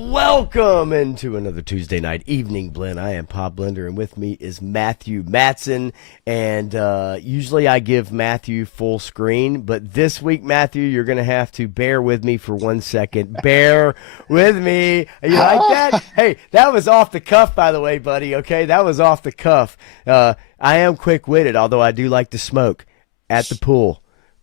Welcome into another Tuesday night evening blend. I am Pop Blender, and with me is Matthew Matson. And usually I give Matthew full screen, but this week, Matthew, you're going to have to bear with me for 1 second. Bear with me. You like that? Hey, that was off the cuff, by the way, buddy. Okay, that was off the cuff. I am quick-witted, although I do like to smoke at the pool.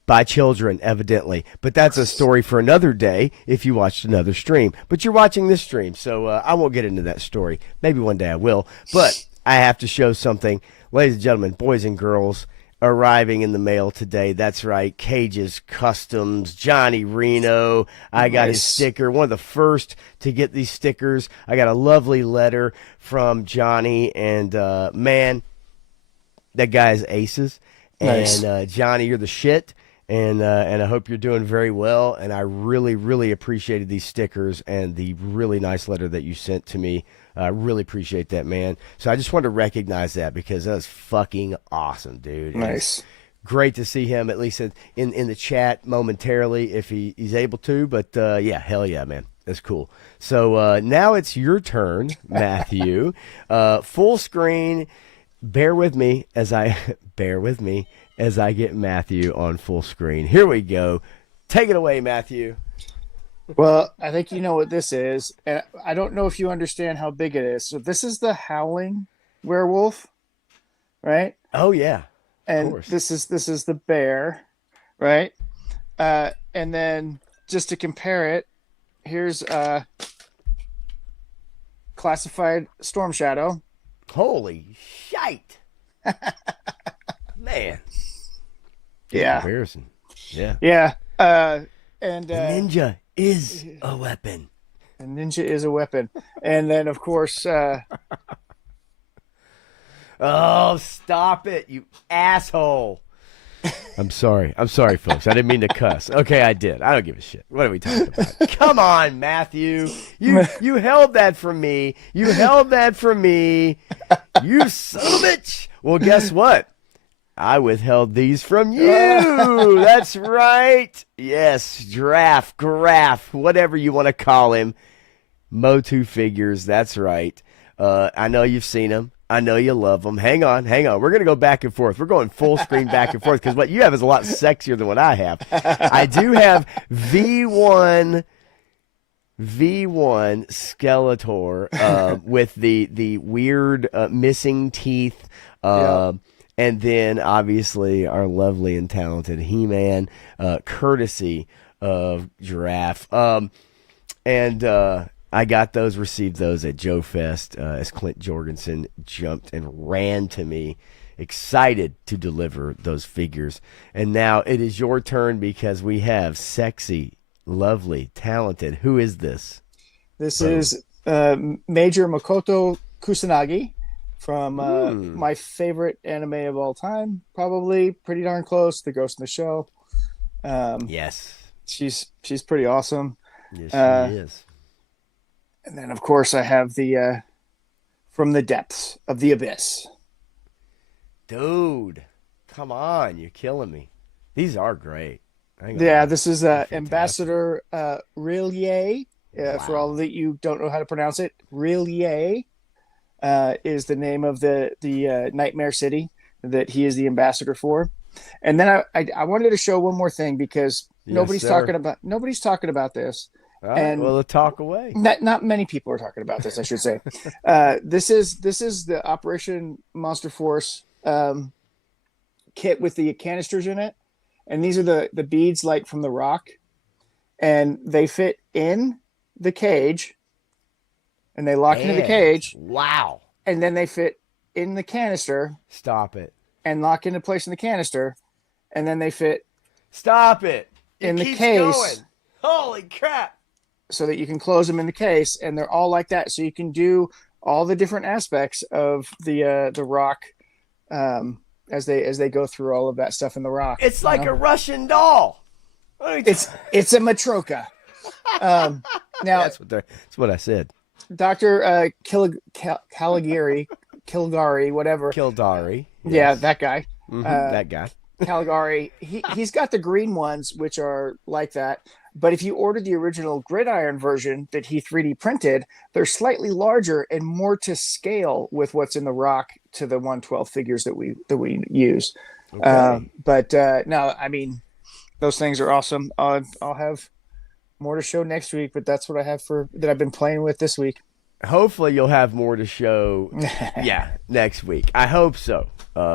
By children, evidently. But that's a story for another day if you watched another stream. But you're watching this stream, so I won't get into that story. Maybe one day I will. But I have to show something. Ladies and gentlemen, boys and girls, arriving in the mail today. That's right. Cage's Customs, Johnny Reno. I got his sticker. One of the first to get these stickers. I got a lovely letter from Johnny. And, man, that guy's aces. Nice. And, Johnny, you're the shit. And I hope you're doing very well. And I really, really appreciated these stickers and the really nice letter that you sent to me. I really appreciate that, man. So I just wanted to recognize that because that was fucking awesome, dude. Nice. Great to see him at least in the chat momentarily if he's able to. But yeah, hell yeah, man. That's cool. So now it's your turn, Matthew. Full screen. Bear with me as I get Matthew on full screen. Here we go. Take it away, Matthew. Well, I think you know what this is. And I don't know if you understand how big it is. So this is the howling werewolf, right? Oh yeah. And this is the bear, right? And then just to compare it, here's classified Storm Shadow. Holy shite. Man. Yeah. Comparison. Yeah. Yeah. And the ninja is a weapon. A ninja is a weapon. And then of course oh, stop it, you asshole. I'm sorry, folks. I didn't mean to cuss. Okay, I did. I don't give a shit. What are we talking about? Come on, Matthew. You held that from me. You held that from me. You son of a bitch. Well, guess what? I withheld these from you. That's right. Yes, Graph, whatever you want to call him. Motu figures. That's right. I know you've seen them. I know you love them. Hang on. We're going to go back and forth. We're going full screen back and forth because what you have is a lot sexier than what I have. I do have V1 Skeletor with the weird missing teeth. And then, obviously, our lovely and talented He-Man, courtesy of Giraffe. I received those at Joe Fest as Clint Jorgensen jumped and ran to me, excited to deliver those figures. And now it is your turn because we have sexy, lovely, talented. Who is this? This is Major Makoto Kusanagi from my favorite anime of all time, probably pretty darn close, The Ghost in the Shell. Yes. She's pretty awesome. Yes, she is. And then, of course, I have the From the Depths of the Abyss. Dude, come on. You're killing me. These are great. Yeah, this is Ambassador Rillier. Wow. For all that you don't know how to pronounce it, Rillier is the name of the Nightmare City that he is the ambassador for. And then I wanted to show one more thing because nobody's talking about this. All right, and well, talk away. Not many people are talking about this, I should say. This is the Operation Monster Force kit with the canisters in it, and these are the beads like from The Rock, and they fit in the cage, and they lock into the cage. Wow! And then they fit in the canister. Stop it! And lock into place in the canister, and then they fit. Stop it! In the case. Going. Holy crap! So that you can close them in the case, and they're all like that. So you can do all the different aspects of the Rock as they go through all of that stuff in The Rock. It's like a Russian doll. It's a Matroka. Now that's what I said. Dr. Caligari, whatever. Kildari. Yes. Yeah, that guy. That guy. Caligari. He's got the green ones, which are like that. But if you order the original gridiron version that he 3D printed, they're slightly larger and more to scale with what's in the rock to the 112 figures that we use. Okay. No, I mean those things are awesome. I'll have more to show next week, but that's what I have for that I've been playing with this week. Hopefully, you'll have more to show. Yeah, next week. I hope so.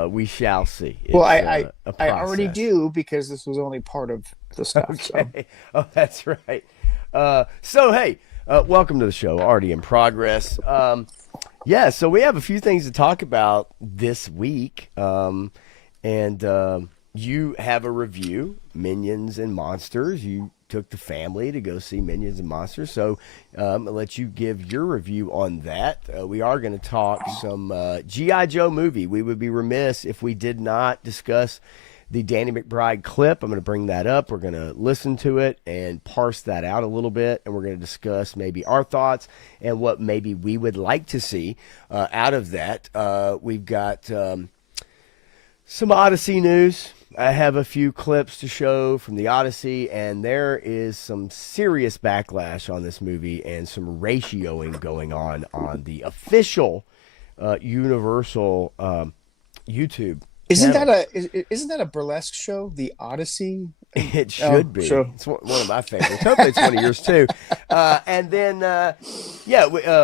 We shall see. Well, It's a I already process. do because this was only part of the stuff. So Okay. Oh, that's right. So hey, welcome to the show. Already in progress. Yeah. So we have a few things to talk about this week. And you have a review, Minions and Monsters. You took the family to go see Minions and Monsters. So I'll let you give your review on that. We are going to talk some G.I. Joe movie. We would be remiss if we did not discuss the Danny McBride clip. I'm going to bring that up. We're going to listen to it and parse that out a little bit. And we're going to discuss maybe our thoughts and what maybe we would like to see out of that. We've got some Odyssey news. I have a few clips to show from the Odyssey, and there is some serious backlash on this movie and some ratioing going on the official Universal YouTube isn't channel. isn't that a burlesque show, The Odyssey? It Oh, should be. sure. It's one of my favorites. Hopefully, it's one of yours too. And then,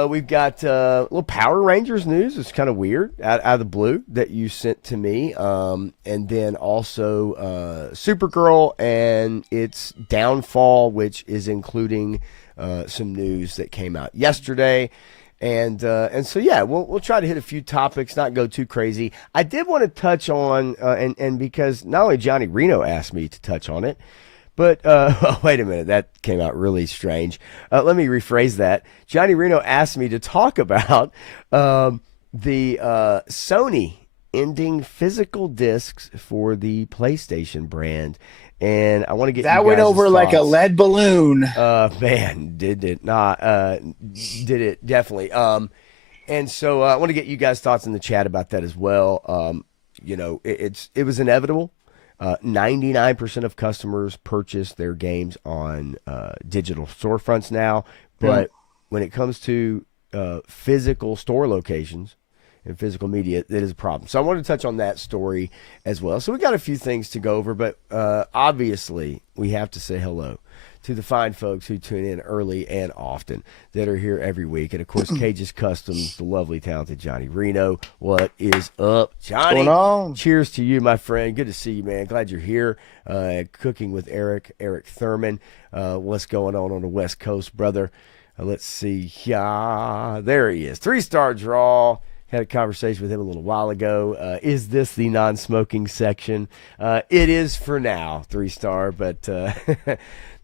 we've got a little Power Rangers news. It's kind of weird out of the blue that you sent to me. And then also Supergirl and its downfall, which is including some news that came out yesterday. And so yeah, we'll try to hit a few topics, not go too crazy. I did want to touch on and because not only Johnny Reno asked me to touch on it, but oh, wait a minute, that came out really strange. Let me rephrase that. Johnny Reno asked me to talk about the Sony ending physical discs for the PlayStation brand. And I want to get you That went guys' over like a thoughts. lead balloon. Man, did it not? Did it definitely? And so I want to get you guys' thoughts in the chat about that as well. It was inevitable. 99% of customers purchase their games on digital storefronts now, Yeah. but when it comes to physical store locations and physical media, that is a problem. So I want to touch on that story as well. So we got a few things to go over, but obviously we have to say hello to the fine folks who tune in early and often that are here every week. And of course, Cage's Customs, the lovely, talented Johnny Reno. What is up, Johnny? What's going on? Cheers to you, my friend. Good to see you, man. Glad you're here. Cooking with Eric Thurman. What's going on the West Coast, brother? Let's see. Yeah, there he is. 3-star draw. Had a conversation with him a little while ago. Is this the non-smoking section? It is for now, 3-star, but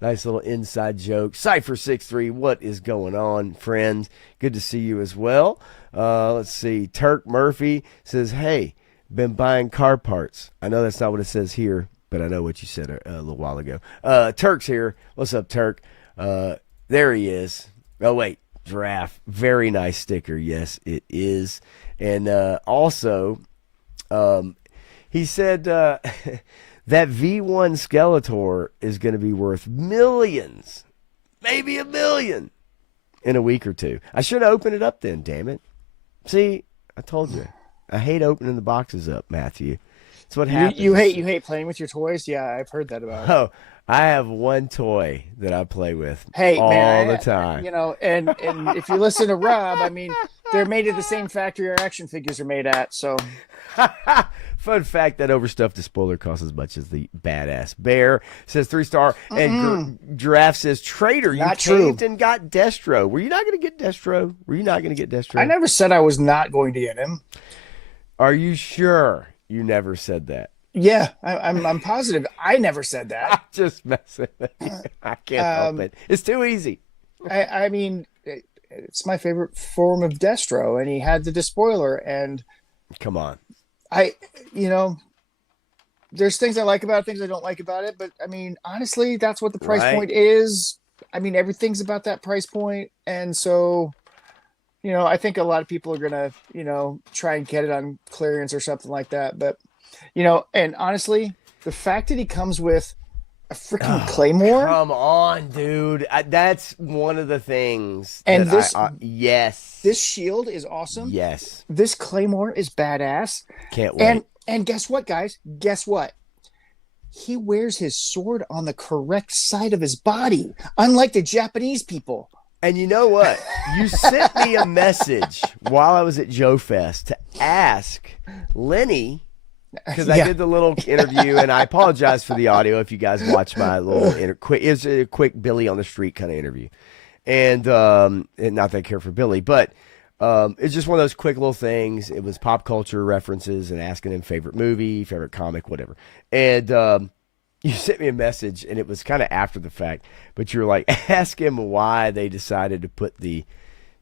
nice little inside joke. Cypher63, what is going on, friend? Good to see you as well. Let's see. Turk Murphy says, hey, been buying car parts. I know that's not what it says here, but I know what you said a little while ago. Turk's here. What's up, Turk? There he is. Oh, wait. Giraffe, very nice sticker. Yes, it is. And also, he said that V1 Skeletor is going to be worth millions, maybe $1 million in a week or two. I should have opened it up then, damn it. See, I told you. I hate opening the boxes up, Matthew. It's what happens. You hate playing with your toys. Yeah, I've heard that about. Oh, I have one toy that I play with Hey, all man, the time. and if you listen to Rob, I mean, they're made at the same factory our action figures are made at. So, Fun fact, that overstuffed spoiler costs as much as the badass bear. Says 3-star. And Giraffe says, Trader, you Not true. caved and got Destro. Were you not going to get Destro? I never said I was not going to get him. Are you sure you never said that? Yeah, I'm positive. I never said that. I'm just messing with you. I can't help it. It's too easy. I mean, it's my favorite form of Destro, and he had the despoiler, and Come on. there's things I like about it, things I don't like about it, but I mean, honestly, that's what the price Right. point is. I mean, everything's about that price point, and so, I think a lot of people are gonna, try and get it on clearance or something like that. But, and honestly, the fact that he comes with a freaking claymore. Come on, dude. That's one of the things. And yes. This shield is awesome. Yes. This claymore is badass. Can't wait. And guess what, guys? Guess what? He wears his sword on the correct side of his body, unlike the Japanese people. And you know what? You sent me a message while I was at Joe Fest to ask Lenny, because I did the little interview, and I apologize for the audio if you guys watched my little quick. It was a quick Billy on the street kind of interview, and not that I care for Billy, but it's just one of those quick little things. It was pop culture references and asking him favorite movie, favorite comic, whatever. And you sent me a message, and it was kind of after the fact, but you're like, ask him why they decided to put the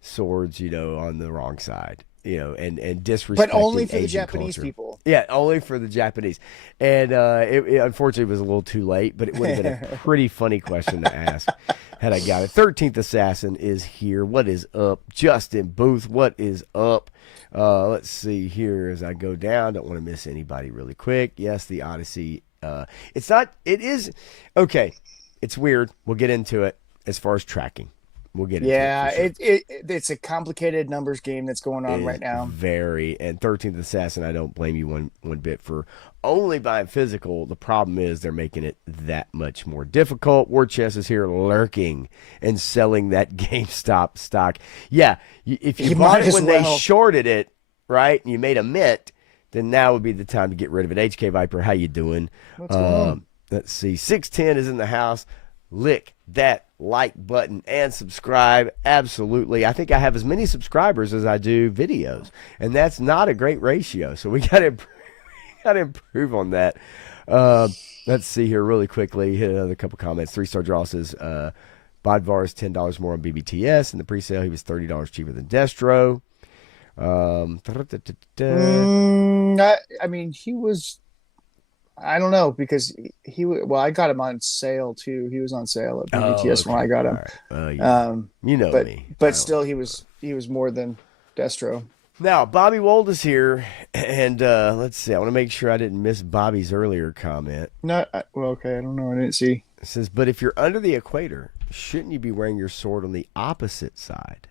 swords, on the wrong side, and disrespect. But only for Asian the Japanese culture. people. Yeah, only for the Japanese. And it unfortunately was a little too late, but it would have been a pretty funny question to ask had I got it. 13th Assassin is here. What is up? Justin Booth, what is up? Let's see here as I go down. Don't want to miss anybody really quick. Yes, the Odyssey. It is, okay, it's weird. We'll get into it as far as tracking. We'll get into it. Yeah, it's a complicated numbers game that's going on right now. Very. And 13th Assassin, I don't blame you one bit for only buying physical. The problem is they're making it that much more difficult. War Chest is here lurking and selling that GameStop stock. Yeah, if you bought it when they shorted it, right, and you made a mint, then now would be the time to get rid of it. HK Viper, how you doing? What's going on? Let's see. 610 is in the house. Lick that like button and subscribe. Absolutely. I think I have as many subscribers as I do videos, and that's not a great ratio. So we got to improve on that. Let's see here really quickly. Hit another couple comments. 3-star draw says Bodvar is $10 more on BBTS. In the pre-sale, he was $30 cheaper than Destro. I mean, he was. I don't know, because I got him on sale too. He was on sale at BBTS when I got him. Right. Me. But still, he was more than Destro. Now, Bobby Wold is here, and let's see. I want to make sure I didn't miss Bobby's earlier comment. Okay, I don't know. I didn't see. It says, but if you're under the equator, shouldn't you be wearing your sword on the opposite side?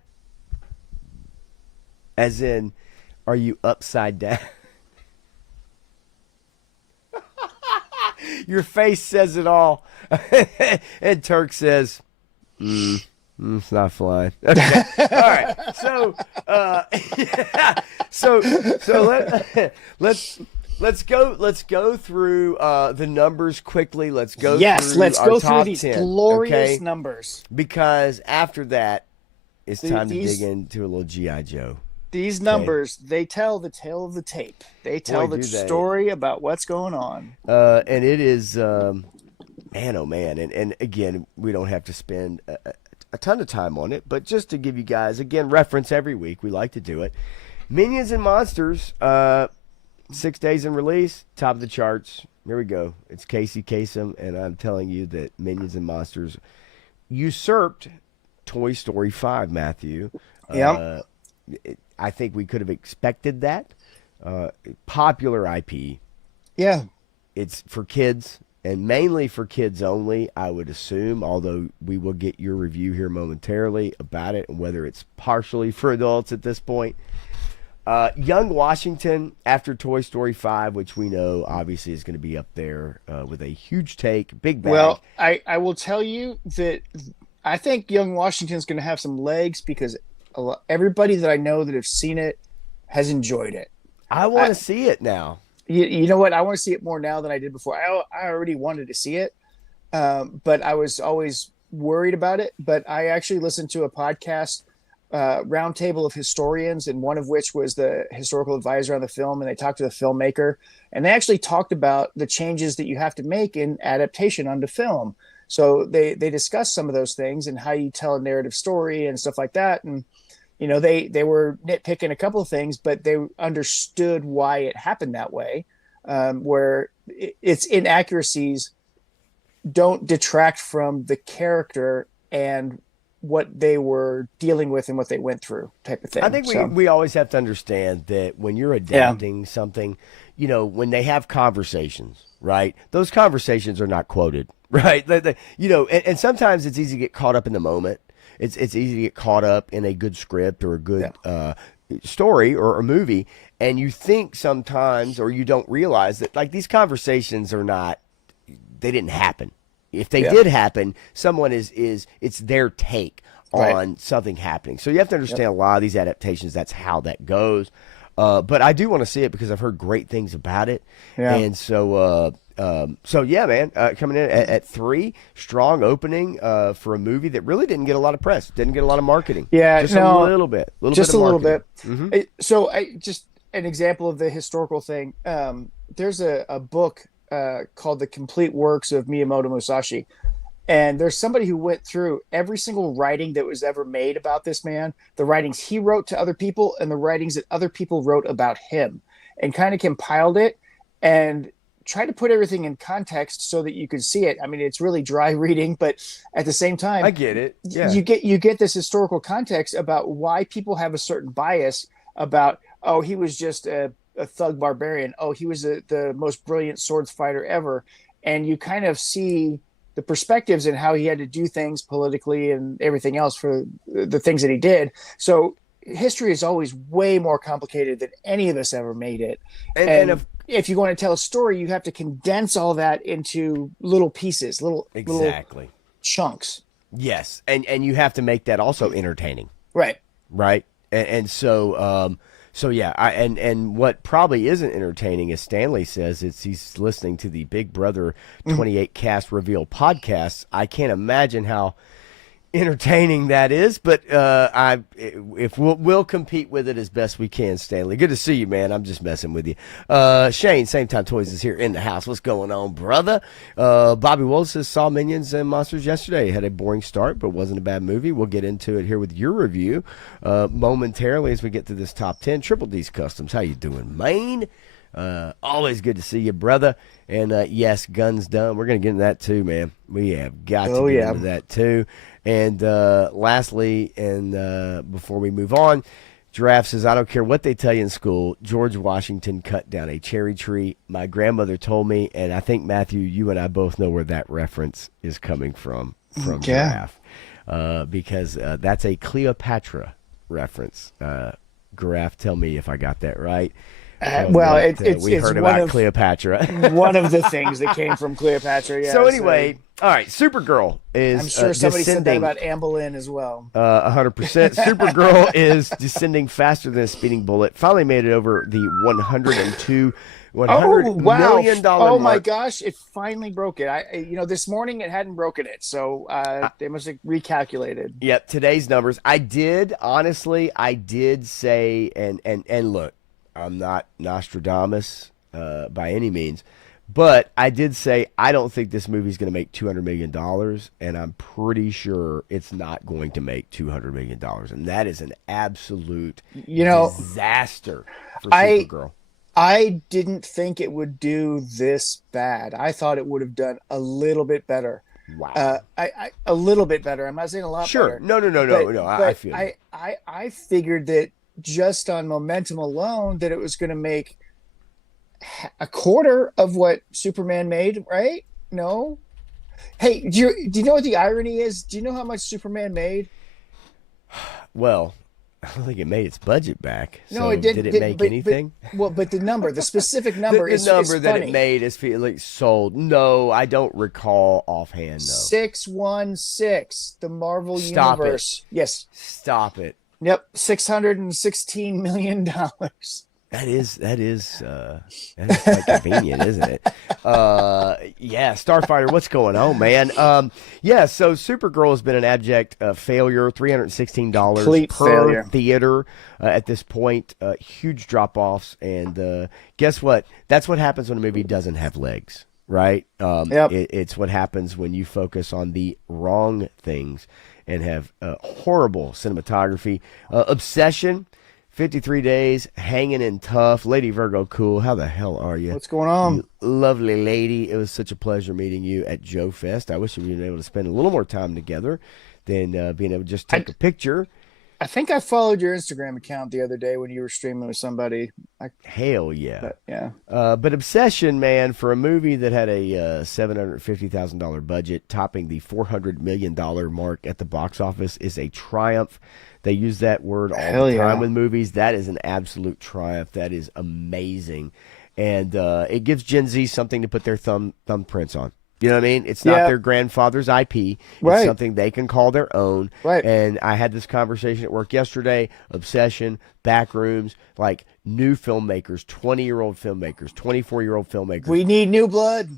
As in, are you upside down? Your face says it all. And Turk says, it's not flying. Okay. All right. So, let's go through the numbers quickly. Let's go through these 10, glorious numbers. Because after that, it's time to dig into a little G.I. Joe. These numbers, they tell the tale of the tape. They tell the story about what's going on. And it is, man, oh man. And again, we don't have to spend a ton of time on it, but just to give you guys, again, reference every week. We like to do it. Minions and Monsters, 6 days in release, top of the charts. Here we go. It's Casey Kasem, and I'm telling you that Minions and Monsters usurped Toy Story 5, Matthew. Yeah. I think we could have expected that. Popular IP. Yeah. It's for kids, and mainly for kids only, I would assume, although we will get your review here momentarily about it and whether it's partially for adults at this point. Young Washington, after Toy Story 5, which we know obviously is going to be up there with a huge take, big bag. Well, I will tell you that I think Young Washington's going to have some legs because everybody that I know that have seen it has enjoyed it. I want to see it now. You know what? I want to see it more now than I did before. I already wanted to see it, but I was always worried about it. But I actually listened to a podcast, roundtable of historians, and one of which was the historical advisor on the film, and they talked to the filmmaker, and they actually talked about the changes that you have to make in adaptation onto film. So they discussed some of those things and how you tell a narrative story and stuff like that. And they were nitpicking a couple of things, but they understood why it happened that way, where its inaccuracies don't detract from the character and what they were dealing with and what they went through, type of thing. I think we always have to understand that when you're adapting something, when they have conversations, right? Those conversations are not quoted, right? And sometimes it's easy to get caught up in the moment. It's easy to get caught up in a good script or a good story or a movie, and you think sometimes, or you don't realize that like these conversations they didn't happen. If they did happen, someone it's their take on something happening. So you have to understand a lot of these adaptations. That's how that goes. But I do want to see it because I've heard great things about it. Yeah. And so yeah, man, coming in at 3, strong opening for a movie that really didn't get a lot of press, didn't get a lot of marketing. Yeah, just a little bit, just a little bit. Mm-hmm. So just an example of the historical thing. There's a book called The Complete Works of Miyamoto Musashi. And there's somebody who went through every single writing that was ever made about this man, the writings he wrote to other people and the writings that other people wrote about him, and kind of compiled it and tried to put everything in context so that you could see it. I mean, it's really dry reading, but at the same time, I get it. Yeah. You get this historical context about why people have a certain bias about, oh, he was just a thug barbarian. Oh, he was the most brilliant swords fighter ever. And you kind of see the perspectives and how he had to do things politically and everything else for the things that he did. So history is always way more complicated than any of us ever made it. And if you want to tell a story, you have to condense all that into little pieces, little chunks. Yes. And you have to make that also entertaining. Right. And so yeah, and what probably isn't entertaining, as Stanley says, he's listening to the Big Brother 28 Cast Reveal podcast. I can't imagine how entertaining that is, but we'll compete with it as best we can. Stanley, good to see you, man. I'm just messing with you. Shane, Same Time Toys is here in the house. What's going on, brother? Bobby Willis says saw Minions and Monsters yesterday. Had a boring start, but wasn't a bad movie. We'll get into it here with your review momentarily as we get to this top 10. Triple D's Customs, how you doing, man? Always good to see you, brother. And yes, Guns Done. We're gonna get into that too, man. We have got to get into that too. And lastly, and before we move on, Giraffe says, I don't care what they tell you in school, George Washington cut down a cherry tree. My grandmother told me, and I think, Matthew, you and I both know where that reference is coming from Giraffe. Because that's a Cleopatra reference. Giraffe, tell me if I got that right. We heard about Cleopatra. One of the things that came from Cleopatra. Yeah, so anyway, all right. Supergirl is. I'm sure somebody said that about Anne Boleyn as well. 100%. Supergirl is descending faster than a speeding bullet. Finally made it over the $100 million Oh my mark. gosh! It finally broke it. This morning it hadn't broken it, so they must have recalculated. Yep, today's numbers. I did say, and look. I'm not Nostradamus by any means, but I did say I don't think this movie is going to make $200 million, and I'm pretty sure it's not going to make $200 million, and that is an absolute disaster for Supergirl. I didn't think it would do this bad. I thought it would have done a little bit better. Wow. A little bit better. I'm not saying a lot better. No. I feel it. I figured that just on momentum alone that it was going to make a quarter of what Superman made, right? No. Hey, do you know what the irony is? Do you know how much Superman made? Well, I don't think it made its budget back. No, so it didn't. Did it make anything? But the specific number the number that it made is sold. No, I don't recall offhand. No. 616, the Marvel Universe. Yes. Stop it. Yep, $616 million. That is quite convenient, isn't it? Yeah, Starfighter, what's going on, man? So Supergirl has been an abject failure. $316 Complete per failure. theater at this point. Huge drop-offs, and guess what? That's what happens when a movie doesn't have legs, right? Yep. It's what happens when you focus on the wrong things and have horrible cinematography. Obsession, 53 days, hanging in tough. Lady Virgo Cool, how the hell are you? What's going on? You lovely lady. It was such a pleasure meeting you at Joe Fest. I wish we had been able to spend a little more time together than being able to just take a picture. I think I followed your Instagram account the other day when you were streaming with somebody. Hell yeah. But yeah. But Obsession, man, for a movie that had a $750,000 budget, topping the $400 million mark at the box office is a triumph. They use that word all the time with movies. That is an absolute triumph. That is amazing. And it gives Gen Z something to put their thumbprints on. You know what I mean? It's not their grandfather's IP. It's something they can call their own. Right. And I had this conversation at work yesterday. Obsession, Backrooms, like new filmmakers, 20-year-old filmmakers, 24-year-old filmmakers. We need new blood.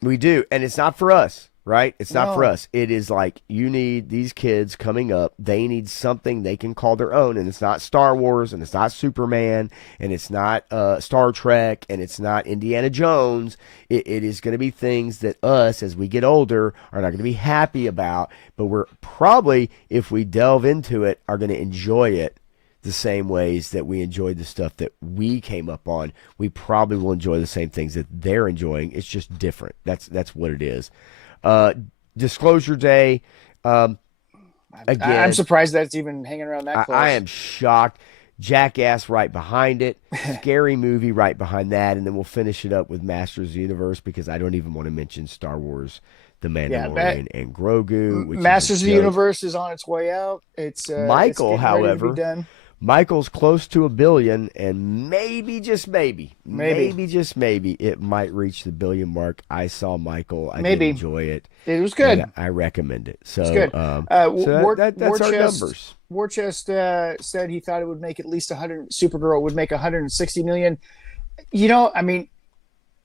We do. And it's not for us, right? It's not for us. It is like you need these kids coming up. They need something they can call their own. And it's not Star Wars, and it's not Superman, and it's not Star Trek, and it's not Indiana Jones. It is going to be things that us, as we get older, are not going to be happy about. But we're probably, if we delve into it, are going to enjoy it the same ways that we enjoyed the stuff that we came up on. We probably will enjoy the same things that they're enjoying. It's just different. That's what it is. Disclosure Day. Again, I'm surprised that's even hanging around that close. I am shocked. Jackass right behind it. Scary Movie right behind that. And then we'll finish it up with Masters of the Universe, because I don't even want to mention Star Wars, The Mandalorian, and Grogu. Masters of the Universe is on its way out. It's Michael, it's however, done. Michael's close to $1 billion, and maybe, just maybe, it might reach the $1 billion mark. I saw Michael. I did enjoy it. It was good. I recommend it. So, it's good. That's our numbers. War Chest said he thought it would make at least 100. Supergirl would make 160 million. You know, I mean,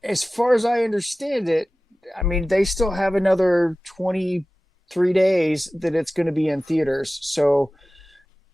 as far as I understand it, I mean, they still have another 23 days that it's going to be in theaters. So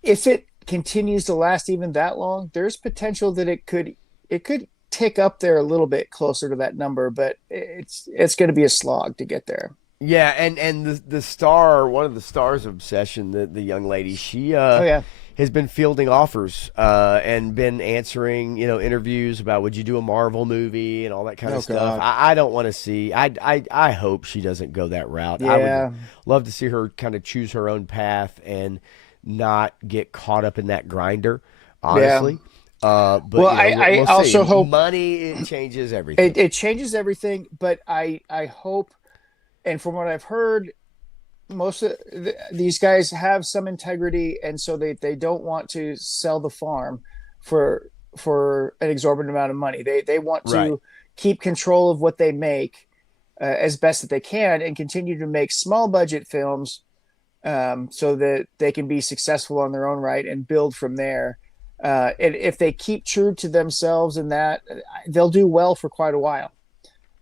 if it continues to last even that long, there's potential that it could tick up there a little bit closer to that number, but it's going to be a slog to get there. Yeah, and the star, one of the stars of Obsession, the young lady, she has been fielding offers and been answering interviews about, would you do a Marvel movie and all that kind of stuff. I don't want to see. I hope she doesn't go that route. Yeah. I would love to see her kind of choose her own path and not get caught up in that grinder, honestly. But I also hope money changes everything. It changes everything, but I hope, and from what I've heard, most of these guys have some integrity, and so they don't want to sell the farm for an exorbitant amount of money. They want to keep control of what they make as best that they can, and continue to make small budget films so that they can be successful on their own right and build from there. And if they keep true to themselves in that, they'll do well for quite a while.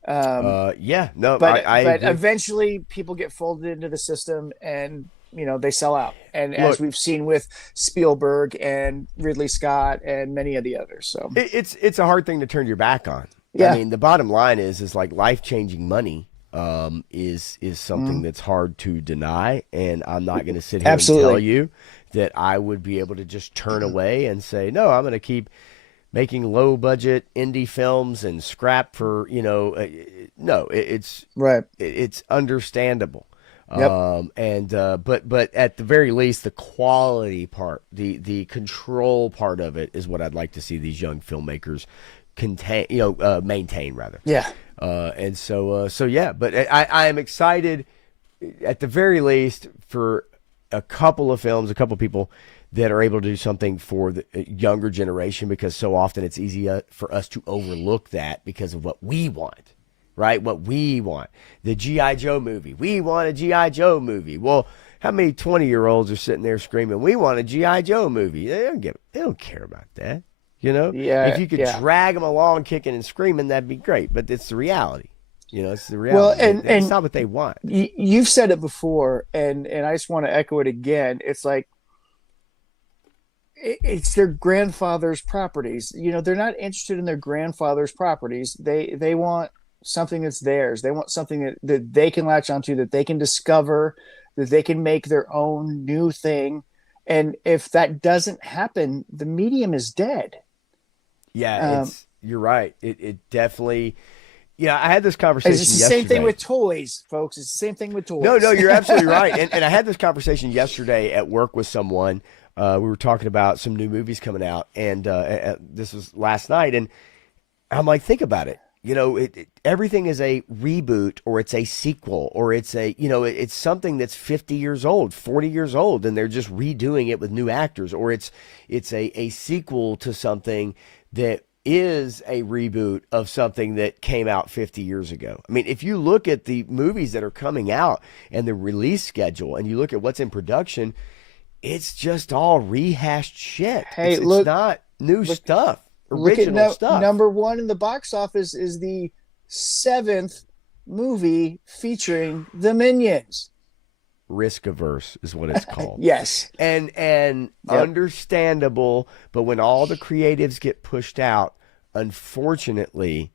But agree. Eventually people get folded into the system, and they sell out. And as we've seen with Spielberg and Ridley Scott and many of the others, so it's a hard thing to turn your back on. Yeah. I mean, the bottom line is like life-changing money is something that's hard to deny, and I'm not going to sit here and tell you that I would be able to just turn away and say, no, I'm going to keep making low budget indie films and scrap for, no, it's right. It's understandable. Yep. But at the very least, the quality part, the control part of it is what I'd like to see these young filmmakers maintain rather. Yeah. But I am excited at the very least for a couple of films, a couple of people that are able to do something for the younger generation, because so often it's easy for us to overlook that because of what we want, right? What we want. The G.I. Joe movie. We want a G.I. Joe movie. Well, how many 20-year-olds are sitting there screaming, we want a G.I. Joe movie? They don't care about that. Yeah, if you could drag them along kicking and screaming, that'd be great. But it's the reality. It's the reality. Well, and it's not what they want. You've said it before, and I just want to echo it again. It's like, it's their grandfather's properties. They're not interested in their grandfather's properties. They want something that's theirs. They want something that they can latch onto, that they can discover, that they can make their own new thing. And if that doesn't happen, the medium is dead. Yeah, you're right. It definitely Yeah, I had this conversation It's the yesterday. same thing with toys, folks. It's the same thing with toys. No, you're absolutely right. And I had this conversation yesterday at work with someone. We were talking about some new movies coming out, and this was last night. And I'm like, think about it. Everything is a reboot, or it's a sequel, or it's it's something that's 50 years old, 40 years old, and they're just redoing it with new actors, or it's a sequel to something that is a reboot of something that came out 50 years ago. I mean, if you look at the movies that are coming out and the release schedule, and you look at what's in production, it's just all rehashed shit. Hey, it's look, not new stuff, look original at stuff. Number one in the box office is the 7th movie featuring the Minions. Risk averse is what it's called. Yes. And Yep. understandable, but when all the creatives get pushed out, unfortunately,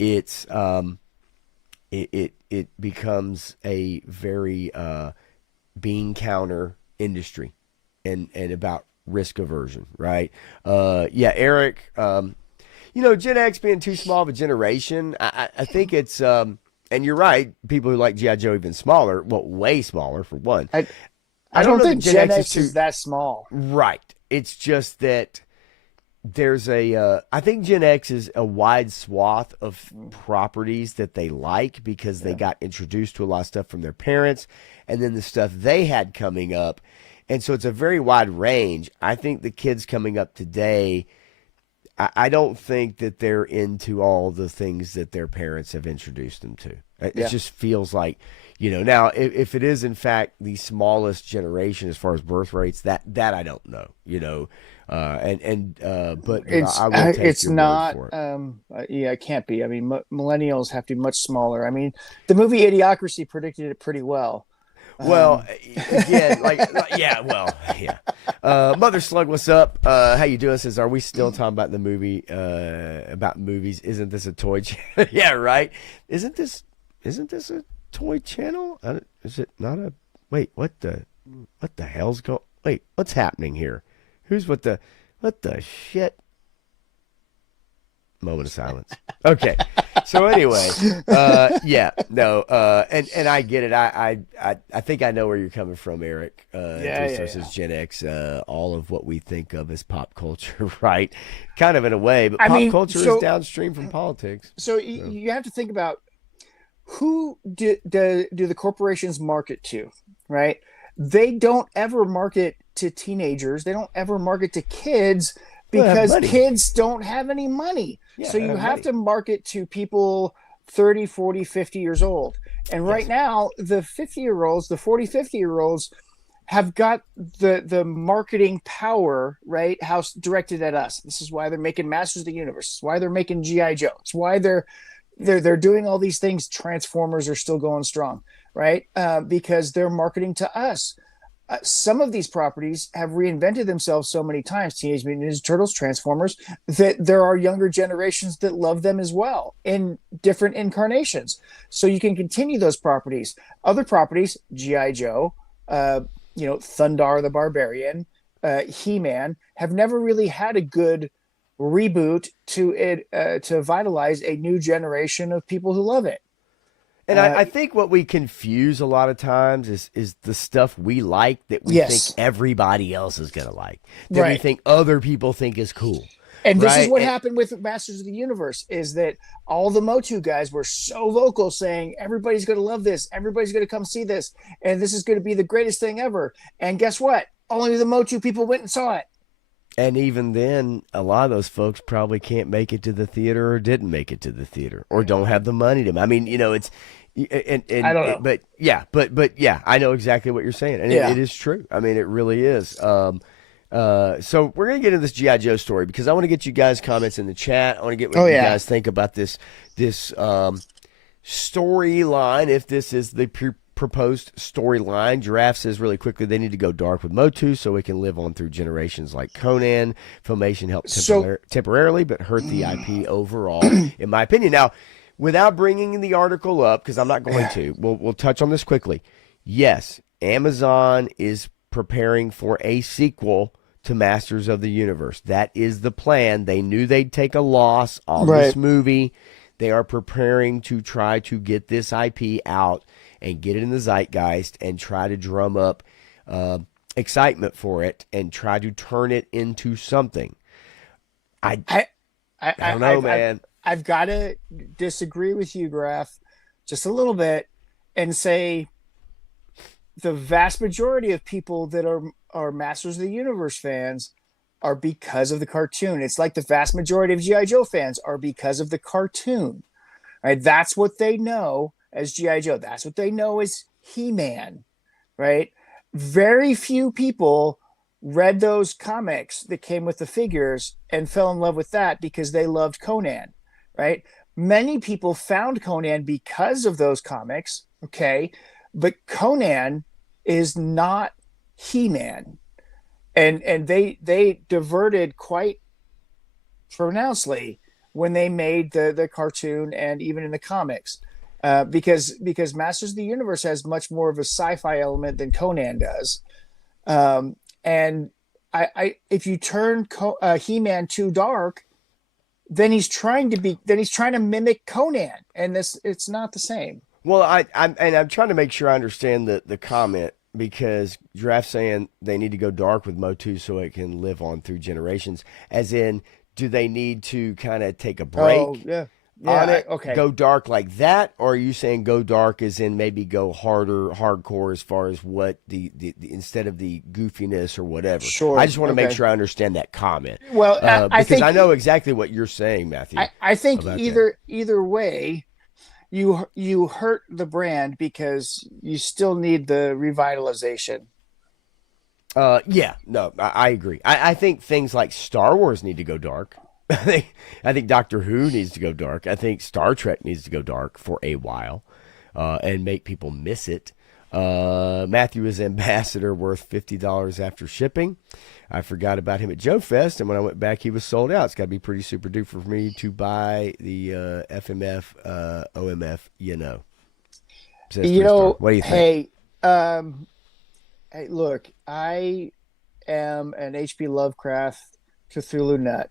it's it becomes a very bean counter industry, and about risk aversion, right? Eric, Gen X being too small of a generation, I think it's and you're right, people who like G.I. Joe even smaller, well, way smaller for one. I don't think Gen X is that small. Right. It's just that there's I think Gen X is a wide swath of properties that they like because they got introduced to a lot of stuff from their parents, and then the stuff they had coming up. And so it's a very wide range. I think the kids coming up today, I don't think that they're into all the things that their parents have introduced them to. It just feels like, now if it is in fact the smallest generation as far as birth rates, that I don't know, but I will take it's your not, word for it. it can't be. I mean, millennials have to be much smaller. I mean, the movie Idiocracy predicted it pretty well. Well, again, Mother Slug, what's up? How you doing? Says, are we still talking about the movie, about movies? Isn't this a toy channel? Yeah, right. Isn't this a toy channel? Is it not a, wait, what the hell's wait, what's happening here? What the shit? Moment of silence. Okay. So anyway, and I get it. I think I know where you're coming from, Eric. Versus Gen X, all of what we think of as pop culture, right? Kind of in a way, but pop culture is downstream from politics. So you have to think about who do the corporations market to, right? They don't ever market to teenagers. They don't ever market to kids because kids don't have any money. Yeah, so you have to market to people 30, 40, 50 years old. And right now, the 50-year-olds, the 40, 50-year-olds have got the marketing power, right? House directed at us. This is why they're making Masters of the Universe. It's why they're making G.I. Joe. It's why they're doing all these things. Transformers are still going strong, right? Because they're marketing to us. Some of these properties have reinvented themselves so many times, Teenage Mutant Ninja Turtles, Transformers, that there are younger generations that love them as well in different incarnations. So you can continue those properties. Other properties, G.I. Joe, Thundar the Barbarian, He-Man, have never really had a good reboot to vitalize a new generation of people who love it. And I think what we confuse a lot of times is the stuff we like that we think everybody else is going to like, that we think other people think is cool. And this is what happened with Masters of the Universe, is that all the Motu guys were so vocal saying, everybody's going to love this. Everybody's going to come see this. And this is going to be the greatest thing ever. And guess what? Only the Motu people went and saw it. And even then, a lot of those folks probably can't make it to the theater, or didn't make it to the theater, or don't have the money to. I mean, it's, and I don't know. but yeah, I know exactly what you're saying, and it is true. I mean, it really is. So we're gonna get into this G.I. Joe story because I want to get you guys' comments in the chat. I want to get what you guys think about this storyline. If this is the proposed storyline. Giraffe says really quickly they need to go dark with Motu so it can live on through generations like Conan. Filmation helped temporarily, but hurt the IP overall, in my opinion. Now, without bringing the article up, because I'm not going to, we'll touch on this quickly. Yes, Amazon is preparing for a sequel to Masters of the Universe. That is the plan. They knew they'd take a loss on this movie. They are preparing to try to get this IP out and get it in the zeitgeist and try to drum up excitement for it and try to turn it into something. I I, I don't know, I've man. I've got to disagree with you, Graf, just a little bit, and say the vast majority of people that are Masters of the Universe fans are because of the cartoon. It's like the vast majority of GI Joe fans are because of the cartoon. Right? That's what they know as GI Joe. That's what they know as He-Man. Right? Very few people read those comics that came with the figures and fell in love with that because they loved Conan. Right? Many people found Conan because of those comics. Okay, but Conan is not He-Man, and they diverted quite pronouncedly when they made the cartoon and even in the comics, because Masters of the Universe has much more of a sci-fi element than Conan does, and I if you turn He-Man too dark, then he's trying to mimic Conan, and it's not the same. Well, I'm trying to make sure I understand the comment because Draft saying they need to go dark with Motu so it can live on through generations. As in, do they need to kind of take a break Oh yeah, on it, okay, go dark like that, or are you saying go dark as in maybe go harder, hardcore as far as what the instead of the goofiness or whatever? I sure, just want to make okay. sure I understand that comment Well, I because think I know exactly what you're saying, Matthew, I think about that. either way, you hurt the brand because you still need the revitalization. Yeah, no, I agree. I think things like Star Wars need to go dark. I think Doctor Who needs to go dark. I think Star Trek needs to go dark for a while, and make people miss it. Matthew is ambassador worth $50 after shipping. I forgot about him at Joe Fest, and when I went back, he was sold out. It's got to be pretty super duper for me to buy the FMF, OMF. Says You 3 star. know, What do you think? hey, hey, look, I am an HP Lovecraft Cthulhu nut.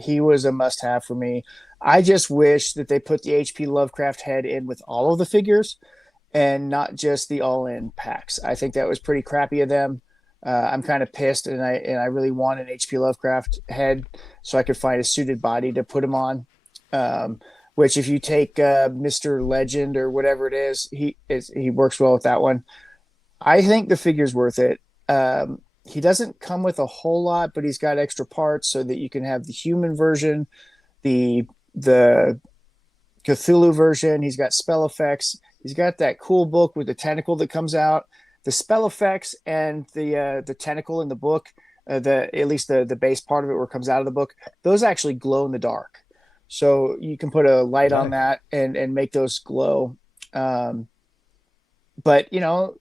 He was a must-have for me. I just wish that they put the HP Lovecraft head in with all of the figures and not just the all-in packs. I think that was pretty crappy of them. I'm kind of pissed, and I really want an HP Lovecraft head so I could find a suited body to put him on. Which, if you take Mr. Legend or whatever it is, he works well with that one. I think the figure's worth it. He doesn't come with a whole lot, but he's got extra parts so that you can have the human version, the Cthulhu version. He's got spell effects. He's got that cool book with the tentacle that comes out. The spell effects and the tentacle in the book, at least the base part of it where it comes out of the book, those actually glow in the dark. So you can put a light on Nice. that and make those glow. But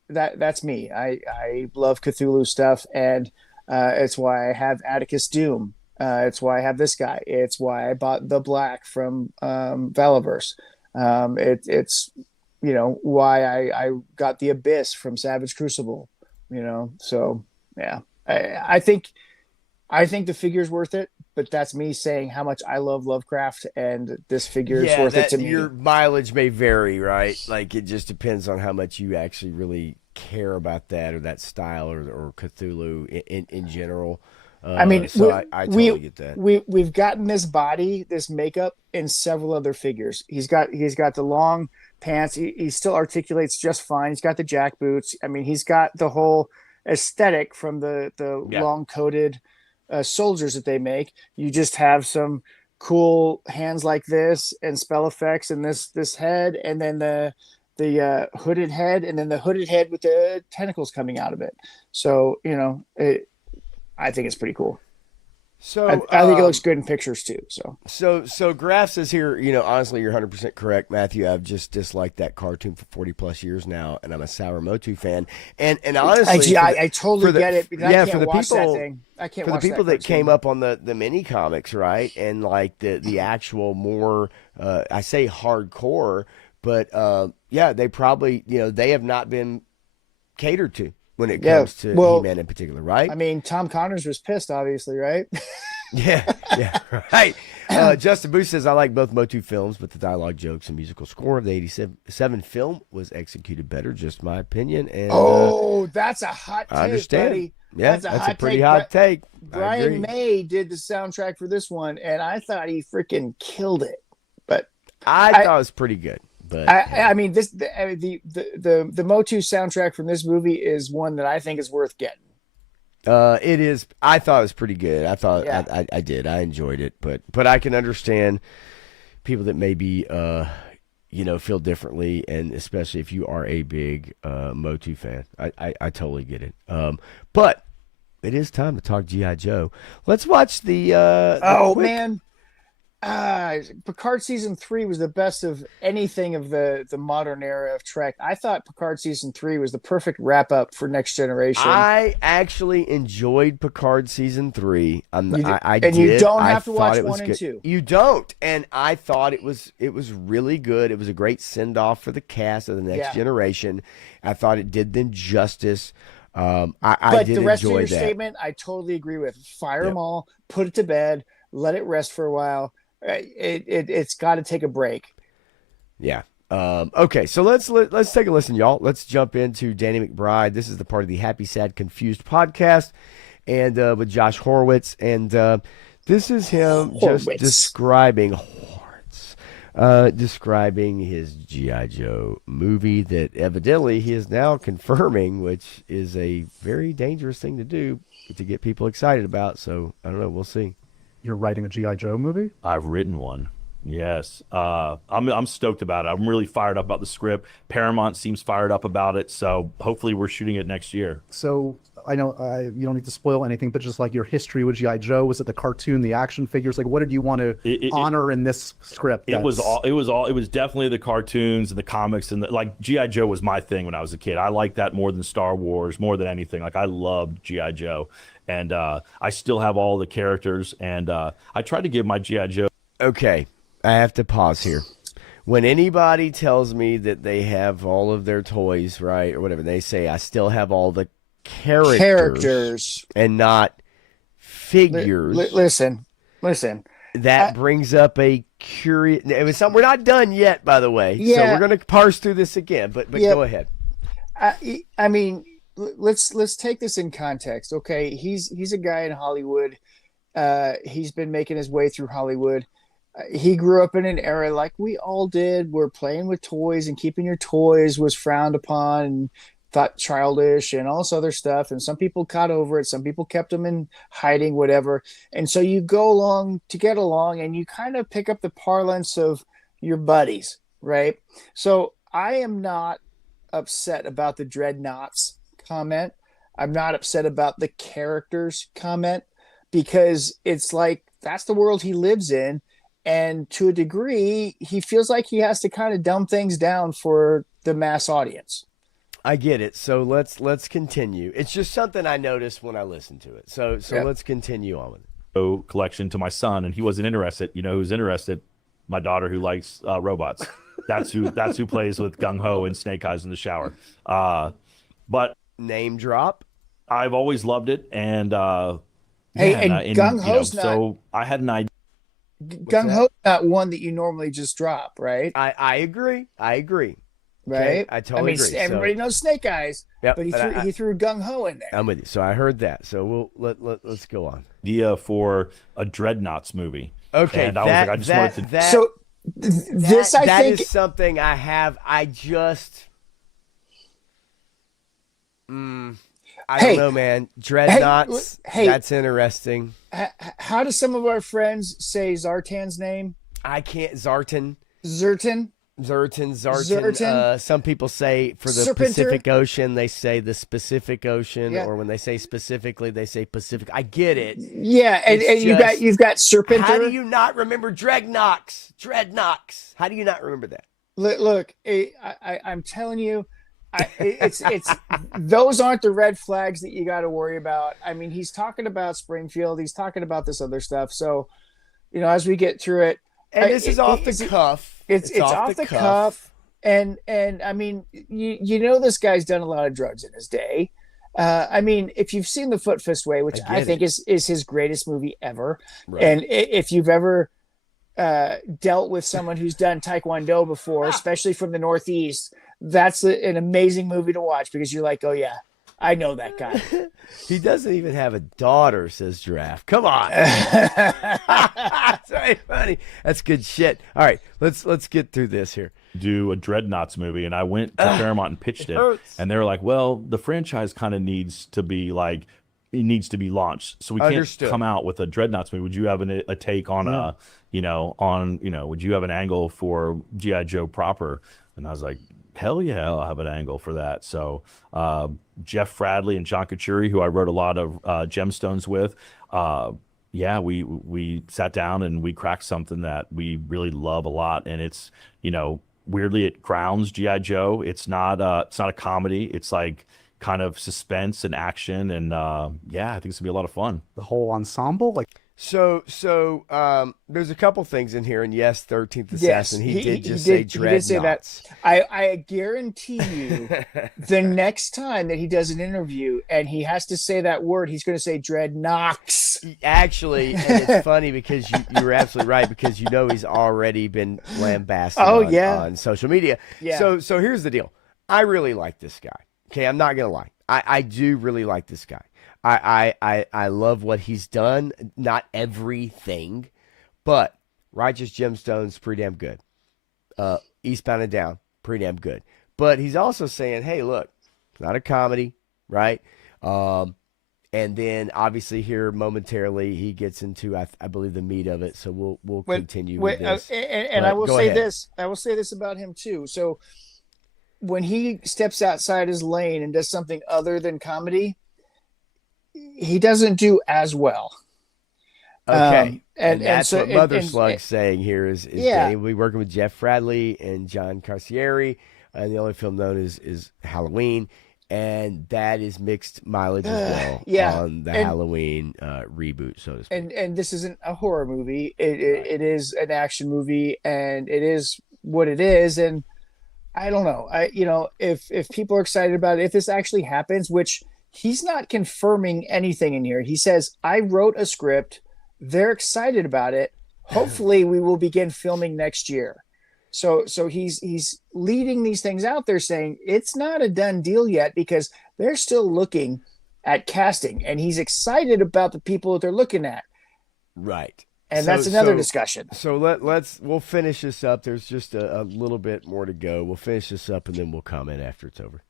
that's me. I love Cthulhu stuff, and it's why I have Atticus Doom. It's why I have this guy. It's why I bought the Black from Valaverse. It's why I got the Abyss from Savage Crucible. So yeah, I think the figure's worth it, but that's me saying how much I love Lovecraft, and this figure is Yeah, worth it to that me. your mileage may vary, right? Like it just depends on how much you actually really care about that or that style or Cthulhu in general. I mean, So I totally get that. we've gotten this body, this makeup in several other figures. He's got the long pants. He still articulates just fine. He's got the jack boots. I mean, he's got the whole aesthetic from the Yeah. long coated soldiers that they make. You just have some cool hands like this and spell effects and this head, and then the hooded head, and then the hooded head with the tentacles coming out of it. So I think it's pretty cool. So I think it looks good in pictures too. So So Graf says here, honestly, you're 100% correct, Matthew. I've just disliked that cartoon for 40 plus years now, and I'm a Sour Motu fan. And honestly, I totally get it because I yeah, can't for the watch that people thing. I can't for the watch that people that came cartoon. up on the mini comics, right, and like the actual more, I say hardcore, but yeah, they probably they have not been catered to when it Yeah. comes to Well, He-Man in particular, right? I mean, Tom Connors was pissed, obviously, right? Yeah, yeah, right. Justin Booth says, I like both Motu films, but the dialogue, jokes, and musical score of the 87 film was executed better, just my opinion. And Oh, that's a hot I take, understand. buddy. Yeah, That's a that's a hot pretty take. hot take. I Brian agree. May did the soundtrack for this one, and I thought he freaking killed it. But I I, thought it was pretty good. But I mean, the Motu soundtrack from this movie is one that I think is worth getting. it is. I thought it was pretty good. I thought Yeah. I did. I enjoyed it. But I can understand people that maybe feel differently, and especially if you are a big Motu fan. I totally get it. But it is time to talk GI Joe. Let's watch the Oh quick. man, Picard season 3 was the best of anything of the modern era of Trek. I thought Picard season 3 was the perfect wrap up for Next Generation. I actually enjoyed Picard season 3. I And you did. don't I have to thought watch it was 1 and good. 2. You don't, and I thought it was really good. It was a great send off for the cast of the Next Yeah. Generation. I thought it did them justice. I But did the rest of enjoy your that. statement, I totally agree with. Fire Yep. them all, put it to bed, let it rest for a while. It's got to take a break. Yeah. Okay, so let's take a listen, y'all. Let's jump into Danny McBride. This is the part of the Happy, Sad, Confused podcast, and with Josh Horowitz, and this is him just Horowitz. describing his GI Joe movie that evidently he is now confirming, which is a very dangerous thing to do to get people excited about. So I don't know. We'll see. You're writing a G.I. Joe movie? I've written one. Yes. I'm stoked about it. I'm really fired up about the script. Paramount seems fired up about it. So hopefully we're shooting it next year. So I know you don't need to spoil anything, but just like your history with G.I. Joe, was it the cartoon, the action figures? Like, what did you want to honor in this script? It was definitely the cartoons and the comics, and like G.I. Joe was my thing when I was a kid. I liked that more than Star Wars, more than anything. Like I loved G.I. Joe, and I still have all the characters, and I tried to give my G.I. Joe. Okay, I have to pause here. When anybody tells me that they have all of their toys, right, or whatever, they say, I still have all the characters and not figures. Listen. That brings up a curious. We're not done yet, by the way. So Yeah. we're going to parse through this again, but Yeah. go ahead. I mean, let's take this in context. Okay, he's a guy in Hollywood. He's been making his way through Hollywood. He grew up in an era like we all did, where playing with toys and keeping your toys was frowned upon and thought childish and all this other stuff. And some people caught over it. Some people kept them in hiding, whatever. And so you go along to get along, and you kind of pick up the parlance of your buddies, right? So I am not upset about the Dreadnoughts comment. I'm not upset about the characters comment, because it's like that's the world he lives in. And to a degree, he feels like he has to kind of dumb things down for the mass audience. I get it. So let's continue. It's just something I noticed when I listened to it. So Yeah. let's continue on with it. Collection to my son, and he wasn't interested. You know who's interested? My daughter, who likes robots. That's who plays with Gung Ho and Snake Eyes in the shower. But Name drop. I've always loved it, and Hey, and Gung Ho's so I had an idea. Gung Ho not one that you normally just drop, right? I agree. Okay, Right? I totally agree. Everybody knows Snake Eyes, Yep, but but he threw Gung Ho in there. I'm with you. So I heard that. So let's go on. Idea for a Dreadnoughts movie. Okay, and I was like, I just wanted to. So this, I that think, is something I have. I just, I Hey, don't know, man. Dreadnoughts. hey. That's interesting. how do some of our friends say Zartan's name? I can't. Zartan. Zertan? Zartan. Some people say for the Serpenter? Pacific Ocean, they say the specific ocean, Yeah. or when they say specifically, they say Pacific. I get it. Yeah, and It's you've got Serpenter. How do you not remember Dreadnoughts? How do you not remember that? Look, I'm telling you, it's those aren't the red flags that you got to worry about. I mean, he's talking about Springfield. He's talking about this other stuff. So, as we get through it, And this is off the cuff. It's off the cuff. And I mean, this guy's done a lot of drugs in his day. I mean, if you've seen The Foot Fist Way, which I think is his greatest movie ever, Right. and if you've ever dealt with someone who's done Taekwondo before, especially from the Northeast, that's an amazing movie to watch because you're like, oh yeah, I know that guy. He doesn't even have a daughter, says Giraffe. Come on. That's very funny. That's good shit. All right, let's get through this here. Do a Dreadnoughts movie, and I went to Paramount and pitched it, and they were like, well, the franchise kind of needs to be like, it needs to be launched, so we can't come out with a Dreadnoughts movie. Would you have a take on would you have an angle for G.I. Joe proper? And I was like, hell yeah, I'll have an angle for that. So Jeff Fradley and John Kachuri, who I wrote a lot of Gemstones with, we sat down and we cracked something that we really love a lot, and it's, weirdly, it grounds G.I. Joe. It's not a comedy. It's like kind of suspense and action, and I think it's gonna be a lot of fun. The whole ensemble, like. So there's a couple things in here, and yes, 13th Assassin. He did say Dreadnoughts. I guarantee you, the next time that he does an interview and he has to say that word, he's going to say Dreadnoughts. Actually, and it's funny because you're absolutely right, because he's already been lambasted on social media. Yeah. So here's the deal. I really like this guy. Okay, I'm not gonna lie. I do really like this guy. I love what he's done. Not everything, but Righteous Gemstones, pretty damn good. Eastbound and Down, pretty damn good. But he's also saying, hey, look, it's not a comedy, right? And then obviously here momentarily he gets into I believe the meat of it. So we'll continue with this. And I will say this. I will say this about him too. So when he steps outside his lane and does something other than comedy, he doesn't do as well. Okay. And that's what Mother Slug's saying here is Danny will be working with Jeff Fradley and John Carcieri, and the only film known is Halloween, and that is mixed mileage as well on the Halloween reboot, so to speak. And this isn't a horror movie. It is an action movie, and it is what it is. And I don't know. If people are excited about it, if this actually happens, which he's not confirming anything in here. He says, I wrote a script. They're excited about it. Hopefully we will begin filming next year. So he's leading these things out there saying it's not a done deal yet because they're still looking at casting, and he's excited about the people that they're looking at. Right. And that's another discussion. So we'll finish this up. There's just a little bit more to go. We'll finish this up and then we'll comment after it's over.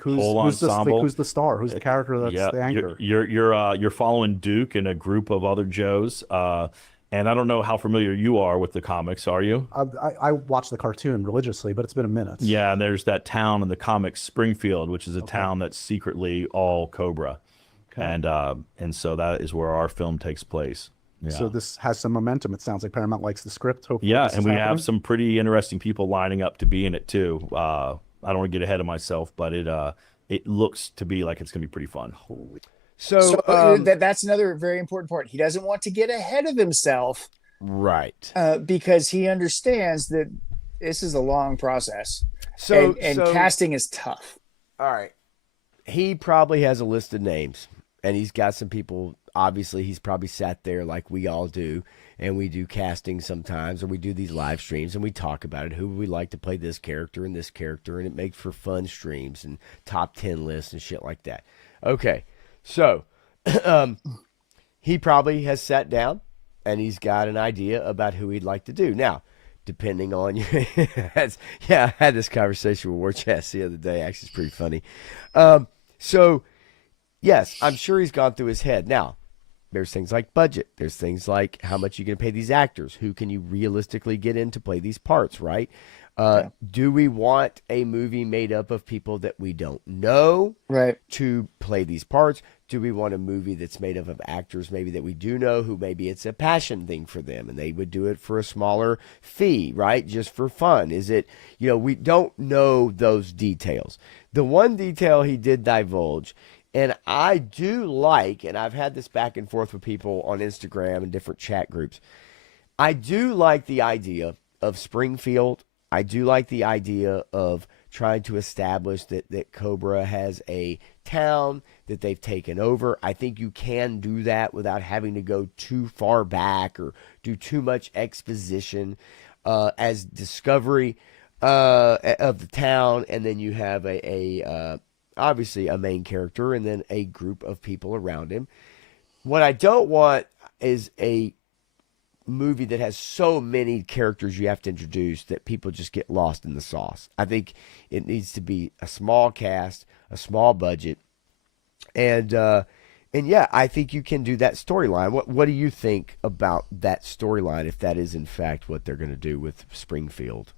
Who's the star? Who's the character that's the anchor? You're following Duke and a group of other Joes. And I don't know how familiar you are with the comics. Are you? I watch the cartoon religiously, but it's been a minute. Yeah, and there's that town in the comics, Springfield, which is a town that's secretly all Cobra. Okay. And so that is where our film takes place. Yeah. So this has some momentum. It sounds like Paramount likes the script. Hopefully and we have some pretty interesting people lining up to be in it too. I don't want to get ahead of myself, but it looks to be like it's going to be pretty fun. So that's another very important part. He doesn't want to get ahead of himself, right? Because he understands that this is a long process. So casting is tough. All right, he probably has a list of names, and he's got some people. Obviously, he's probably sat there like we all do, and we do casting sometimes, or we do these live streams, and we talk about it. Who would we like to play this character and this character, and it makes for fun streams and top 10 lists and shit like that. Okay, so he probably has sat down, and he's got an idea about who he'd like to do. Now, depending on you, I had this conversation with War Chest the other day. Actually, it's pretty funny. So, yes, I'm sure he's gone through his head. Now, there's things like budget. There's things like how much you can pay these actors. Who can you realistically get in to play these parts, right? Do we want a movie made up of people that we don't know to play these parts? Do we want a movie that's made up of actors maybe that we do know who maybe it's a passion thing for them and they would do it for a smaller fee, right? Just for fun. Is it, we don't know those details. The one detail he did divulge, and I do like, and I've had this back and forth with people on Instagram and different chat groups, I do like the idea of Springfield. I do like the idea of trying to establish that Cobra has a town that they've taken over. I think you can do that without having to go too far back or do too much exposition as discovery of the town, and then you have obviously a main character and then a group of people around him. What I don't want is a movie that has so many characters you have to introduce that people just get lost in the sauce. I think it needs to be a small cast, a small budget, and yeah, I think you can do that storyline. What do you think about that storyline if that is in fact what they're going to do with Springfield?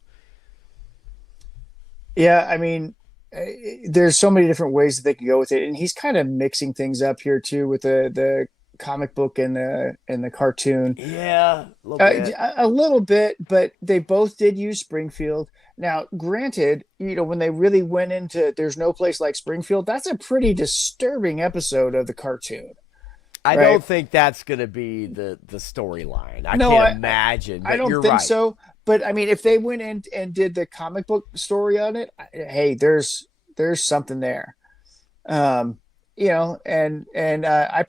Yeah, I mean, there's so many different ways that they can go with it, and he's kind of mixing things up here too with the comic book and the cartoon. Yeah, a little bit, but they both did use Springfield. Now, granted, when they really went into "There's no place like Springfield," that's a pretty disturbing episode of the cartoon. I right? don't think that's going to be the storyline. I can't imagine. But I don't you're think right. so. But I mean, if they went in and did the comic book story on it, hey, there's something there. I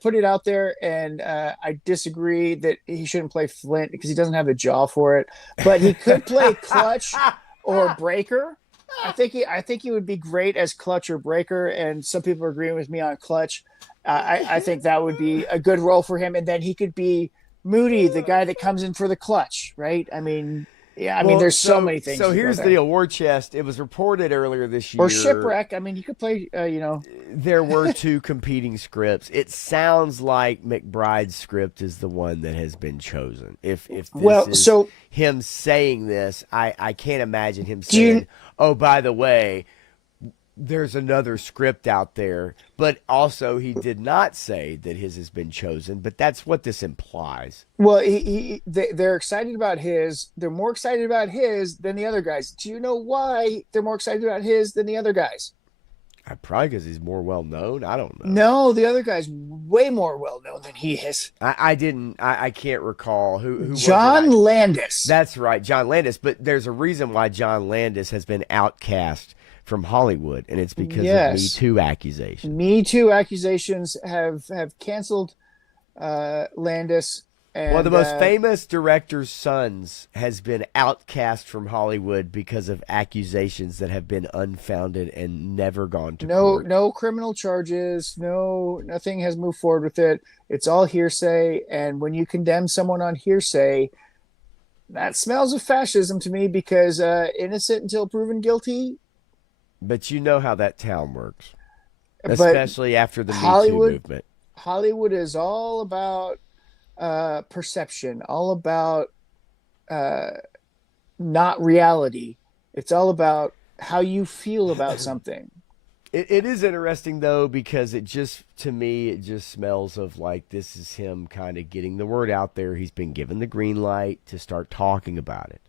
put it out there, and I disagree that he shouldn't play Flint because he doesn't have the jaw for it. But he could play Clutch or Breaker. I think he would be great as Clutch or Breaker, and some people are agreeing with me on Clutch. I think that would be a good role for him, and then he could be Moody, the guy that comes in for the clutch, right? I mean, yeah, I mean, there's so many things. So here's the award chest. It was reported earlier this year. Or Shipwreck. I mean, you could play, There were two competing scripts. It sounds like McBride's script is the one that has been chosen. If this is him saying this, I can't imagine him saying, oh, by the way, there's another script out there. But also he did not say that his has been chosen, but that's what this implies. Well, they're excited about his. They're more excited about his than the other guys. Do you know why they're more excited about his than the other guys? Probably because he's more well known. I don't know. No, the other guy's way more well known than he is. I can't recall who John Landis. That's right, John Landis. But there's a reason why John Landis has been outcast from Hollywood, and it's because of Me Too accusations. Me Too accusations have canceled Landis. And, one of the most famous directors' sons has been outcast from Hollywood because of accusations that have been unfounded and never gone to court. No criminal charges. Nothing has moved forward with it. It's all hearsay. And when you condemn someone on hearsay, that smells of fascism to me, because innocent until proven guilty. But you know how that town works, especially after the Me Too movement. Hollywood is all about perception, all about not reality. It's all about how you feel about something. It is interesting, though, because it just smells of like this is him kind of getting the word out there. He's been given the green light to start talking about it.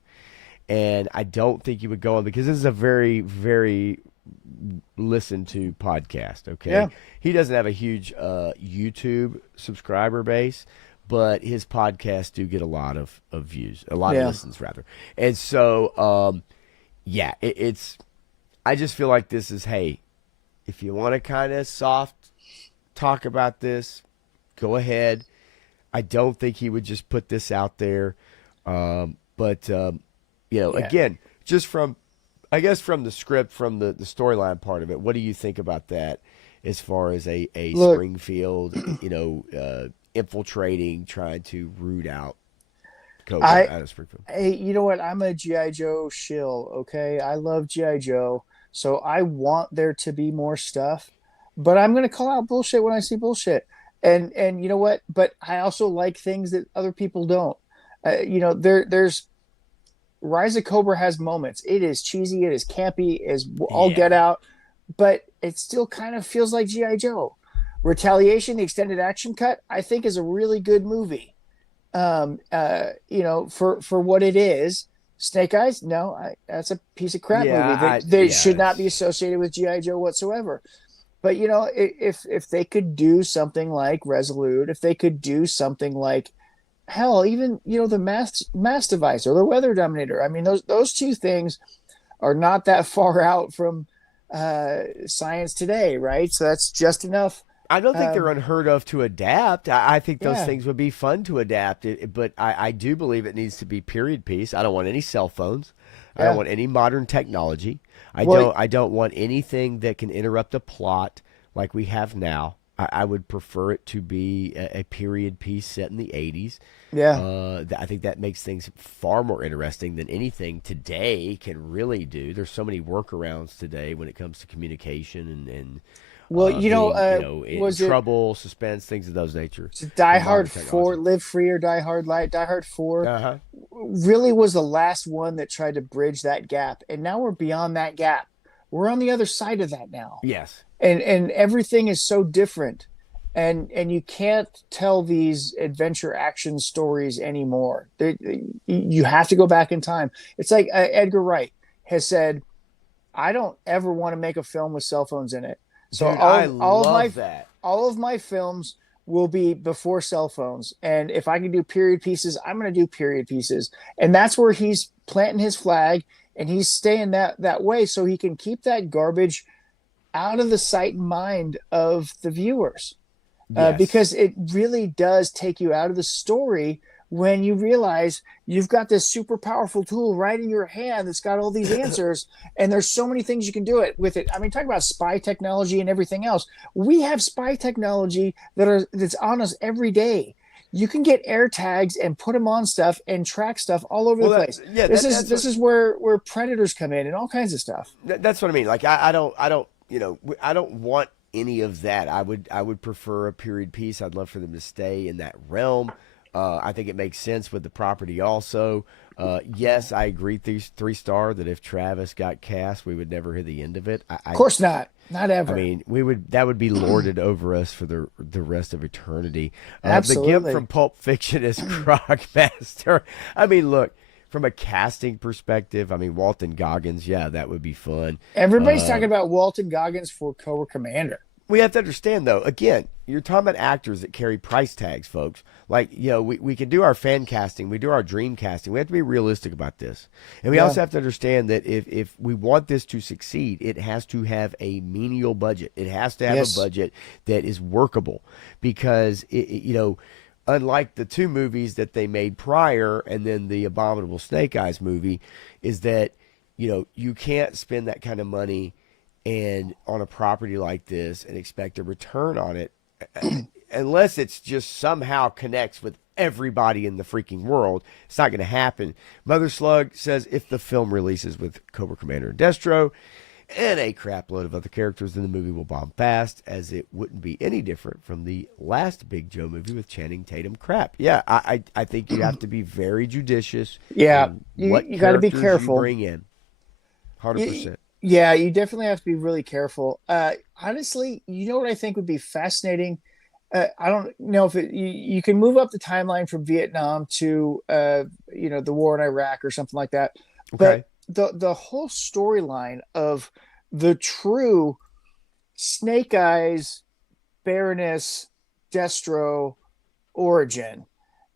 And I don't think he would go on, because this is a very, very listened to podcast. Okay. Yeah. He doesn't have a huge YouTube subscriber base, but his podcasts do get a lot of views, a lot of listens rather. And so, I just feel like this is, hey, if you want to kind of soft talk about this, go ahead. I don't think he would just put this out there. Again, just from the script, from the storyline part of it, what do you think about that as far as a Springfield, infiltrating, trying to root out Cobra out of Springfield? Hey, you know what? I'm a G.I. Joe shill, okay? I love G.I. Joe, so I want there to be more stuff, but I'm going to call out bullshit when I see bullshit. And you know what? But I also like things that other people don't. There's Rise of Cobra has moments. It is cheesy, it is campy, is all get out, but it still kind of feels like G.I. Joe. Retaliation, the extended action cut, I think is a really good movie. For what it is. Snake Eyes, that's a piece of crap movie. They should not be associated with G.I. Joe whatsoever. But if they could do something like Resolute, if they could do something like, hell, even the mass device or the Weather Dominator. I mean, those two things are not that far out from science today, right? So that's just enough. I don't think they're unheard of to adapt. I think those Yeah. things would be fun to adapt, but I do believe it needs to be period piece. I don't want any cell phones. I don't Yeah. want any modern technology. Well, I don't want anything that can interrupt a plot like we have now. I would prefer it to be a period piece set in the 80s. yeah. I think that makes things far more interesting than anything today can really do. There's so many workarounds today when it comes to communication and Well, being, in was it trouble, suspense, things of those nature. Die from modern Hard 4, technology. Live Free or Die Hard Light? Die Hard 4 Uh-huh. really was the last one that tried to bridge that gap. And now we're beyond that gap. We're on the other side of that now. Yes. And everything is so different. And you can't tell these adventure action stories anymore. You have to go back in time. It's like Edgar Wright has said, I don't ever want to make a film with cell phones in it. So Dude, I all love of that. all of my films will be before cell phones. And if I can do period pieces, I'm going to do period pieces. And that's where he's planting his flag, and he's staying that way so he can keep that garbage out of the sight and mind of the viewers. Yes. Because it really does take you out of the story when you realize you've got this super powerful tool right in your hand that's got all these answers, and there's so many things you can do it with it. I mean, talk about spy technology and everything else. We have spy technology that's on us every day. You can get air tags and put them on stuff and track stuff all over the place. This is where predators come in and all kinds of stuff. That's what I mean. Like I don't I don't want any of that. I would prefer a period piece. I'd love for them to stay in that realm. I think it makes sense with the property also. Yes, I agree, 3-star, that if Travis got cast, we would never hear the end of it. Of course not. Not ever. I mean, that would be lorded over us for the rest of eternity. Absolutely. The Gimp from Pulp Fiction is Crocmaster. I mean, look, from a casting perspective, I mean, Walton Goggins, yeah, that would be fun. Everybody's talking about Walton Goggins for Cobra Commander. We have to understand, though, again, you're talking about actors that carry price tags, folks. Like, we can do our fan casting. We do our dream casting. We have to be realistic about this. And we also have to understand that if we want this to succeed, it has to have a menial budget. It has to have a budget that is workable because, unlike the 2 movies that they made prior and then the Abominable Snake Eyes movie, is that, you can't spend that kind of money and on a property like this and expect a return on it unless it's just somehow connects with everybody in the freaking world. It's not going to happen. Mother Slug says if the film releases with Cobra Commander and Destro and a crap load of other characters, then the movie will bomb fast, as it wouldn't be any different from the last Big Joe movie with Channing Tatum crap. Yeah, I think you have to be very judicious. Yeah, you got to be careful. You bring in 100%. Yeah, you definitely have to be really careful. Honestly, you know what I think would be fascinating? I don't know if you can move up the timeline from Vietnam to the war in Iraq or something like that. Okay. But the whole storyline of the true Snake Eyes, Baroness, Destro origin.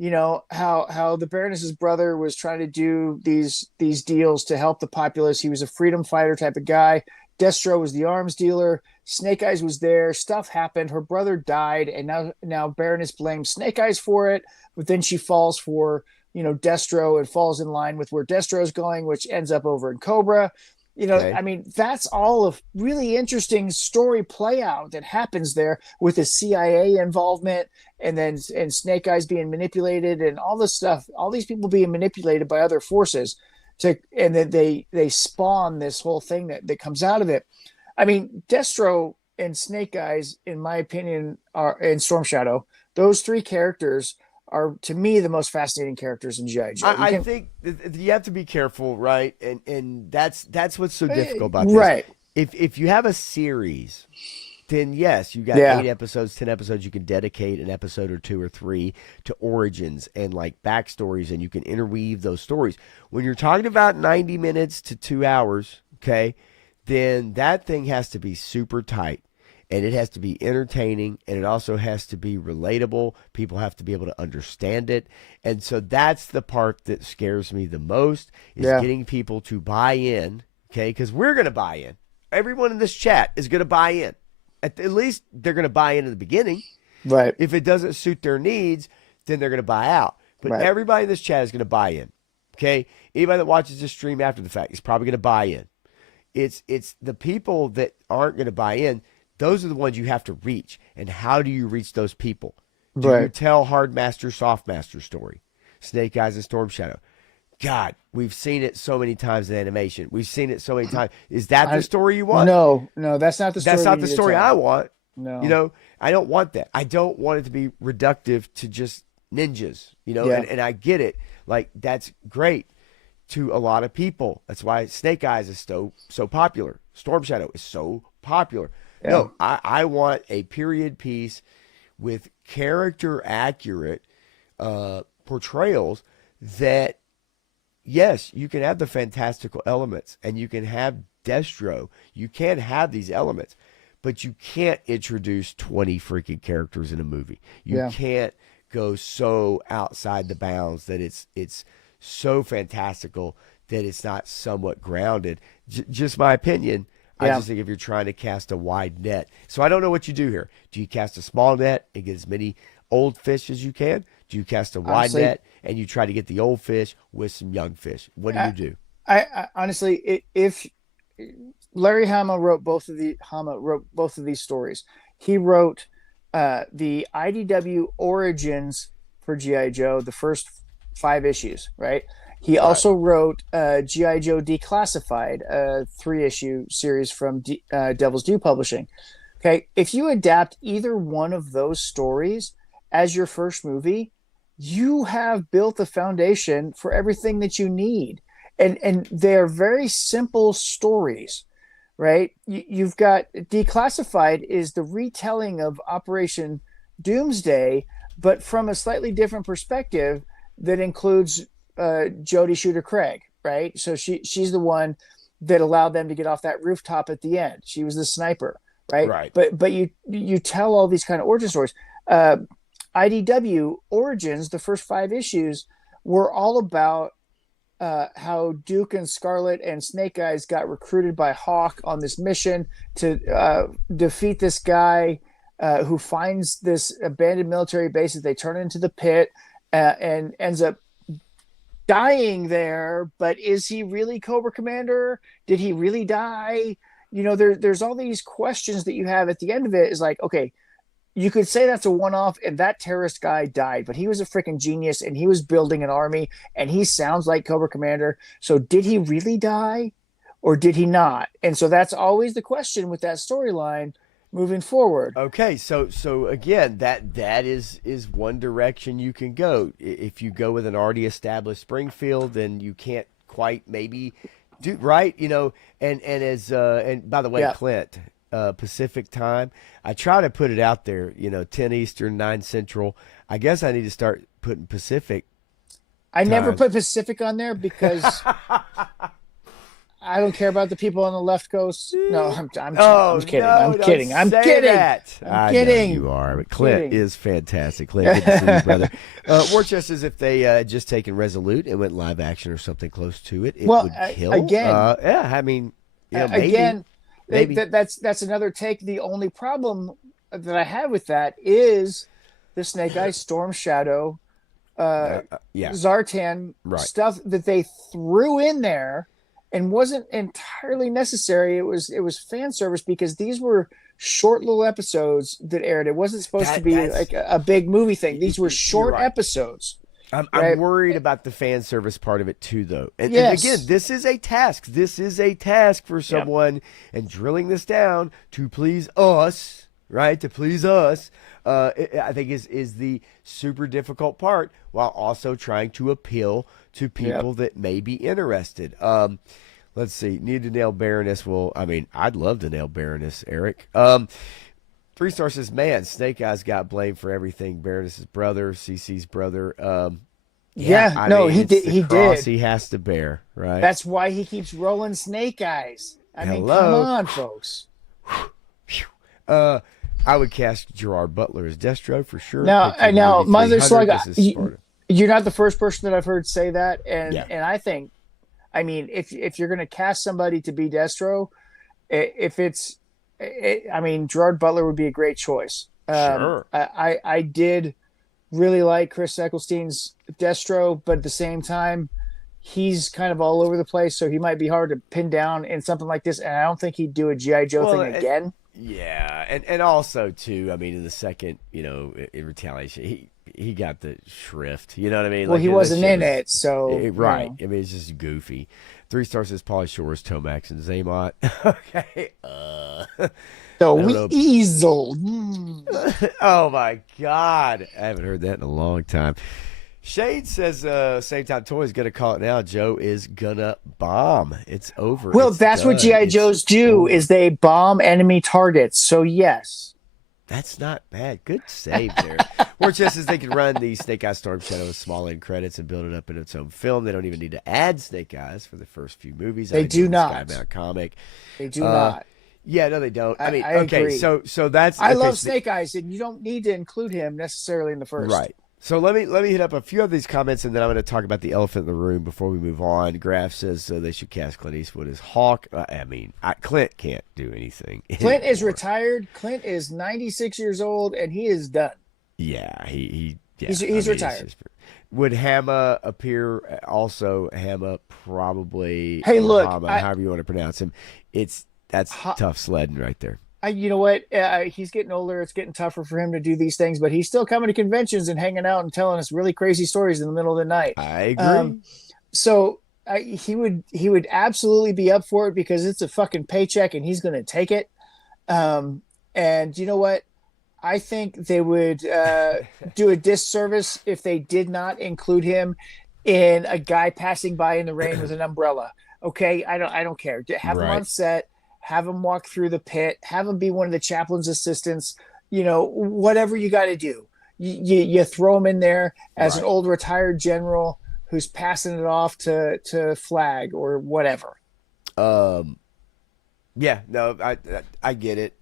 How the Baroness's brother was trying to do these deals to help the populace. He was a freedom fighter type of guy. Destro was the arms dealer. Snake Eyes was there. Stuff happened. Her brother died, and now Baroness blames Snake Eyes for it. But then she falls for Destro and falls in line with where Destro is going, which ends up over in Cobra. Okay. I mean, that's all of really interesting story play out that happens there with the CIA involvement and Snake Eyes being manipulated and all this stuff, all these people being manipulated by other forces and then they spawn this whole thing that comes out of it. I mean, Destro and Snake Eyes, in my opinion, and Storm Shadow, those 3 characters are, to me, the most fascinating characters in G.I. Joe. I think you have to be careful, right? And that's what's so difficult about this. Right. If you have a series, then yes, you got 8 episodes, 10 episodes. You can dedicate an episode or 2 or 3 to origins and like backstories, and you can interweave those stories. When you're talking about 90 minutes to 2 hours, okay, then that thing has to be super tight. And it has to be entertaining, and it also has to be relatable. People have to be able to understand it. And so that's the part that scares me the most, is getting people to buy in, okay? Because we're going to buy in. Everyone in this chat is going to buy in. At least they're going to buy in the beginning. Right. If it doesn't suit their needs, then they're going to buy out. But Right. everybody in this chat is going to buy in, okay? Anybody that watches this stream after the fact is probably going to buy in. It's the people that aren't going to buy in. Those are the ones you have to reach. And how do you reach those people? Do you Right. tell hard master, soft master story? Snake Eyes and Storm Shadow. God, we've seen it so many times in animation. We've seen it so many times. Is that the story you want? No, that's not the story. That's not we the need to story tell. I want. No. You know, I don't want that. I don't want it to be reductive to just ninjas, you know, Yeah. and I get it. Like, that's great to a lot of people. That's why Snake Eyes is so popular. Storm Shadow is so popular. Yeah. No, I want a period piece with character accurate portrayals that, yes, you can have the fantastical elements and you can have Destro. You can have these elements, but you can't introduce 20 freaking characters in a movie. You Yeah. can't go so outside the bounds that it's so fantastical that it's not somewhat grounded. Just my opinion. I Yeah. just think if you're trying to cast a wide net. So I don't know what you do here. Do you cast a small net and get as many old fish as you can? Do you cast a wide Honestly, net and you try to get the old fish with some young fish? What do you do? I honestly, if Larry Hama wrote both of these stories, he wrote the IDW Origins for GI Joe, the first 5 issues, right? He also wrote GI Joe Declassified, a 3-issue series from Devil's Due Publishing. Okay, if you adapt either one of those stories as your first movie, you have built the foundation for everything that you need. And they're very simple stories, right? You've got Declassified is the retelling of Operation Doomsday, but from a slightly different perspective that includes Jodie Shooter Craig, right? So she's the one that allowed them to get off that rooftop at the end. She was the sniper, right? Right. But you tell all these kind of origin stories. IDW Origins, the first 5 issues, were all about how Duke and Scarlet and Snake Eyes got recruited by Hawk on this mission to defeat this guy who finds this abandoned military base that they turn into the pit and ends up dying there. But is he really Cobra Commander? Did he really die? You know, there's all these questions that you have at the end of it. Is like, okay, you could say that's a one-off and that terrorist guy died, but he was a freaking genius and he was building an army and he sounds like Cobra Commander. So did he really die or did he not? And so that's always the question with that storyline moving forward. Okay, so again, that is one direction you can go. If you go with an already established Springfield, then you can't quite maybe do right, you know. And by the way, Yeah. Clint, Pacific time, I try to put it out there, you know, 10 Eastern, 9 Central. I guess I need to start putting Pacific. I never Time. put Pacific on there because I don't care about the people on the left coast. No, I'm kidding. No, I'm kidding. don't I'm say kidding. that. I'm I kidding. know you are, but Clint Kidding. is fantastic. Clint, good to see you, brother. Works as if they had just taken Resolute and went live action or something close to it. It Well, would kill. again- Yeah, I mean, you know, maybe. Again, maybe. that's another take. The only problem that I have with that is the Snake Eyes, Storm Shadow, yeah. Zartan Right. stuff that they threw in there and wasn't entirely necessary. It was fan service because these were short little episodes that aired. It wasn't supposed to be That's- like a big movie thing. These were You're short right. episodes. I'm Right. worried about the fan service part of it too, though. And Yes. again, this is a task. This is a task for someone, and drilling this down to please us, right? To please us, I think is the super difficult part, while also trying to appeal to people that may be interested. Let's see. Need to nail Baroness. Well, I mean, I'd love to nail Baroness, Eric. 3-star says, man, Snake Eyes got blamed for everything. Baroness's brother, CC's brother. I mean, he it's did. the He cross did. he has to bear, right? That's why he keeps rolling Snake Eyes. I mean, Hello. come on, folks. I would cast Gerard Butler as Destro for sure. Now, Picture now, movie Mother 300, Slug, this is Sparta. you're not the first person that I've heard say that, and Yeah. and I think I mean, if you're going to cast somebody to be Destro, I mean, Gerard Butler would be a great choice. Sure. I did really like Chris Ecclestein's Destro, but at the same time, he's kind of all over the place, so he might be hard to pin down in something like this. And I don't think he'd do a G.I. Joe thing again. Yeah, and also too, I mean, in the second, in Retaliation, he got the shrift. You know what I mean? Well, he wasn't in it, so right. I mean, it's just goofy. 3 stars says Pauly Shores, Tomax, and Zaymont. Okay. So Weasel. Oh my God, I haven't heard that in a long time. Shade says, same time Toy's gonna call it now. Joe is gonna bomb. It's over. Well, it's that's done. what G.I. Joes do, is they bomb enemy targets. So yes. That's not bad. Good save there. Or just as they can run the Snake Eyes Storm Shadow with small end credits and build it up in its own film. They don't even need to add Snake Eyes for the first few movies. They do not. Skybound comic. They do not. Yeah, no, they don't. I mean, I okay, agree. so that's. I love Snake Eyes, and you don't need to include him necessarily in the first. Right. So let me hit up a few of these comments, and then I'm going to talk about the elephant in the room before we move on. Graf says they should cast Clint Eastwood as Hawk. Clint can't do anything. Clint is retired. Clint is 96 years old, and he is done. Yeah, he's retired. Would Hama appear? Also, Hama probably. Hey, look, however you want to pronounce him. That's tough sledding right there. You know what? He's getting older. It's getting tougher for him to do these things, but he's still coming to conventions and hanging out and telling us really crazy stories in the middle of the night. I agree. He would absolutely be up for it because it's a fucking paycheck and he's going to take it. And you know what? I think they would do a disservice if they did not include him in a guy passing by in the rain with an umbrella. Okay, I don't care. Have him on set. Have him walk through the pit, have him be one of the chaplain's assistants, whatever you got to do. You throw him in there as an old retired general who's passing it off to Flag or whatever. Yeah, no, I get it.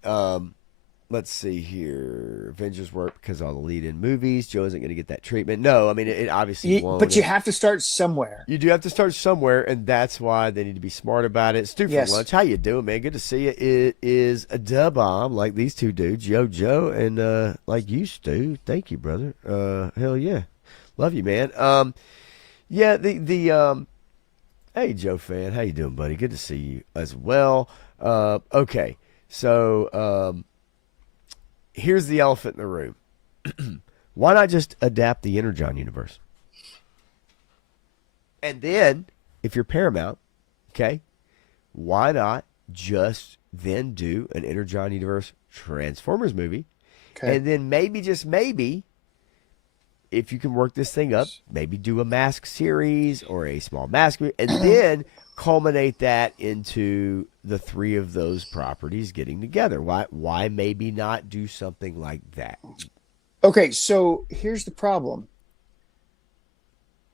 Let's see here. Avengers work because all the lead-in movies. Joe isn't going to get that treatment. No, I mean, it obviously won't. But you have to start somewhere. You do have to start somewhere, and that's why they need to be smart about it. Stu from Lunch, how you doing, man? Good to see you. It is a dub bomb like these two dudes, Joe, and like you, Stu. Thank you, brother. Hell yeah. Love you, man. Yeah, hey, Joe fan. How you doing, buddy? Good to see you as well. Okay, so here's the elephant in the room. Why not just adapt the Energon universe? And then, if you're Paramount, okay, why not just then do an Energon universe Transformers movie? Okay. And then maybe, just maybe, if you can work this thing up, maybe do a Mask series or a small Mask movie, and then culminate that into the 3 of those properties getting together. Why maybe not do something like that? Okay, so here's the problem.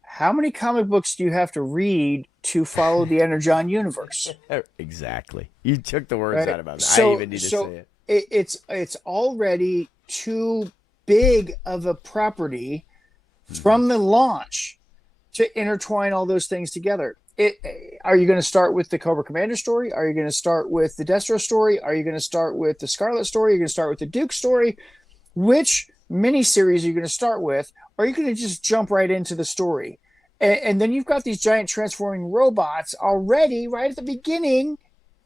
How many comic books do you have to read to follow the Energon universe? Exactly. You took the words out of my mouth. I even need to say it. It's already too big of a property from the launch to intertwine all those things together. Are you going to start with the Cobra Commander story? Are you going to start with the Destro story? Are you going to start with the Scarlet story? Are you going to start with the Duke story? Which miniseries are you going to start with? Or are you going to just jump right into the story? And then you've got these giant transforming robots already right at the beginning,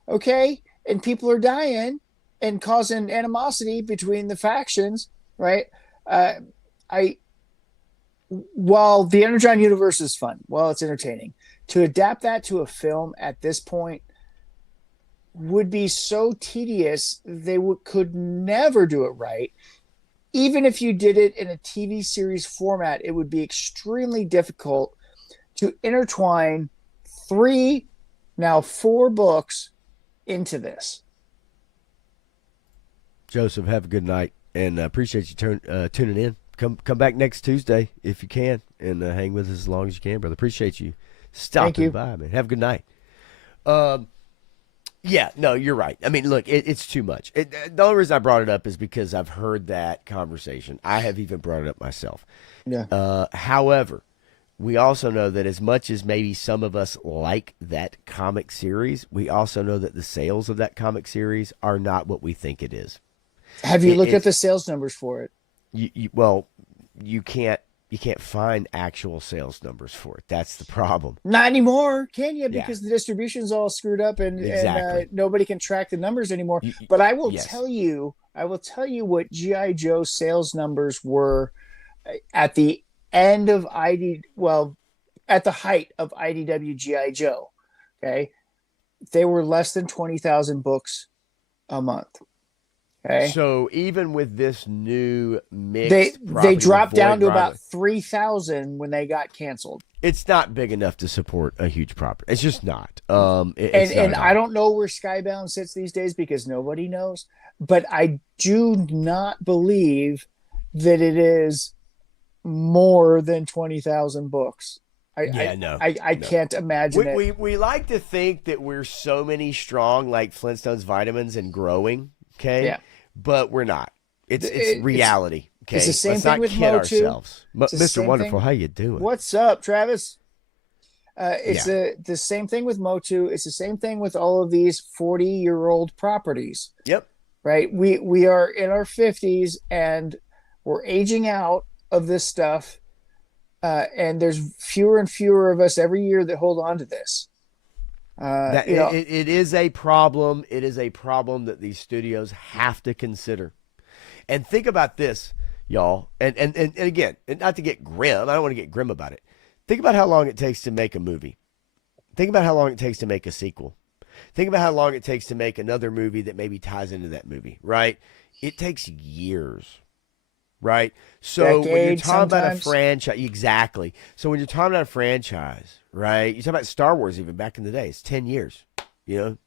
okay? And people are dying and causing animosity between the factions, right? While the Energon universe is fun, while it's entertaining, to adapt that to a film at this point would be so tedious. They could never do it right. Even if you did it in a TV series format, it would be extremely difficult to intertwine 3, now 4 books into this. Joseph, have a good night, and appreciate you tuning in. Come back next Tuesday if you can, and hang with us as long as you can, brother. Appreciate you stopping by, man. Have a good night. Yeah, no, you're right. I mean, look, it's too much. The only reason I brought it up is because I've heard that conversation. I have even brought it up myself. Yeah. However, we also know that as much as maybe some of us like that comic series, we also know that the sales of that comic series are not what we think it is. Have you looked at the sales numbers for it? Well, you can't find actual sales numbers for it. That's the problem. Not anymore, can you? Because the distribution's all screwed up and nobody can track the numbers anymore. But I will tell you what G.I. Joe sales numbers were at the end of at the height of IDW G.I. Joe. Okay. They were less than 20,000 books a month. Okay. So even with this new mix, they dropped down to about 3,000 when they got canceled. It's not big enough to support a huge property. It's just not. And I don't know where Skybound sits these days because nobody knows. But I do not believe that it is more than 20,000 books. I can't imagine it. We like to think that we're so many strong, like Flintstones vitamins and growing. Okay. Yeah. But we're not. It's reality. Okay. It's the same Let's thing not with kid Motu. ourselves. Mr. Wonderful, how you doing? What's up, Travis? It's the same thing with Motu. It's the same thing with all of these 40-year-old properties. Yep. Right. We are in our 50s and we're aging out of this stuff. And there's fewer and fewer of us every year that hold on to this. It is a problem. It is a problem that these studios have to consider. And think about this, y'all. And again, not to get grim. I don't want to get grim about it. Think about how long it takes to make a movie. Think about how long it takes to make a sequel. Think about how long it takes to make another movie that maybe ties into that movie, right? It takes years, right? So when you're talking about a franchise, exactly. So when you're talking about a franchise, right? You talk about Star Wars even back in the day. It's 10 years, 10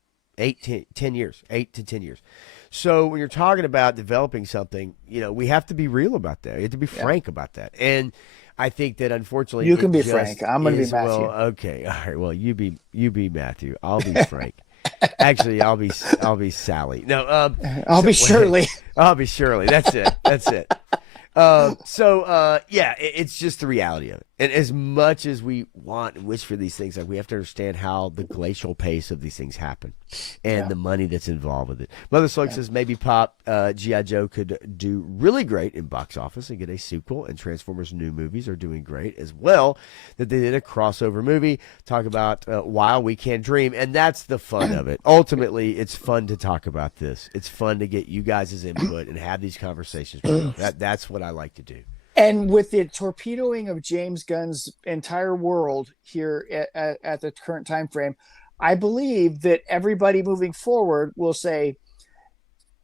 years, 8 to 10 years. So when you're talking about developing something, we have to be real about that. You have to be frank about that. And I think that unfortunately you can be frank. I'm going to be Matthew. Well, okay. All right. Well, you be Matthew. I'll be Frank. Actually, I'll be Sally. No, I'll be Shirley. I'll be Shirley. That's it. It's just the reality of it. And as much as we want and wish for these things, we have to understand how the glacial pace of these things happen and the money that's involved with it. Mother Slug says maybe Pop G.I. Joe could do really great in box office and get a sequel, and Transformers new movies are doing great as well, that they did a crossover movie, talk about While We Can Dream, and that's the fun of it. Ultimately, it's fun to talk about this. It's fun to get you guys' input and have these conversations. That's what I like to do. And with the torpedoing of James Gunn's entire world here at the current time frame, I believe that everybody moving forward will say,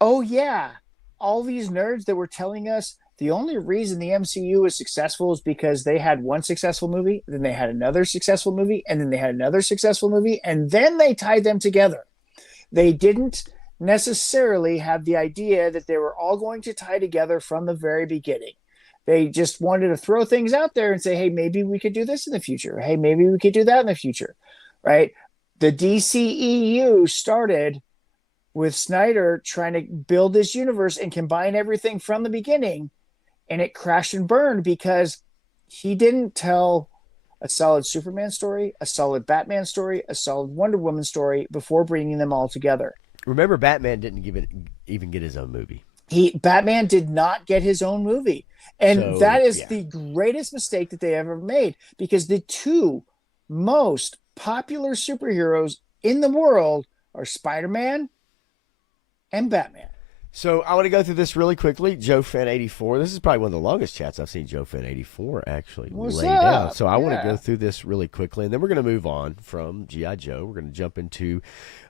oh, yeah, all these nerds that were telling us the only reason the MCU is successful is because they had one successful movie, then they had another successful movie, and then they had another successful movie, and then they tied them together. They didn't necessarily have the idea that they were all going to tie together from the very beginning. They just wanted to throw things out there and say, hey, maybe we could do this in the future. Hey, maybe we could do that in the future, right? The DCEU started with Snyder trying to build this universe and combine everything from the beginning, and it crashed and burned because he didn't tell a solid Superman story, a solid Batman story, a solid Wonder Woman story before bringing them all together. Remember, Batman didn't even get his own movie. Batman did not get his own movie. And that is the greatest mistake that they ever made, because the two most popular superheroes in the world are Spider-Man and Batman. So I want to go through this really quickly. Joe Fan 84. This is probably one of the longest chats I've seen Joe Fan 84 actually lay down. So I want to go through this really quickly, and then we're going to move on from G.I. Joe. We're going to jump into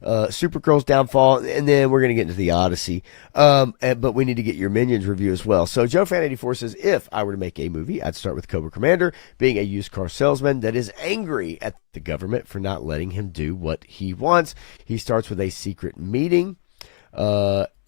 Supergirl's downfall, and then we're going to get into the Odyssey. But we need to get your Minions review as well. So Joe Fan 84 says, if I were to make a movie, I'd start with Cobra Commander being a used car salesman that is angry at the government for not letting him do what he wants. He starts with a secret meeting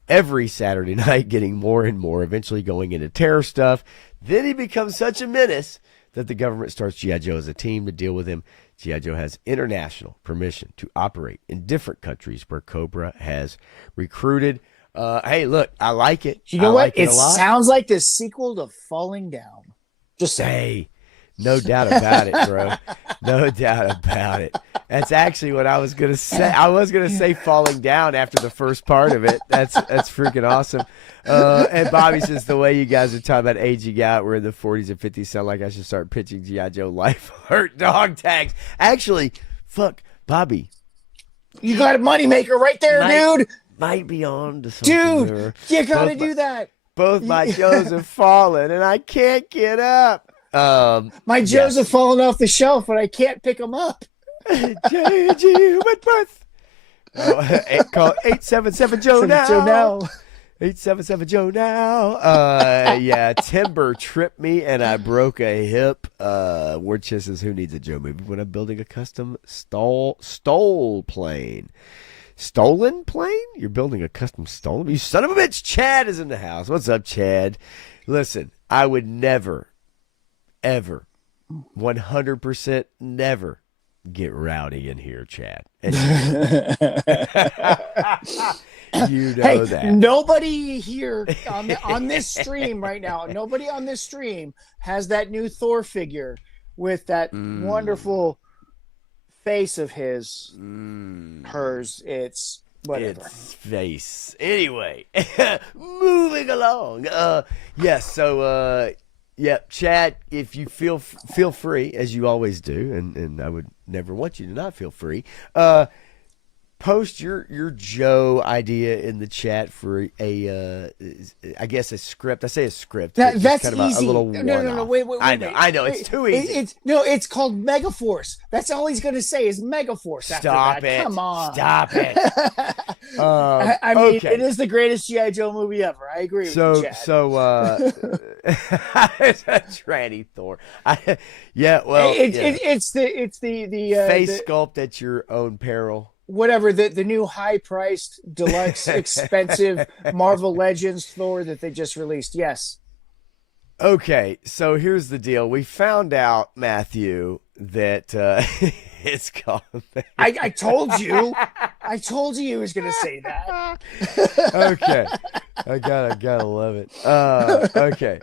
every Saturday night, getting more and more, eventually going into terror stuff. Then he becomes such a menace that the government starts G.I. Joe as a team to deal with him. G.I. Joe has international permission to operate in different countries where Cobra has recruited. Hey, look, I like it. You know what? It sounds like the sequel to Falling Down. Just say. Hey, No doubt about it, bro. No doubt about it. That's actually what I was gonna say. I was gonna say falling down after the first part of it. That's freaking awesome. And Bobby says the way you guys are talking about aging out, we're in the 40s and 50s. Sound like I should start pitching GI Joe Life Alert dog tags. Actually, fuck, Bobby. You got a moneymaker right there, dude. Might be on to something. Dude, you gotta do that. Both my Joes have fallen, and I can't get up. My Joes have fallen off the shelf, but I can't pick them up. J.G. Whitworth. Call 877 Joe now. 877 Joe now. Yeah, timber tripped me and I broke a hip. Wardchest says, who needs a Joe movie when I'm building a custom stole plane? Stolen plane? You're building a custom stolen? You son of a bitch. Chad is in the house. What's up, Chad? Listen, I would never, ever, 100% never get rowdy in here, Chad. You know that. Nobody here on this stream right now, nobody on this stream has that new Thor figure with that wonderful face of his. Hers. It's whatever. It's face. Anyway, moving along. Yes. So, yeah, Chad, if you feel free, as you always do, and I would never want you to not feel free, post your Joe idea in the chat for I guess a script. I say a script. That's kind of easy. A little No. Wait. I know. It's too easy. It's called Megaforce. That's all he's going to say is Megaforce. Stop it. Come on. Stop it. I mean, okay. it is the greatest G.I. Joe movie ever. I agree with you, Chad. It's a tranny Thor. It's the face sculpt at your own peril. Whatever, the new high-priced, deluxe, expensive Marvel Legends Thor that they just released. Yes. Okay, so here's the deal. We found out, Matthew, that it's called... I told you. I told you he was going to say that. Okay. I gotta love it. Okay.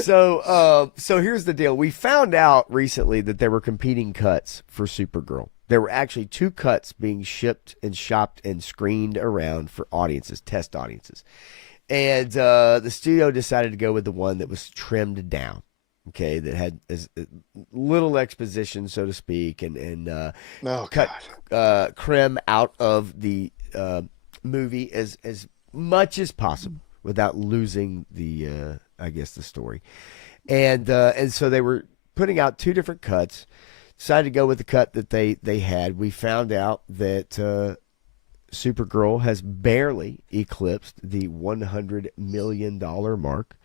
So here's the deal. We found out recently that there were competing cuts for Supergirl. There were actually 2 cuts being shipped and shopped and screened around for audiences, test audiences. And the studio decided to go with the one that was trimmed down, okay, that had as little exposition, so to speak, and cut Krim out of the movie as much as possible without losing the, I guess, the story. And so they were putting out 2 different cuts. Decided to go with the cut that they had. We found out that Supergirl has barely eclipsed the $100 million mark.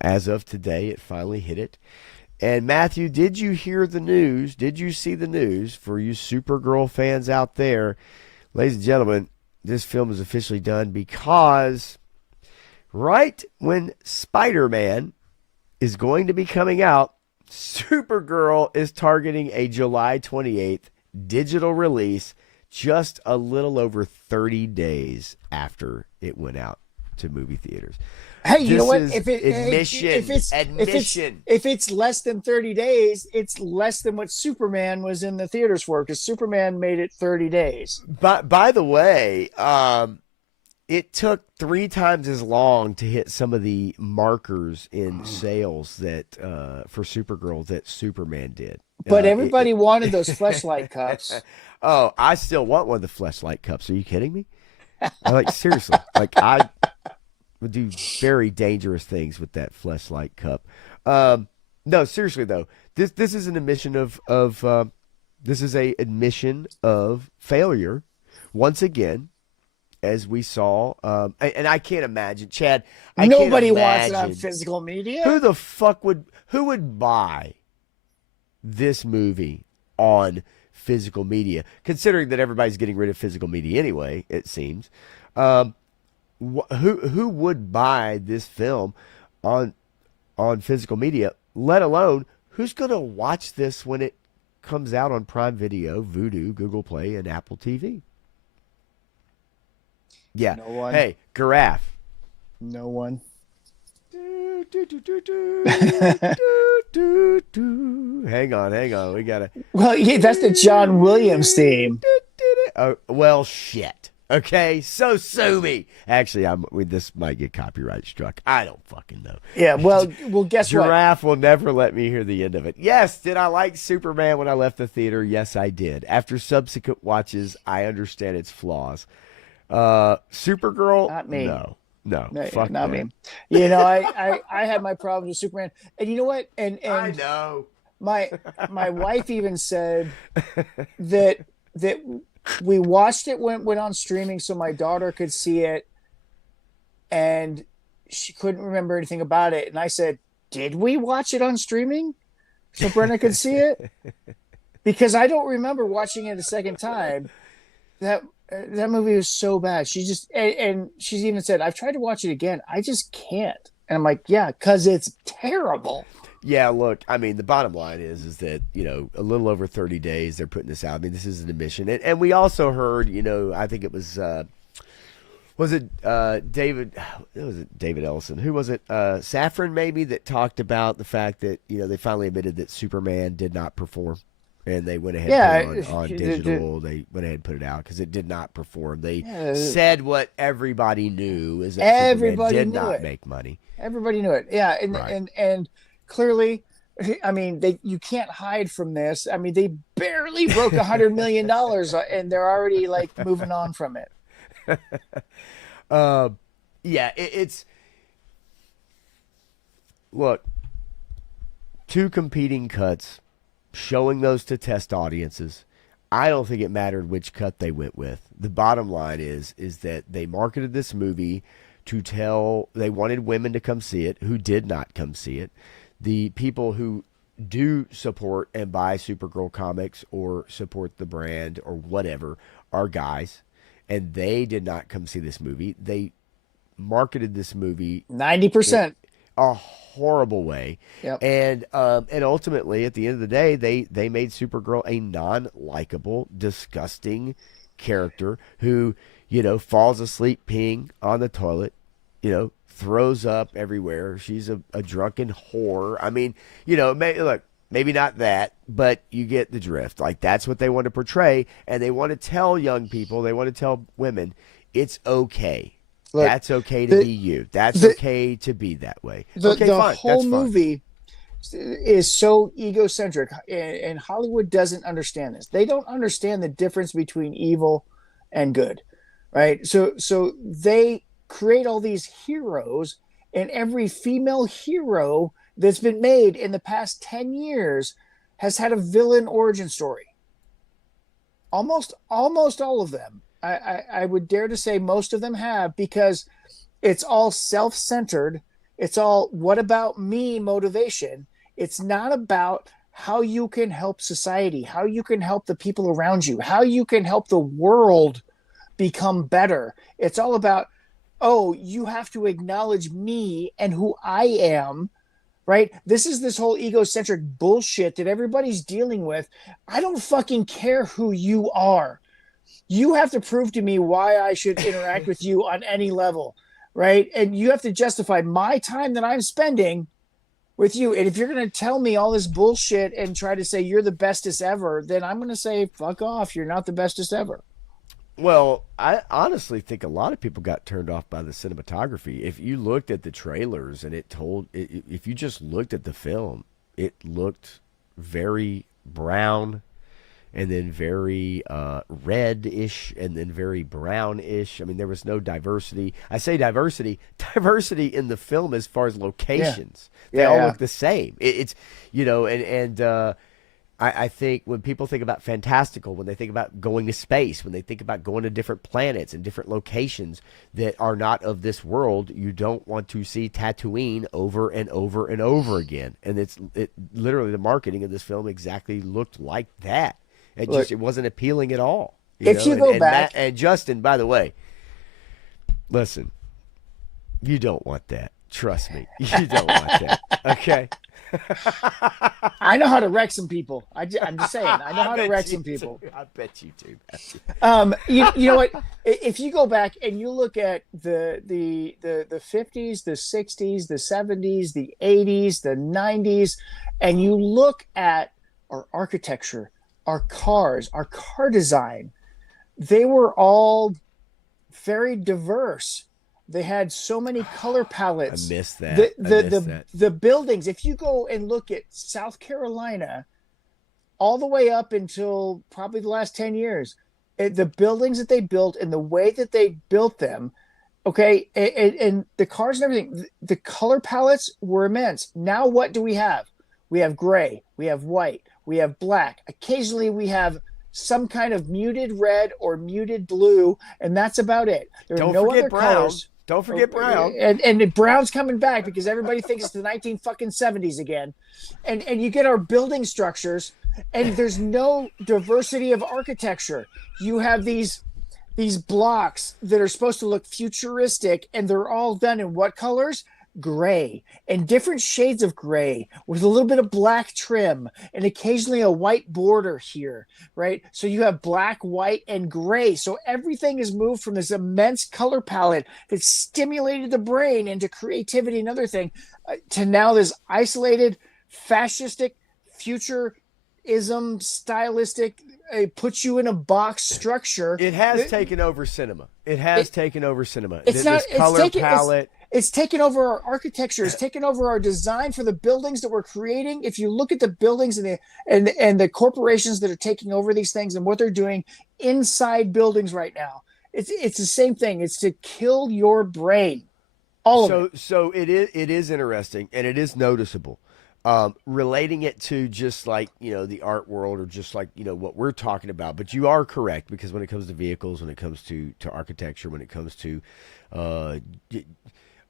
As of today, it finally hit it. And Matthew, did you hear the news? Did you see the news for you Supergirl fans out there? Ladies and gentlemen, this film is officially done because right when Spider-Man is going to be coming out, Supergirl is targeting a July 28th digital release, just a little over 30 days after it went out to movie theaters. Hey, you know what? If it's less than 30 days, it's less than what Superman was in the theaters for, because Superman made it 30 days. But by the way, it took 3 times as long to hit some of the markers in sales that for Supergirl that Superman did. But everybody wanted those Fleshlight cups. Oh, I still want one of the Fleshlight cups. Are you kidding me? Seriously. I would do very dangerous things with that Fleshlight cup. No, seriously though. This is an admission of this is a admission of failure once again. As we saw, and I can't imagine, Chad. Nobody wants it on physical media. Who would buy this movie on physical media? Considering that everybody's getting rid of physical media anyway, it seems. Who would buy this film on physical media? Let alone who's going to watch this when it comes out on Prime Video, Vudu, Google Play, and Apple TV? Yeah. No one. Hey, Giraffe. No one. Hang on. We gotta. Well, yeah, that's the John Williams theme. Oh, well, shit. Okay, so sue me. Actually, this might get copyright struck. I don't fucking know. Yeah, well, guess what? Giraffe will never let me hear the end of it. Yes, did I like Superman when I left the theater? Yes, I did. After subsequent watches, I understand its flaws. Supergirl? Not me. No, not that. me. You know, I had my problems with Superman, and you know what? And I know my wife even said that we watched it when it went on streaming, so my daughter could see it, and she couldn't remember anything about it. And I said, "Did we watch it on streaming so Brenda could see it?" Because I don't remember watching it a second time. That movie was so bad. She just and she's even said, "I've tried to watch it again. I just can't." And I'm like, "Yeah, because it's terrible." Yeah, look, I mean, the bottom line is that, you know, a little over 30 days they're putting this out. I mean, this is an admission. And we also heard, you know, I think it was David Ellison? Who was it? Safran maybe, that talked about the fact that, you know, they finally admitted that Superman did not perform. And they went ahead and put it on digital. They went ahead and put it out because it did not perform. They said what everybody knew is that Superman did not make money. Everybody knew it. Yeah, and clearly, I mean, you can't hide from this. I mean, they barely broke $100 million, and they're already like moving on from it. Yeah, it's look, two competing cuts, showing those to test audiences. I don't think it mattered which cut they went with. The bottom line is that they marketed this movie they wanted women to come see it who did not come see it. The people who do support and buy Supergirl comics or support the brand or whatever are guys, and they did not come see this movie. They marketed this movie 90%. A horrible way. Yep. And ultimately, at the end of the day, they made Supergirl a non-likable, disgusting character who, you know, falls asleep peeing on the toilet, you know, throws up everywhere. She's a drunken whore. I mean, you know, maybe not that, but you get the drift. Like, that's what they want to portray, and they want to tell young people, they want to tell women, it's okay. Look, that's okay to be you. That's okay to be that way. The whole movie is so egocentric, and Hollywood doesn't understand this. They don't understand the difference between evil and good, right? So they create all these heroes, and every female hero that's been made in the past 10 years has had a villain origin story. Almost all of them. I would dare to say most of them have, because it's all self-centered. It's all what about me motivation. It's not about how you can help society, how you can help the people around you, how you can help the world become better. It's all about, oh, you have to acknowledge me and who I am, right? This is this whole egocentric bullshit that everybody's dealing with. I don't fucking care who you are. You have to prove to me why I should interact with you on any level, right? And you have to justify my time that I'm spending with you. And if you're going to tell me all this bullshit and try to say you're the bestest ever, then I'm going to say, fuck off. You're not the bestest ever. Well, I honestly think a lot of people got turned off by the cinematography. If you looked at the trailers and if you just looked at the film, it looked very brown, and then very red-ish, and then very brown-ish. I mean, there was no diversity. I say diversity in the film as far as locations. Yeah. They all look the same. It's, you know, and I think when people think about fantastical, when they think about going to space, when they think about going to different planets and different locations that are not of this world, you don't want to see Tatooine over and over and over again. And it literally, the marketing of this film exactly looked like that. It wasn't appealing at all. You go back, and Justin, by the way, listen, you don't want that. Trust me, you don't want that. Okay. I know how to wreck some people. I'm just saying. I know how to wreck some people. I bet you do. You know what? If you go back and you look at the 50s, the 60s, the 70s, the 80s, the 90s, and you look at our architecture, our cars, our car design, they were all very diverse. They had so many color palettes. I missed that. The buildings, if you go and look at South Carolina, all the way up until probably the last 10 years, the buildings that they built and the way that they built them, okay, and the cars and everything, the color palettes were immense. Now what do we have? We have gray, we have white, we have black. Occasionally we have some kind of muted red or muted blue, and that's about it. There are no other colors. Don't forget brown. And brown's coming back because everybody thinks it's the 1970s again. And you get our building structures, and there's no diversity of architecture. You have these blocks that are supposed to look futuristic, and they're all done in what colors? Gray, and different shades of gray with a little bit of black trim and occasionally a white border here, right? So you have black, white, and gray. So everything is moved from this immense color palette that stimulated the brain into creativity and other thing to now this isolated, fascistic, futurism, stylistic, puts you in a box structure. It has taken over cinema. It's not color palette. It's taken over our architecture. It's taken over our design for the buildings that we're creating. If you look at the buildings and the corporations that are taking over these things and what they're doing inside buildings right now, it's the same thing. It's to kill your brain. All of it. So it is interesting, and it is noticeable. Relating it to just like, the art world, or just like, what we're talking about. But you are correct, because when it comes to vehicles, when it comes to architecture, when it comes to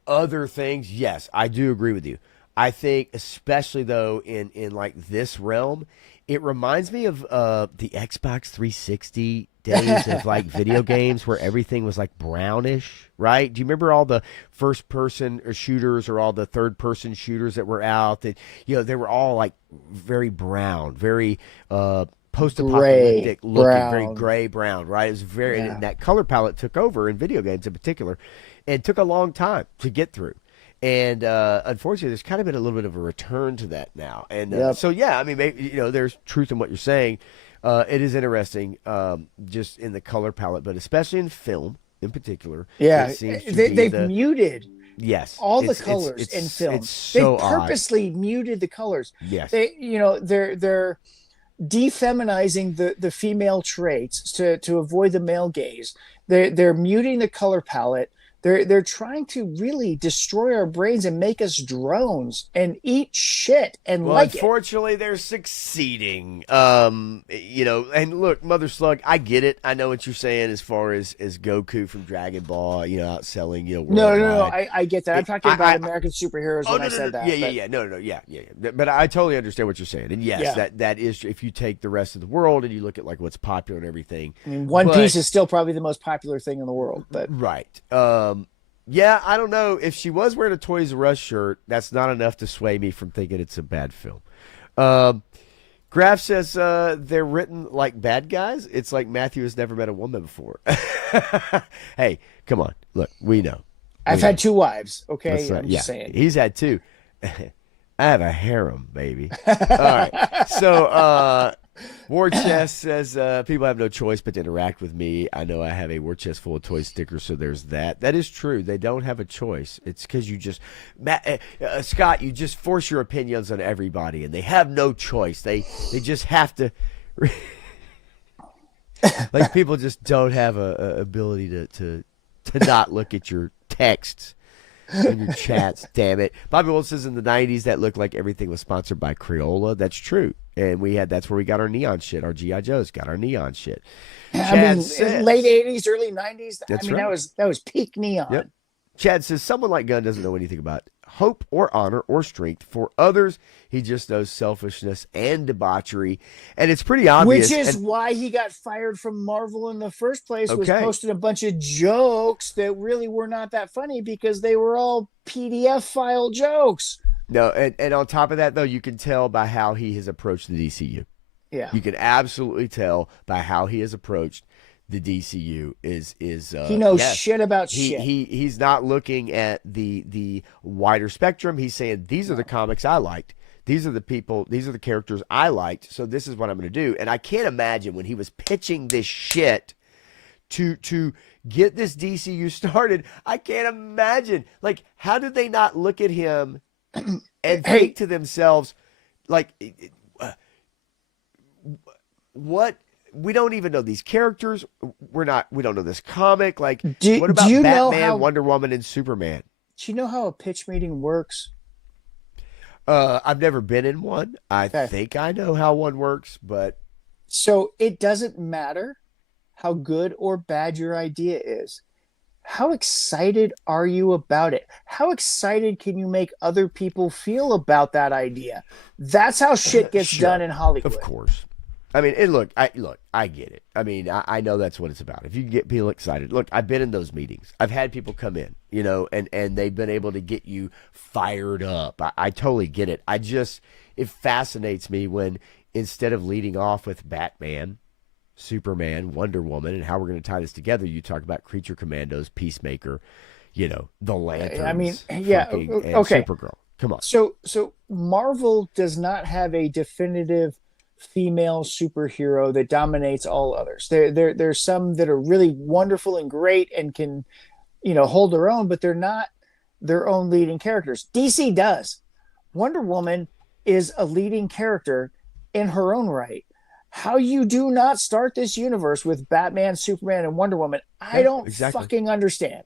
other things, yes, I do agree with you. I think especially though in like this realm, it reminds me of the Xbox 360 days of like video games where everything was like brownish, right? Do you remember all the first person shooters or all the third person shooters that were out that, they were all like very brown, very post-apocalyptic looking, very gray brown, right? It was very, and that color palette took over in video games in particular, and took a long time to get through. And unfortunately, there's kind of been a little bit of a return to that now. And so, yeah, I mean, maybe, there's truth in what you're saying. It is interesting, just in the color palette, but especially in film in particular. Yeah, they've muted. Yes, all the colors in film. It's so they purposely muted the colors. Yes, they're defeminizing the female traits to avoid the male gaze. They're muting the color palette. They're trying to really destroy our brains and make us drones and eat shit and like it. Unfortunately, they're succeeding. And look, Mother Slug, I get it. I know what you're saying as far as Goku from Dragon Ball, outselling, No, I get that. I'm talking about American superheroes when I said that. Yeah. But I totally understand what you're saying. And yes, that is, if you take the rest of the world and you look at like what's popular and everything. I mean, One Piece is still probably the most popular thing in the world, but right. Yeah, I don't know. If she was wearing a Toys R Us shirt, that's not enough to sway me from thinking it's a bad film. Graf says they're written like bad guys. It's like Matthew has never met a woman before. Hey, come on. Look, we know. I've had 2 wives, okay? I'm just saying. He's had 2. I have a harem, baby. All right. So, War Chest says people have no choice but to interact with me. I know I have a war chest full of toy stickers, so there's that. That is true. They don't have a choice. It's because you just, Scott, you just force your opinions on everybody, and they have no choice. They just have to. Like, people just don't have a ability to not look at your texts in your chats. Damn it. Bobby Wolf says in the 90s that looked like everything was sponsored by Crayola. That's true. And that's where we got our neon shit. Our G.I. Joes got our neon shit. Chad says, late 80s, early 90s. That's right. That was peak neon. Yep. Chad says someone like Gunn doesn't know anything about hope or honor or strength. For others, he just knows selfishness and debauchery. And it's pretty obvious. Which is why he got fired from Marvel in the first place, was posting a bunch of jokes that really were not that funny because they were all PDF file jokes. No, and on top of that, though, you can tell by how he has approached the DCU. Yeah. You can absolutely tell by how he has approached the DCU. He knows yes, shit about shit. He's not looking at the wider spectrum. He's saying these are the comics I liked. These are the people. These are the characters I liked. So this is what I'm going to do. And I can't imagine when he was pitching this shit to get this DCU started. I can't imagine. Like, how did they not look at him and think to themselves, like, what? We don't even know these characters. We don't know this comic. Like, what about Batman, Wonder Woman, and Superman? Do you know how a pitch meeting works? I've never been in one. I think I know how one works, but so it doesn't matter how good or bad your idea is. How excited are you about it? How excited can you make other people feel about that idea? That's how shit gets done in Hollywood. Of course. I mean, and look, I get it. I mean, I know that's what it's about. If you can get people excited. Look, I've been in those meetings. I've had people come in, and they've been able to get you fired up. I totally get it. It fascinates me when instead of leading off with Batman, Superman, Wonder Woman, and how we're going to tie this together, you talk about Creature Commandos, Peacemaker, the Lanterns. I mean, yeah, okay. Supergirl. Come on. So Marvel does not have a definitive female superhero that dominates all others. There's some that are really wonderful and great and can, hold their own, but they're not their own leading characters. DC does. Wonder Woman is a leading character in her own right. How you do not start this universe with Batman, Superman, and Wonder Woman, I don't fucking understand.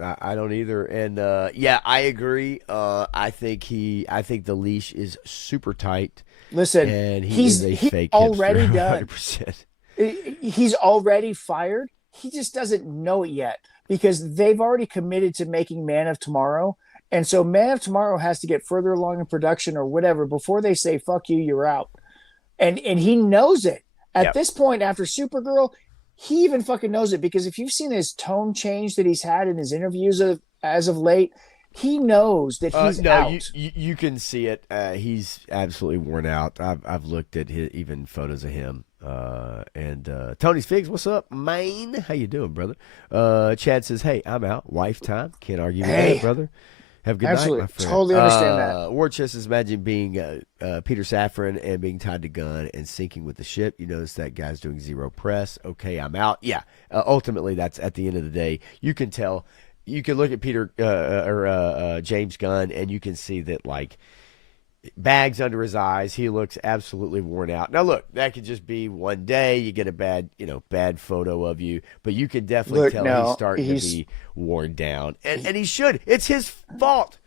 I don't either. And I agree. I think the leash is super tight. Listen, and he's fake already hipster, done. He's already fired. He just doesn't know it yet because they've already committed to making Man of Tomorrow. And so Man of Tomorrow has to get further along in production or whatever before they say, fuck you, you're out. And he knows it. At this point, after Supergirl, he even fucking knows it because if you've seen his tone change that he's had in his interviews as of late, he knows that he's out. You can see it. He's absolutely worn out. I've looked at even photos of him. And Tony's Figs, what's up, man? How you doing, brother? Chad says, hey, I'm out. Wife time. Can't argue with that, brother. Have a good night, my friend. Totally understand that. War Chest is imagine being Peter Safran and being tied to gun and sinking with the ship. You notice that guy's doing zero press. Okay, I'm out. Yeah. Ultimately, that's at the end of the day. You can tell. You can look at Peter or James Gunn, and you can see that like bags under his eyes. He looks absolutely worn out. Now, look, that could just be one day you get a bad photo of you, but you can definitely tell he's starting to be worn down, and he should. It's his fault.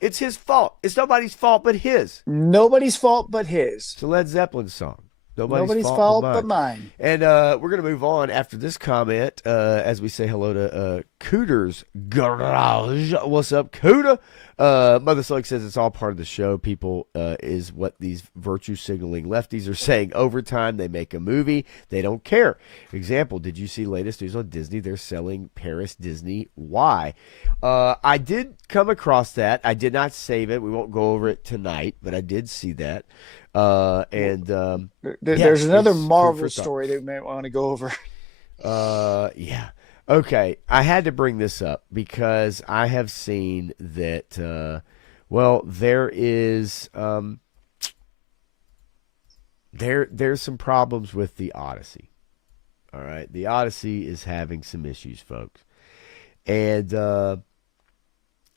It's his fault. It's nobody's fault but his. Nobody's fault but his. It's a Led Zeppelin song. Nobody's fault but mine. And we're going to move on after this comment as we say hello to Cooter's Garage. What's up, Cooter? Mother Slug says it's all part of the show. People is what these virtue signaling lefties are saying. Overtime, they make a movie. They don't care. Example, did you see latest news on Disney? They're selling Paris Disney. Why? I did come across that. I did not save it. We won't go over it tonight, but I did see that. There's another Marvel story that we may want to go over. Yeah. Okay. I had to bring this up because I have seen that, there is, there's some problems with the Odyssey. All right. The Odyssey is having some issues, folks. And,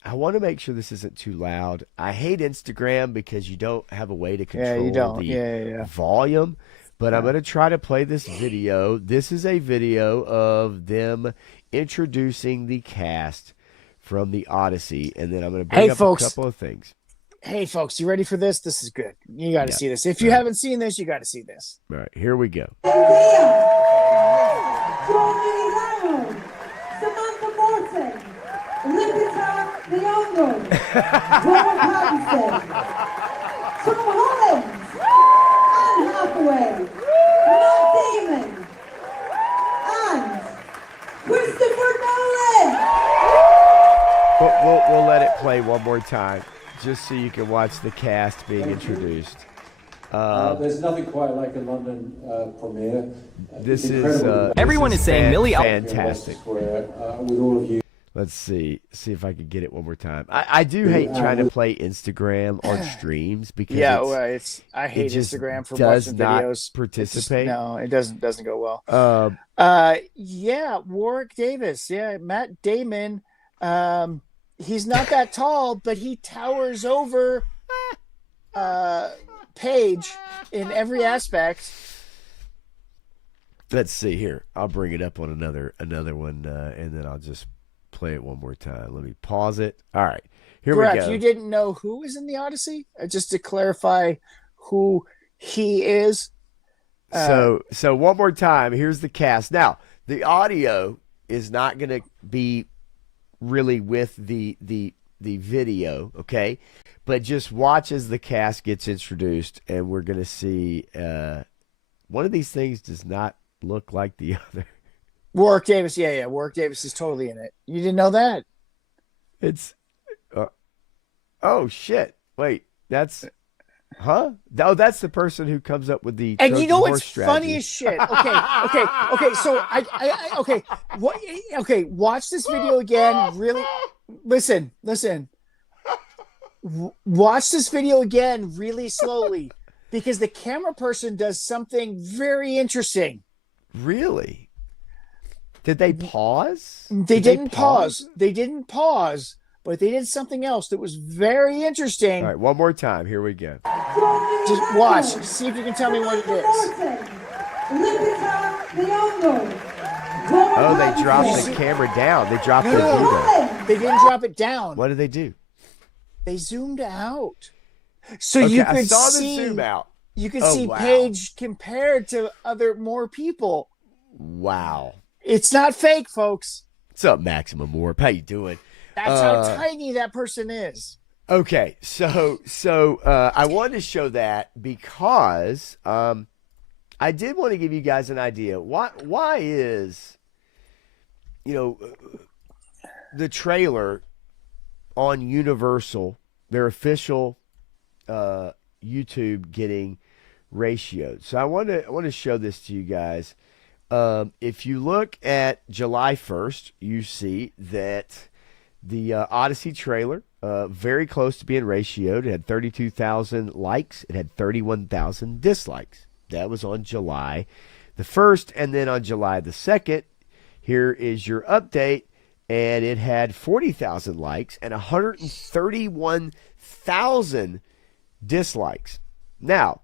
I want to make sure this isn't too loud. I hate Instagram because you don't have a way to control the volume. But I'm going to try to play this video. This is a video of them introducing the cast from the Odyssey. And then I'm going to bring up a couple of things. Hey, folks, you ready for this? This is good. You got to see this. If you haven't seen this, you got to see this. All right, here we go. The younger, Paul Pattinson, Tom Holland, Anne Hathaway, Matt Damon, and Christopher Nolan. We'll let it play one more time. just so you can watch the cast being introduced. There's nothing quite like a London premiere. This It's is incredible. Everyone is saying Millie fantastic. Square, with all of you. Let's see if I can get it one more time. I do hate trying to play Instagram on streams because I hate just Instagram for does watching not videos. participate. No, it doesn't go well. Warwick Davis. Yeah, Matt Damon. He's not that tall, but he towers over Paige in every aspect. Let's see here. I'll bring it up on another one, and then I'll just play it one more time. Let me pause it. All right, here we go. You didn't know who was in the Odyssey? Just to clarify who he is. So one more time. Here's the cast. Now, the audio is not going to be really with the video, okay? But just watch as the cast gets introduced, and we're going to see one of these things does not look like the other. Warwick Davis, yeah. Warwick Davis is totally in it. You didn't know that? It's oh shit! Wait, that's that's the person who comes up with the and you know Trojan what's horse strategy. funny as shit. Okay. So watch this video again. Really, listen. Watch this video again really slowly because the camera person does something very interesting. Really? Did they pause? They didn't pause. They didn't pause, but they did something else that was very interesting. All right, one more time. Here we go. Just watch. See if you can tell me what it is. Oh, they dropped the camera down. They dropped their view. They didn't drop it down. What did they do? They zoomed out. So Okay, you I could saw see the zoom out. You could Oh, see wow. Paige compared to more people. Wow. It's not fake, folks. What's up, Maximum Warp? How you doing? That's how tiny that person is. Okay, so I wanted to show that because I did want to give you guys an idea. Why is the trailer on Universal, their official YouTube, getting ratioed? So I want to show this to you guys. If you look at July 1st, you see that the Odyssey trailer, very close to being ratioed. It had 32,000 likes. It had 31,000 dislikes. That was on July the 1st. And then on July the 2nd, here is your update. And it had 40,000 likes and 131,000 dislikes. Now,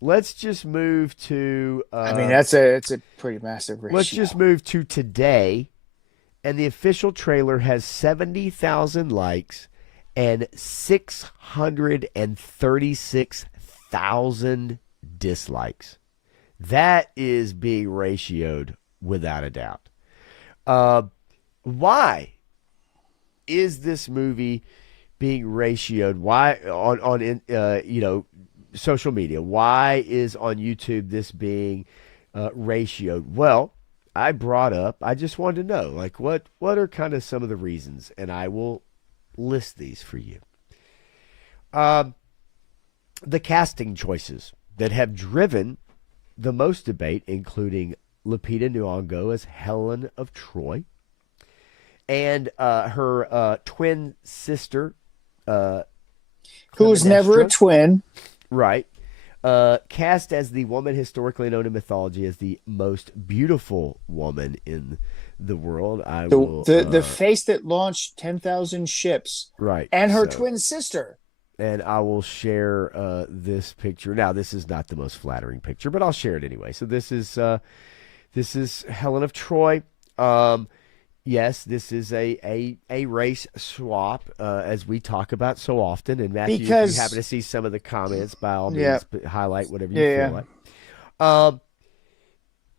let's just move to... it's a pretty massive ratio. Let's just move to today. And the official trailer has 70,000 likes and 636,000 dislikes. That is being ratioed without a doubt. Why is this movie being ratioed? Why on social media? Why is on YouTube this being ratioed? Well, I just wanted to know, like, what are kind of some of the reasons, and I will list these for you. The casting choices that have driven the most debate, including Lupita Nyong'o as Helen of Troy, and her twin sister, who's never a Clytemnestra. twin. Right. Cast as the woman historically known in mythology as the most beautiful woman in the world. The face that launched 10,000 ships. Right. And her twin sister. And I will share this picture. Now, this is not the most flattering picture, but I'll share it anyway. So this is Helen of Troy. Yes, this is a race swap, as we talk about so often. And Matthew, if you happen to see some of the comments, by all means, highlight whatever you feel like.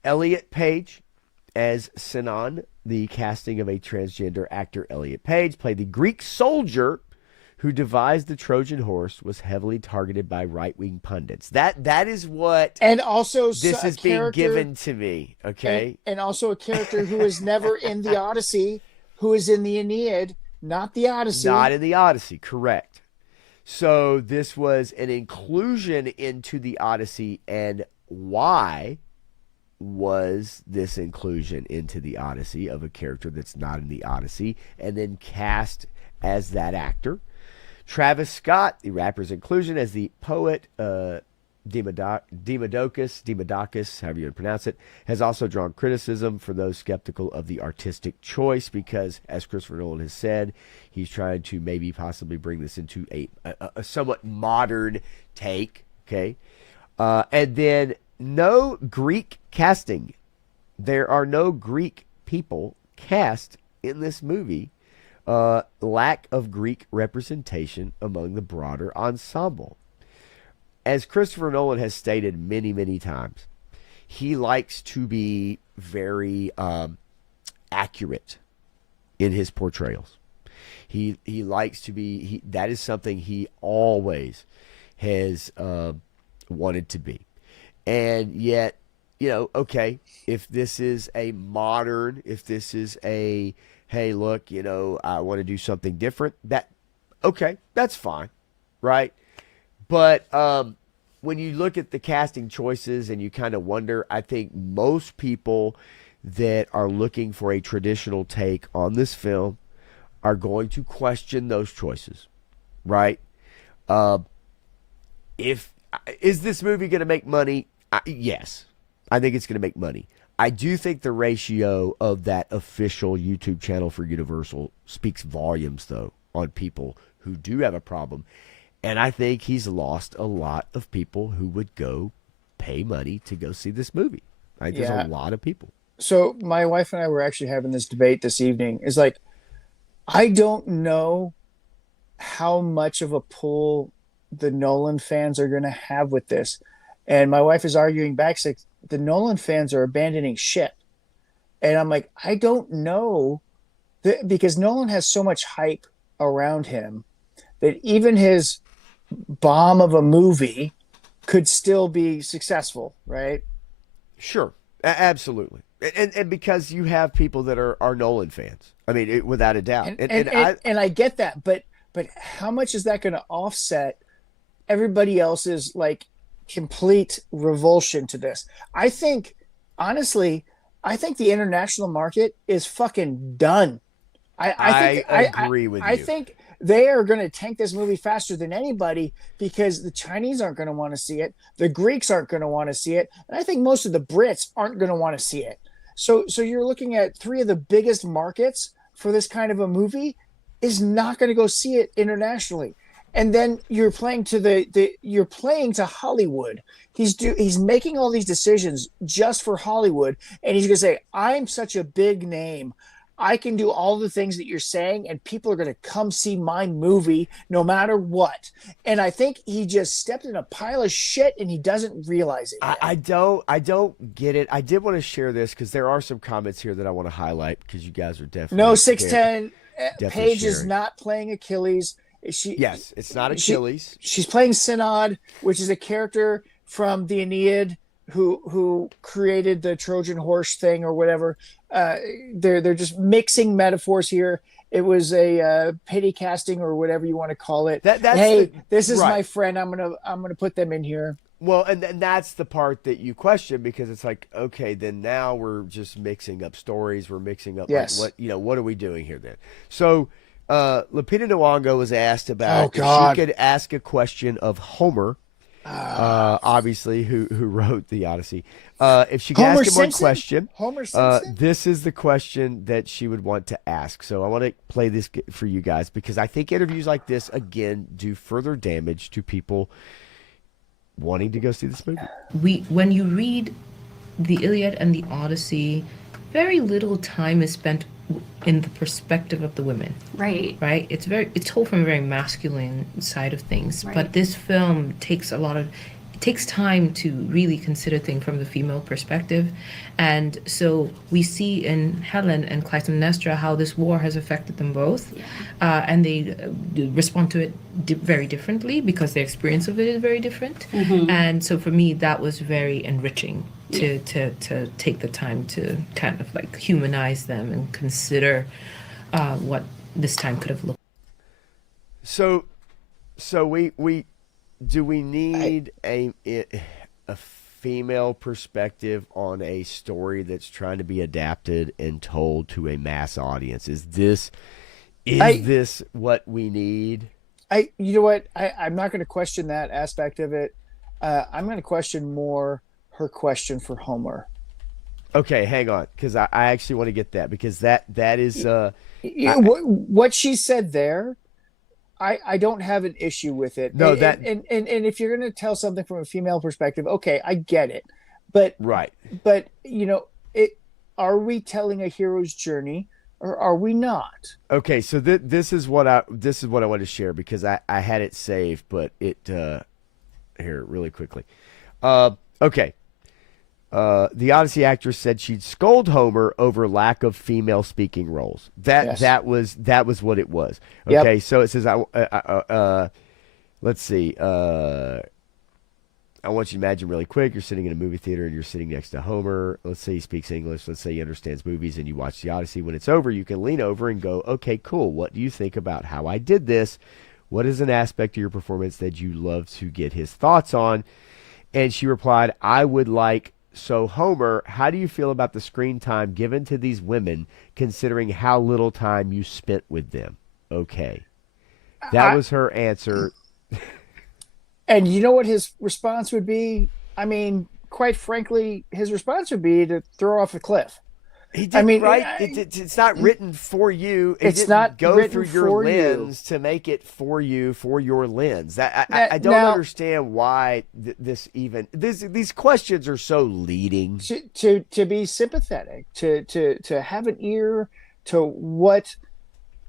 Elliot Page as Sinan, the casting of a transgender actor. Elliot Page played the Greek soldier who devised the Trojan horse, was heavily targeted by right-wing pundits. That is what, and also this is being given to me. Okay, and also a character who is never in the Odyssey, who is in the Aeneid, not the Odyssey. Not in the Odyssey, correct. So this was an inclusion into the Odyssey, and why was this inclusion into the Odyssey of a character that's not in the Odyssey and then cast as that actor? Travis Scott, the rapper's inclusion as the poet Demodocus, however you pronounce it, has also drawn criticism for those skeptical of the artistic choice because, as Christopher Nolan has said, he's trying to maybe possibly bring this into a somewhat modern take. Okay, and then no Greek casting. There are no Greek people cast in this movie. Lack of Greek representation among the broader ensemble. As Christopher Nolan has stated many, many times, he likes to be very accurate in his portrayals. He likes to be, that is something he always has wanted to be. And yet, okay, if this is a modern, if this is a, hey, look, I want to do something different, that's fine, right? But when you look at the casting choices and you kind of wonder, I think most people that are looking for a traditional take on this film are going to question those choices, right? Is this movie going to make money? Yes, I think it's going to make money. I do think the ratio of that official YouTube channel for Universal speaks volumes, though, on people who do have a problem. And I think he's lost a lot of people who would go pay money to go see this movie. I think there's a lot of people. So my wife and I were actually having this debate this evening. Is like, I don't know how much of a pull the Nolan fans are going to have with this. And my wife is arguing back, saying, the Nolan fans are abandoning shit. And I'm like, I don't know. Because Nolan has so much hype around him that even his bomb of a movie could still be successful, right? Sure, absolutely. And because you have people that are Nolan fans. I mean, without a doubt. And I get that, but how much is that going to offset everybody else's like complete revulsion to this? I think, honestly, the international market is fucking done. I agree with you. I think they are going to tank this movie faster than anybody because the Chinese aren't going to want to see it. The Greeks aren't going to want to see it. And I think most of the Brits aren't going to want to see it. So you're looking at three of the biggest markets for this kind of a movie is not going to go see it internationally. And then you're playing to you're playing to Hollywood. He's making all these decisions just for Hollywood. And he's going to say, I'm such a big name. I can do all the things that you're saying, and people are going to come see my movie no matter what. And I think he just stepped in a pile of shit, and he doesn't realize it yet. I don't get it. I did want to share this because there are some comments here that I want to highlight because you guys are definitely no 610. Paige is not playing Achilles. Yes, it's not Achilles. She's playing Synod, which is a character from the Aeneid who created the Trojan horse thing or whatever. They're just mixing metaphors here. It was a pity casting or whatever you want to call it. This is my friend. I'm gonna put them in here. Well, and that's the part that you question because it's like, okay, then now we're just mixing up stories. We're mixing up like, what are we doing here then? So Lupita Nyong'o was asked about if she could ask a question of Homer. Obviously, who wrote the Odyssey? If she could ask him one question, Homer Simpson? This is the question that she would want to ask. So I want to play this for you guys because I think interviews like this again do further damage to people wanting to go see this movie. When you read the Iliad and the Odyssey, very little time is spent in the perspective of the women. Right. It's told from a very masculine side of things. Right. But this film takes time to really consider things from the female perspective. And so we see in Helen and Clytemnestra how this war has affected them both. Yeah. And they respond to it very differently because their experience of it is very different. Mm-hmm. And so for me, that was very enriching to take the time to kind of like humanize them and consider what this time could have looked. So So we need a female perspective on a story that's trying to be adapted and told to a mass audience? Is this what we need? You know what? I'm not going to question that aspect of it. I'm going to question more her question for Homer. Okay, hang on, because I actually want to get that, because that is what she said there. I don't have an issue with it. No, and if you're going to tell something from a female perspective, okay, I get it. But right. But are we telling a hero's journey or are we not? Okay, so this is what I want to share, because I had it saved, but it here really quickly. Okay. The Odyssey actress said she'd scold Homer over lack of female speaking roles. That was what it was. Okay, so it says let's see. I want you to imagine really quick. You're sitting in a movie theater and you're sitting next to Homer. Let's say he speaks English. Let's say he understands movies, and you watch the Odyssey. When it's over, you can lean over and go, "Okay, cool. What do you think about how I did this? What is an aspect of your performance that you love to get his thoughts on?" And she replied, "I would like." So, Homer, how do you feel about the screen time given to these women, considering how little time you spent with them? Okay. That was her answer. And you know what his response would be? I mean, quite frankly, his response would be to throw off a cliff. He did, right? It's not written for you. It's not go through your lens to make it for you, for your lens. I don't understand why these questions are so leading. To be sympathetic, to have an ear to what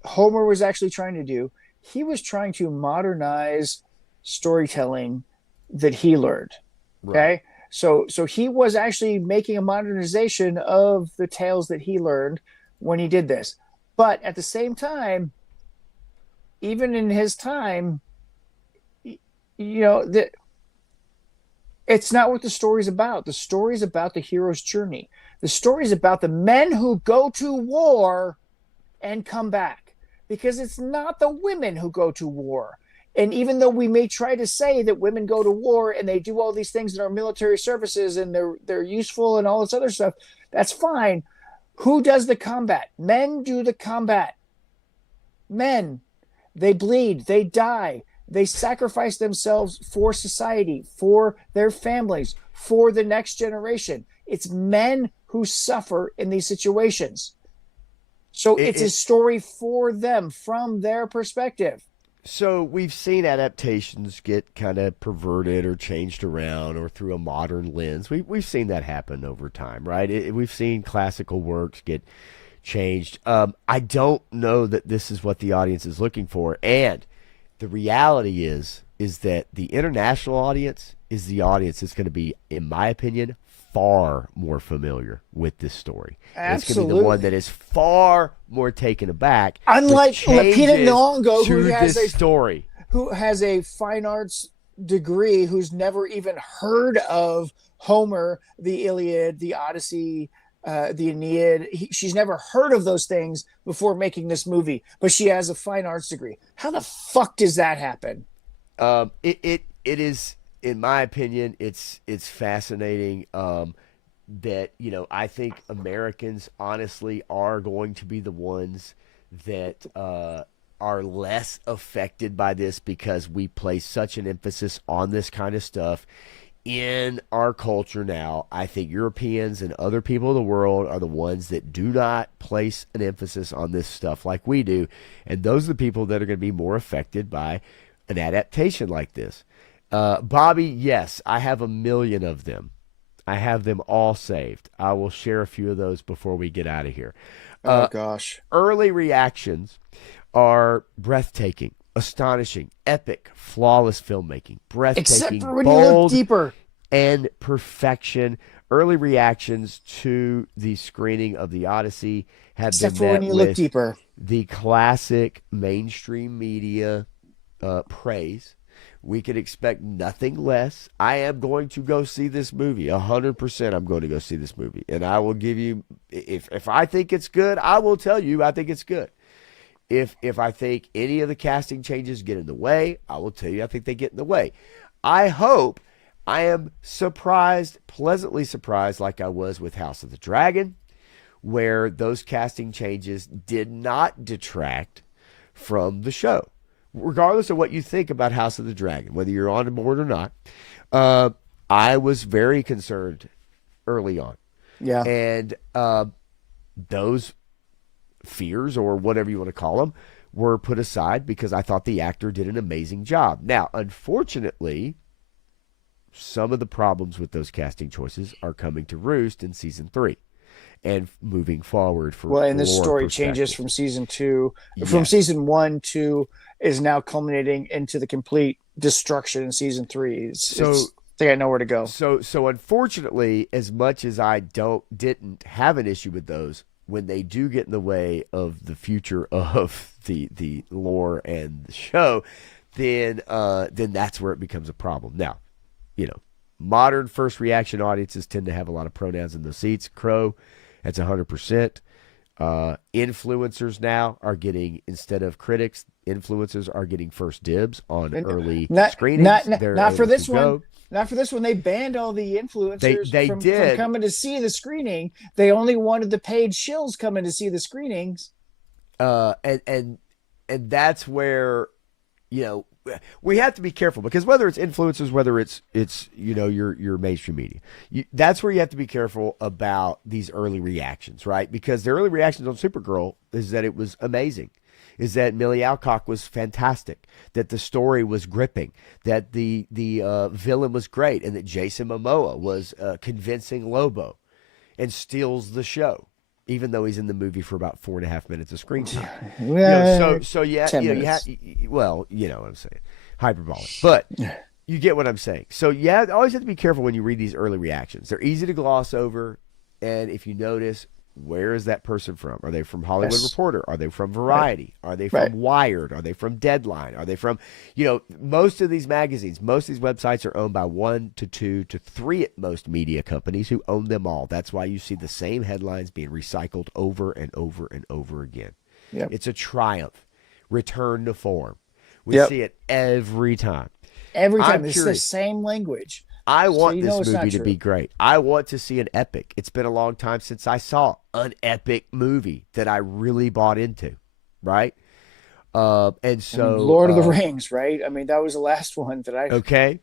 Homer was actually trying to do. He was trying to modernize storytelling that he learned. Okay. Right. So he was actually making a modernization of the tales that he learned when he did this. But at the same time, even in his time, it's not what the story's about. The story's about the hero's journey. The story's about the men who go to war and come back, because it's not the women who go to war. And even though we may try to say that women go to war and they do all these things in our military services and they're useful and all this other stuff, that's fine. Who does the combat? Men do the combat. Men. They bleed. They die. They sacrifice themselves for society, for their families, for the next generation. It's men who suffer in these situations. So it's a story for them from their perspective. So we've seen adaptations get kind of perverted or changed around or through a modern lens. We've seen that happen over time, right? We've seen classical works get changed. I don't know that this is what the audience is looking for. And the reality is that the international audience is the audience that's going to be, in my opinion, far more familiar with this story. Absolutely. It's going to be the one that is far more taken aback. Unlike Lupita Nyong'o, who has a fine arts degree, who's never even heard of Homer, the Iliad, the Odyssey, the Aeneid. She's never heard of those things before making this movie, but she has a fine arts degree. How the fuck does that happen? It is. In my opinion, it's fascinating that, I think Americans honestly are going to be the ones that are less affected by this, because we place such an emphasis on this kind of stuff in our culture now. I think Europeans and other people of the world are the ones that do not place an emphasis on this stuff like we do, and those are the people that are going to be more affected by an adaptation like this. Bobby, yes, I have 1 million of them. I have them all saved. I will share a few of those before we get out of here. Oh, gosh. Early reactions are breathtaking, astonishing, epic, flawless filmmaking, breathtaking, except for when bold, you look deeper, and perfection. Early reactions to the screening of the Odyssey have except been for met when you with look deeper, the classic mainstream media praise. We could expect nothing less. I am going to go see this movie. 100% I'm going to go see this movie. And I will give you, if I think it's good, I will tell you I think it's good. If I think any of the casting changes get in the way, I will tell you I think they get in the way. I hope I am surprised, pleasantly surprised, like I was with House of the Dragon, where those casting changes did not detract from the show. Regardless of what you think about House of the Dragon, whether you're on board or not, I was very concerned early on. Yeah. And those fears, or whatever you want to call them, were put aside because I thought the actor did an amazing job. Now, unfortunately, some of the problems with those casting choices are coming to roost in season 3 and moving forward. And this story changes from season 2, from Yes. season 1 to is now culminating into the complete destruction in season 3. I think I know where to go. So unfortunately, as much as I didn't have an issue with those, when they do get in the way of the future of the lore and the show, then that's where it becomes a problem. Now, modern first reaction audiences tend to have a lot of pronouns in the seats. Crow, that's 100%. Influencers now are getting, instead of critics, influencers are getting first dibs on early screenings. Not for this one. Not for this one. They banned all the influencers from coming to see the screening. They only wanted the paid shills coming to see the screenings. And that's where, we have to be careful, because whether it's influencers, whether it's your mainstream media, that's where you have to be careful about these early reactions, right? Because the early reactions on Supergirl is that it was amazing, is that Millie Alcock was fantastic, that the story was gripping, that the villain was great, and that Jason Momoa was convincing Lobo and steals the show, even though he's in the movie for about 4.5 minutes of screen time. So yeah, you know what I'm saying, hyperbolic, but you get what I'm saying. So yeah, always have to be careful when you read these early reactions. They're easy to gloss over, and if you notice, where is that person from? Are they from Hollywood Reporter? Are they from Variety? Right. Are they from Wired? Are they from Deadline? Are they from, most of these magazines, most of these websites are owned by 1 to 2 to 3 at most media companies who own them all. That's why you see the same headlines being recycled over and over and over again. Yep. It's a triumph. Return to form. We see it every time. Every time. It's the same language. I want this movie to be great. I want to see an epic. It's been a long time since I saw an epic movie that I really bought into, right? And so Lord of the Rings, right? I mean, that was the last one that I... Okay.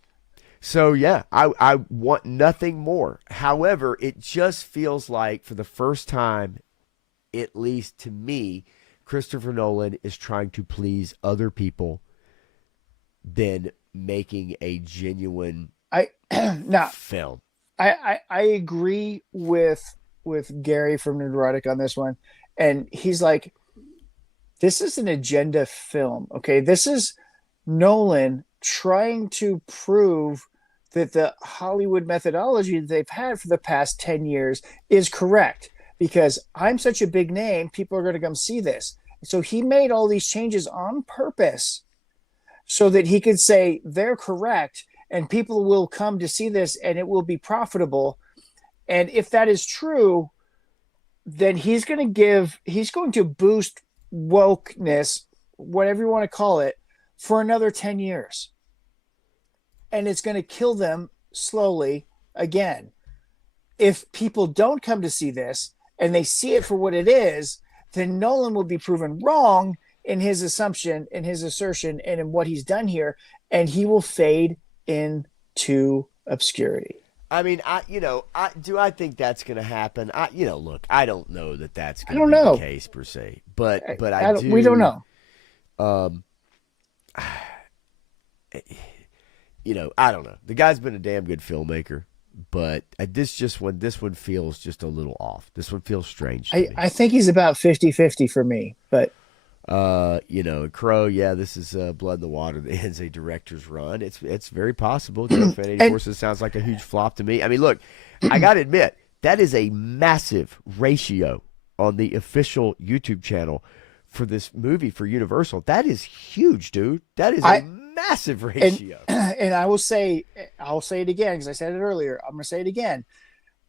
So, yeah, I want nothing more. However, it just feels like, for the first time, at least to me, Christopher Nolan is trying to please other people than making a genuine... film. I agree with Gary from Neurotic on this one, and he's like, this is an agenda film. Okay, this is Nolan trying to prove that the Hollywood methodology that they've had for the past 10 years is correct, because I'm such a big name, people are going to come see this. So he made all these changes on purpose so that he could say they're correct, and people will come to see this, and it will be profitable. And if that is true, then he's going to boost wokeness, whatever you want to call it, for another 10 years. And it's going to kill them slowly again. If people don't come to see this and they see it for what it is, then Nolan will be proven wrong in his assumption, in his assertion, and in what he's done here, and he will fade into obscurity. I mean, do I think that's going to happen? Look, I don't know that that's going to be the case per se, but I do. We don't know. I don't know. The guy's been a damn good filmmaker, but this one feels just a little off. This one feels strange to me. I think he's about 50-50 for me, but Crow, this is Blood in the Water that ends a director's run. It's very possible. Joe Fan 84 sounds like a huge flop to me. I mean, look, I got to admit, that is a massive ratio on the official YouTube channel for this movie for Universal. That is huge, dude. That is a massive ratio. And I'll say it again, because I said it earlier. I'm going to say it again.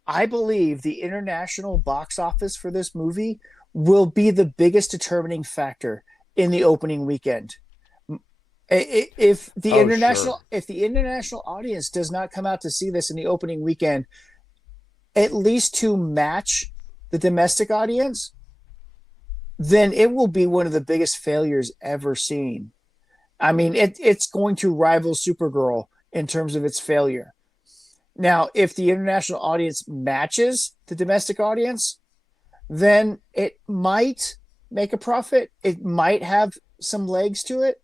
I believe the international box office for this movie will be the biggest determining factor in the opening weekend. If the international audience does not come out to see this in the opening weekend, at least to match the domestic audience, then it will be one of the biggest failures ever seen. I mean, it's going to rival Supergirl in terms of its failure. Now, if the international audience matches the domestic audience, then it might make a profit. It might have some legs to it.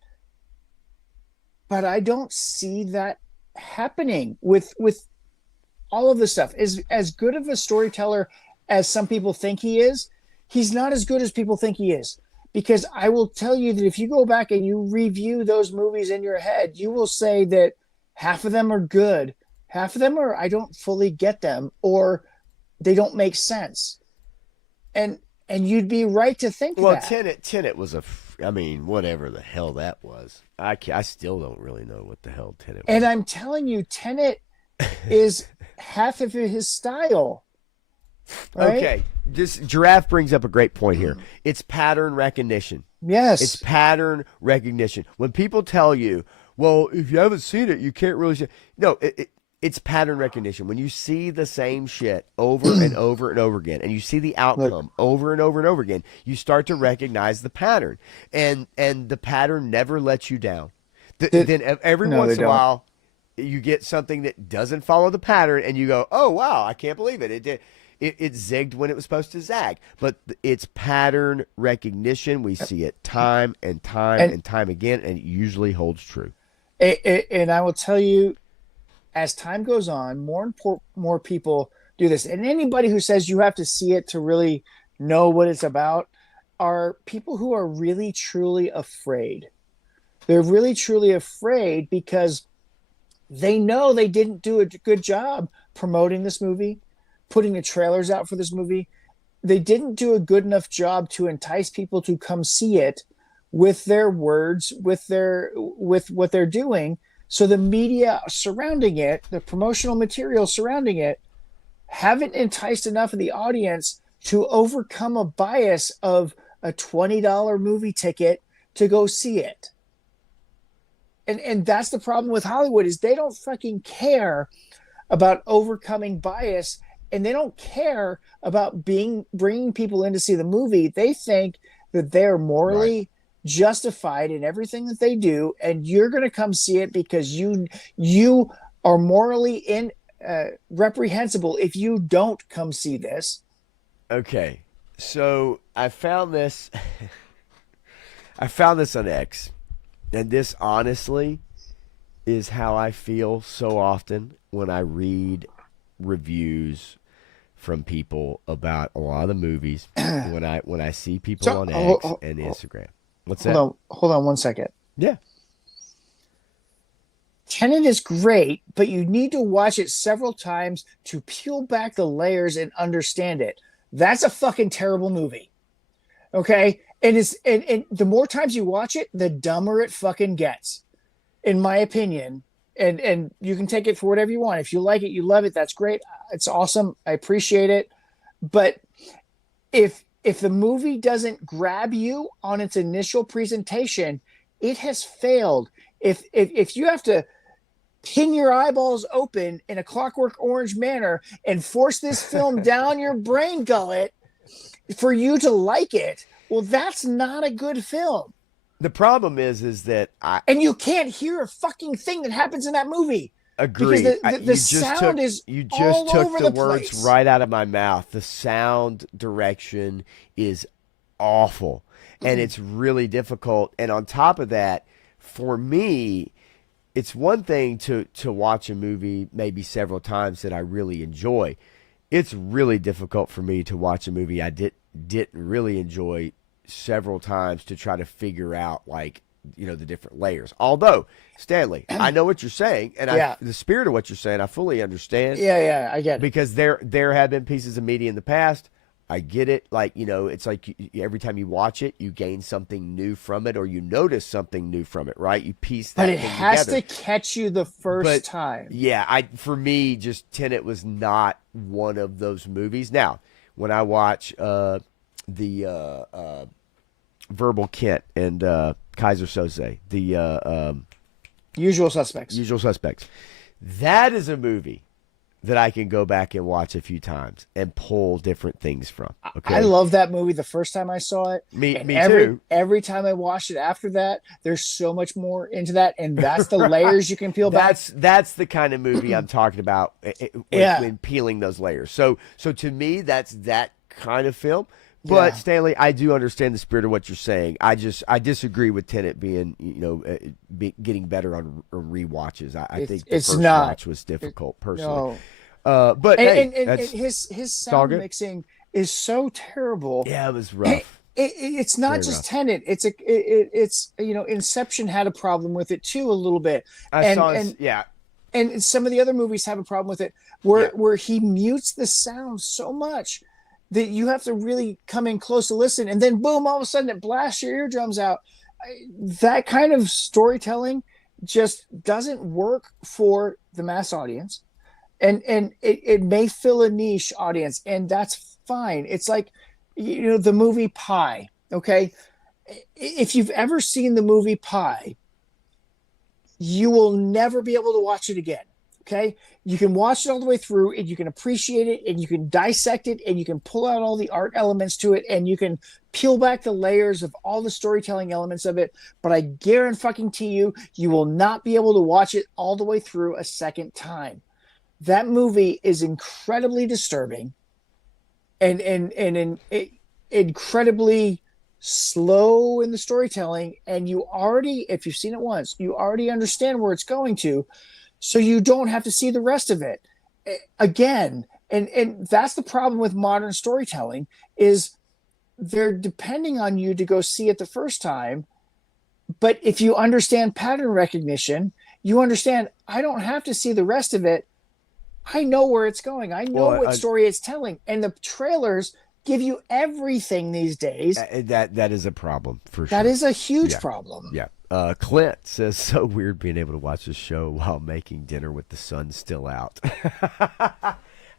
But I don't see that happening with all of this stuff. As good of a storyteller as some people think he is, he's not as good as people think he is. Because I will tell you that if you go back and you review those movies in your head, you will say that half of them are good, half of them are I don't fully get them, or they don't make sense. And you'd be right to think that. Well, Tenet was I mean, whatever the hell that was. I still don't really know what the hell Tenet was. And I'm telling you, Tenet is half of his style. Right? Okay, this Giraffe brings up a great point here. It's pattern recognition. Yes. It's pattern recognition. When people tell you, well, if you haven't seen it, you can't really see it. No, it's pattern recognition. When you see the same shit over and over and over again, and you see the outcome over and over and over again, you start to recognize the pattern. And the pattern never lets you down. Then every once in a while, you get something that doesn't follow the pattern, and you go, oh, wow, I can't believe it. It zigged when it was supposed to zag. But it's pattern recognition. We see it time and time again, and it usually holds true. And I will tell you, as time goes on, more people do this. And anybody who says you have to see it to really know what it's about are people who are really, truly afraid. They're really, truly afraid because they know they didn't do a good job promoting this movie, putting the trailers out for this movie. They didn't do a good enough job to entice people to come see it with their words, with what they're doing. So the media surrounding it, the promotional material surrounding it, haven't enticed enough of the audience to overcome a bias of a $20 movie ticket to go see it. And that's the problem with Hollywood, is they don't fucking care about overcoming bias, and they don't care about bringing people in to see the movie. They think that they're morally justified in everything that they do, and you're going to come see it because you are morally reprehensible if you don't come see this. Okay, so I found this on X, and this honestly is how I feel so often when I read reviews from people about a lot of the movies when I see people on X and Instagram. What's that? Hold on 1 second. Yeah. Tenet is great, but you need to watch it several times to peel back the layers and understand it. That's a fucking terrible movie. Okay? And the more times you watch it, the dumber it fucking gets, in my opinion. And you can take it for whatever you want. If you like it, you love it, that's great. It's awesome. I appreciate it. But if the movie doesn't grab you on its initial presentation, it has failed. If you have to pin your eyeballs open in a Clockwork Orange manner and force this film down your brain gullet for you to like it, well, that's not a good film. The problem is that and you can't hear a fucking thing that happens in that movie. Agree. Because the sound is you just all took over the the words place. right out of my mouth. The sound direction is awful, and it's really difficult. And on top of that, for me, it's one thing to watch a movie maybe several times that I really enjoy. It's really difficult for me to watch a movie I didn't really enjoy several times to try to figure out, like, the different layers. Although, Stanley, I know what you're saying, and the spirit of what you're saying, I fully understand. Yeah, I get it. Because there have been pieces of media in the past. I get it. Like, it's like every time you watch it, you gain something new from it, or you notice something new from it, right? You piece that But it thing has together. to catch you the first time. Yeah, for me, just Tenet was not one of those movies. Now, when I watch Verbal Kint and Kaiser Soze, the Usual Suspects. Usual Suspects. That is a movie that I can go back and watch a few times and pull different things from. Okay? I love that movie the first time I saw it. Me every, too. Every time I watched it after that, there's so much more into that, and that's the layers you can peel back. That's the kind of movie I'm talking about when peeling those layers. So to me, that's that kind of film. But Stanley, I do understand the spirit of what you're saying. I disagree with Tenet being, getting better on rewatches. I think the first watch was difficult personally. No. But his sound mixing is so terrible. Yeah, it was rough. It's not Very just rough. Tenet. It's Inception had a problem with it too a little bit. And some of the other movies have a problem with it where he mutes the sound so much that you have to really come in close to listen, and then boom, all of a sudden it blasts your eardrums out. That kind of storytelling just doesn't work for the mass audience, and it may fill a niche audience, and that's fine. It's like, the movie Pi. Okay, if you've ever seen the movie Pi, you will never be able to watch it again. Okay, you can watch it all the way through, and you can appreciate it, and you can dissect it, and you can pull out all the art elements to it, and you can peel back the layers of all the storytelling elements of it. But I guarantee you, you will not be able to watch it all the way through a second time. That movie is incredibly disturbing, and incredibly slow in the storytelling. And you already, if you've seen it once, you already understand where it's going to. So you don't have to see the rest of it again. And that's the problem with modern storytelling, is they're depending on you to go see it the first time. But if you understand pattern recognition, you understand, I don't have to see the rest of it. I know where it's going. I know what story it's telling. And the trailers give you everything these days. That is a problem for sure. That is a huge problem. Yeah. Clint says, so weird being able to watch this show while making dinner with the sun still out.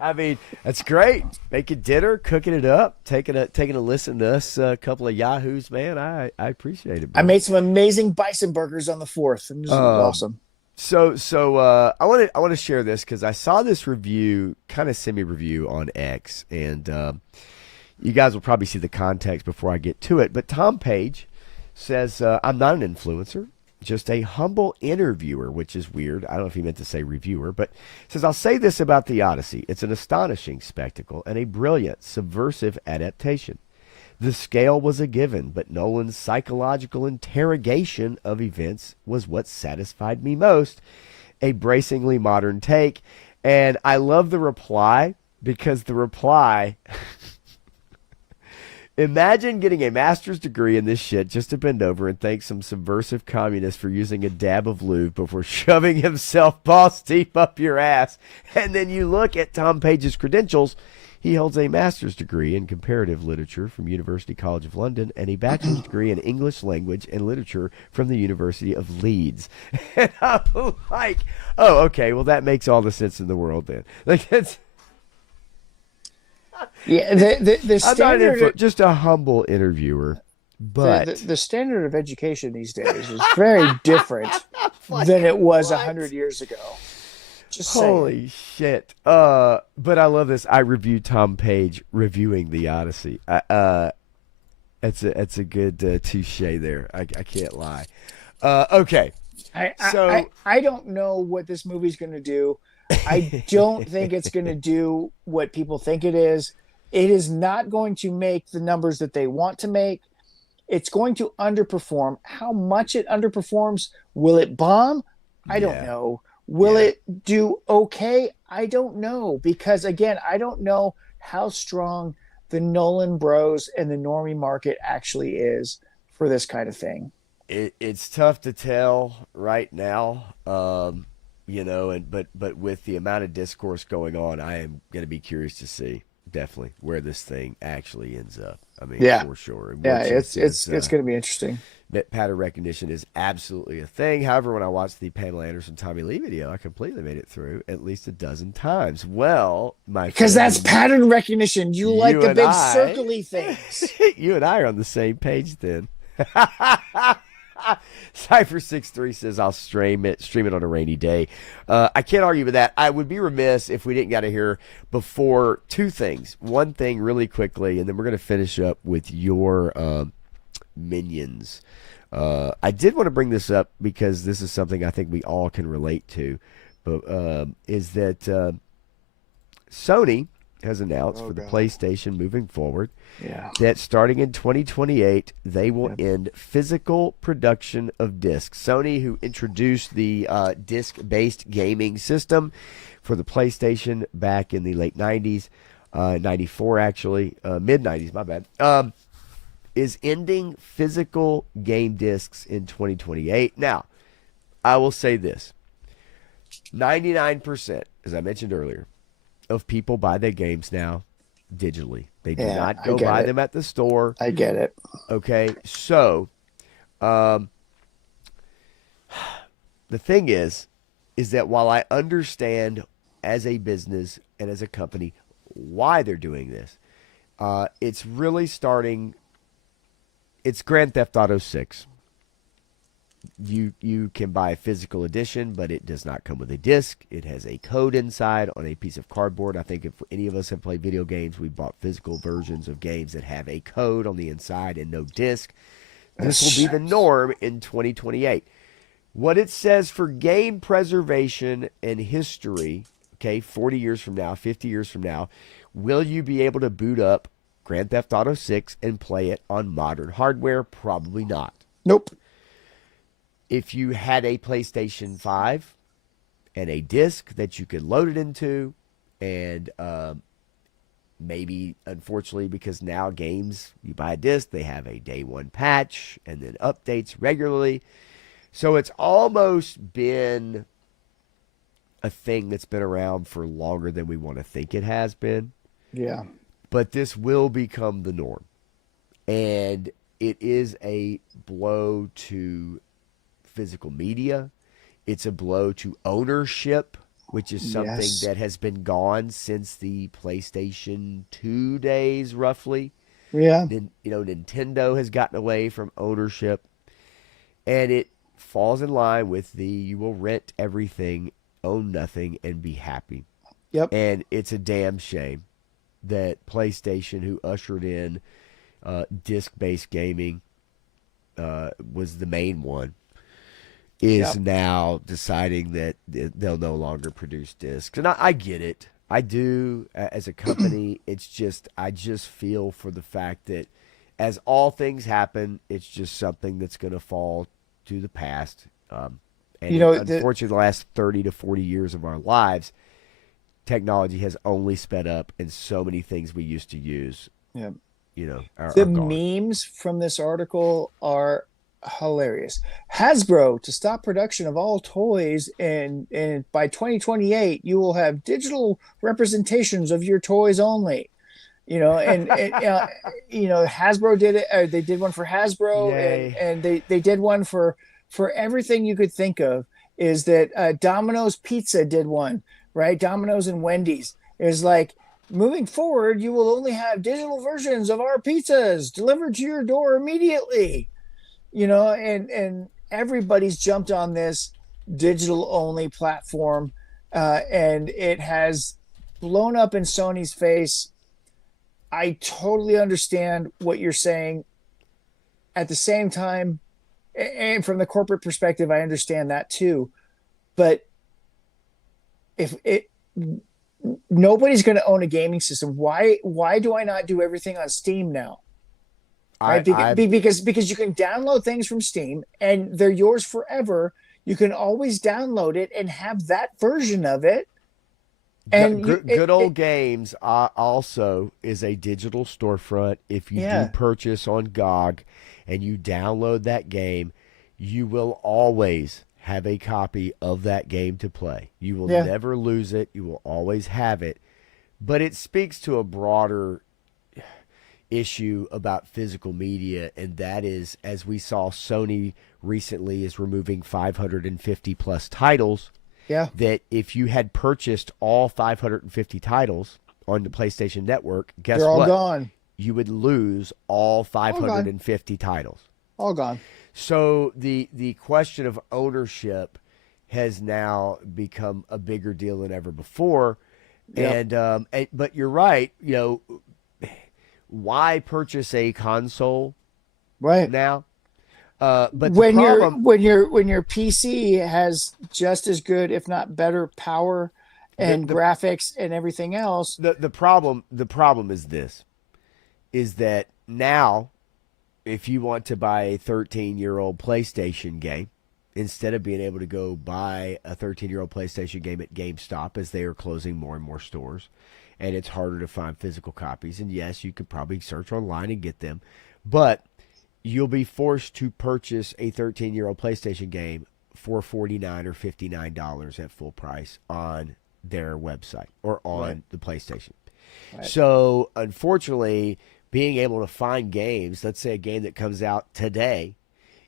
I mean, that's great. Making dinner, cooking it up, taking a listen to us, a couple of yahoos, man. I appreciate it, bro. I made some amazing bison burgers on the 4th, and this is awesome. So I want to share this because I saw this review, kind of semi-review on X, and you guys will probably see the context before I get to it. But Tom Page says, I'm not an influencer, just a humble interviewer, which is weird. I don't know if he meant to say reviewer, but says, I'll say this about the Odyssey. It's an astonishing spectacle and a brilliant, subversive adaptation. The scale was a given, but Nolan's psychological interrogation of events was what satisfied me most. A bracingly modern take. And I love the reply, because the reply... Imagine getting a master's degree in this shit just to bend over and thank some subversive communist for using a dab of lube before shoving himself balls deep up your ass. And then you look at Tom Page's credentials. He holds a master's degree in comparative literature from University College of London and a bachelor's degree in English language and literature from the University of Leeds. And I'm like, oh, okay, well, that makes all the sense in the world then. Like, it's... Yeah, the standard, just a humble interviewer, but the standard of education these days is very different than it was 100 years ago. Just holy shit! But I love this. I reviewed Tom Page reviewing the Odyssey. It's a good touche there. I can't lie. Okay, I don't know what this movie's going to do. I don't think it's going to do what people think it is. It is not going to make the numbers that they want to make. It's going to underperform. How much it underperforms? Will it bomb? I don't know. Will it do okay? I don't know. Because, again, I don't know how strong the Nolan bros and the normie market actually is for this kind of thing. It's tough to tell right now. But with the amount of discourse going on, I am going to be curious to see definitely where this thing actually ends up. I mean, for sure. It's going to be interesting. Pattern recognition is absolutely a thing. However, when I watched the Pamela Anderson Tommy Lee video, I completely made it through at least a dozen times. Well, because that's pattern recognition. You like the big circly things. You and I are on the same page then. Cypher63 says I'll stream it on a rainy day. I can't argue with that. I would be remiss if we didn't get to hear before two things. One thing really quickly, and then we're going to finish up with your minions. I did want to bring this up because this is something I think we all can relate to, but is that Sony has announced for the PlayStation moving forward that starting in 2028, they will end physical production of discs. Sony, who introduced the disc-based gaming system for the PlayStation back in the late 90s, 94 actually, mid-90s, my bad, is ending physical game discs in 2028. Now, I will say this. 99%, as I mentioned earlier, of people buy their games now digitally. They do not go buy them at the store. I get it. Okay, so the thing is that while I understand as a business and as a company why they're doing this, it's really starting. It's Grand Theft Auto 6. You can buy a physical edition, but it does not come with a disc. It has a code inside on a piece of cardboard. I think if any of us have played video games, we've bought physical versions of games that have a code on the inside and no disc. This will be the norm in 2028. What it says for game preservation and history, okay, 40 years from now, 50 years from now, will you be able to boot up Grand Theft Auto 6 and play it on modern hardware? Probably not. Nope. If you had a PlayStation 5 and a disc that you could load it into, and maybe, unfortunately, because now games, you buy a disc, they have a day one patch and then updates regularly. So it's almost been a thing that's been around for longer than we want to think it has been. Yeah. But this will become the norm. And it is a blow to physical media. It's a blow to ownership, which is something that has been gone since the PlayStation 2 days, roughly. Yeah. Nintendo has gotten away from ownership. And it falls in line with the you will rent everything, own nothing, and be happy. Yep. And it's a damn shame that PlayStation, who ushered in disc-based gaming, was the main one, is now deciding that they'll no longer produce discs. And I get it. I do. As a company, it's just, I just feel for the fact that as all things happen, it's just something that's going to fall to the past. And unfortunately, the last 30 to 40 years of our lives, technology has only sped up, and so many things we used to use, are gone. Memes from this article are hilarious. Hasbro to stop production of all toys, and by 2028 you will have digital representations of your toys only. Hasbro did it. They did one for Hasbro, and they did one for everything you could think of. Is that Domino's Pizza did one, right? Domino's and Wendy's is like, moving forward, you will only have digital versions of our pizzas delivered to your door immediately. And everybody's jumped on this digital only platform, and it has blown up in Sony's face. I totally understand what you're saying. At the same time, and from the corporate perspective, I understand that too. But nobody's going to own a gaming system. Why do I not do everything on Steam now? Right? Because you can download things from Steam and they're yours forever. You can always download it and have that version of it. And good old games also is a digital storefront. If you do purchase on GOG and you download that game, you will always have a copy of that game to play. You will never lose it. You will always have it. But it speaks to a broader issue about physical media, and that is, as we saw, Sony recently is removing 550 plus titles. That if you had purchased all 550 titles on the PlayStation Network, guess what? They're all gone. You would lose all 550 titles. All gone. So the question of ownership has now become a bigger deal than ever before. Yep. But you're right. Why purchase a console Right. now? But When the problem, when your PC has just as good, if not better, power and the graphics and everything else. the problem is this: is that now, if you want to buy a 13-year-old PlayStation game, instead of being able to go buy a 13-year-old PlayStation game at GameStop, as they are closing more and more stores, and it's harder to find physical copies. And yes, you could probably search online and get them, but you'll be forced to purchase a 13-year-old PlayStation game for $49 or $59 at full price on their website or on the PlayStation. Right. So, unfortunately, being able to find games, let's say a game that comes out today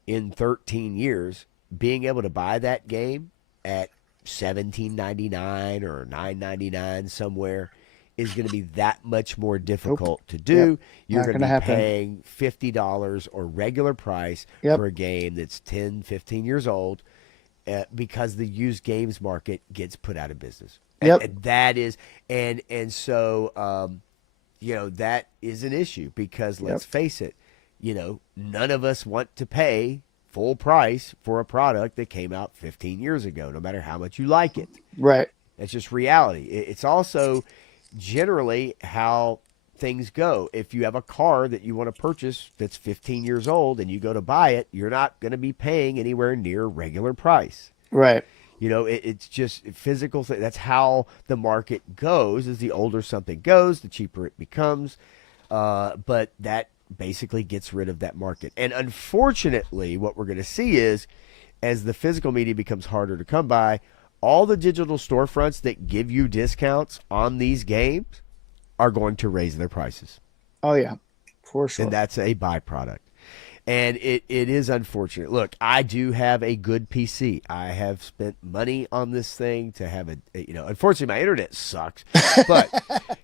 in 13 years, being able to buy that game at $17.99 or $9.99 somewhere is going to be that much more difficult to do. Yep. You're going to be happen. paying $50 or regular price for a game that's 10, 15 years old because the used games market gets put out of business. And that is, and so, that is an issue because let's face it, none of us want to pay full price for a product that came out 15 years ago, no matter how much you like it. Right. That's just reality. It's also generally how things go. If you have a car that you want to purchase that's 15 years old and you go to buy it, you're not going to be paying anywhere near regular price. Right. It's just physical. That's how the market goes. As the older something goes, the cheaper it becomes. But that basically gets rid of that market. And unfortunately, what we're going to see is as the physical media becomes harder to come by, all the digital storefronts that give you discounts on these games are going to raise their prices. Oh, yeah, for sure. And that's a byproduct. And it is unfortunate. Look, I do have a good PC. I have spent money on this thing to have unfortunately my internet sucks, but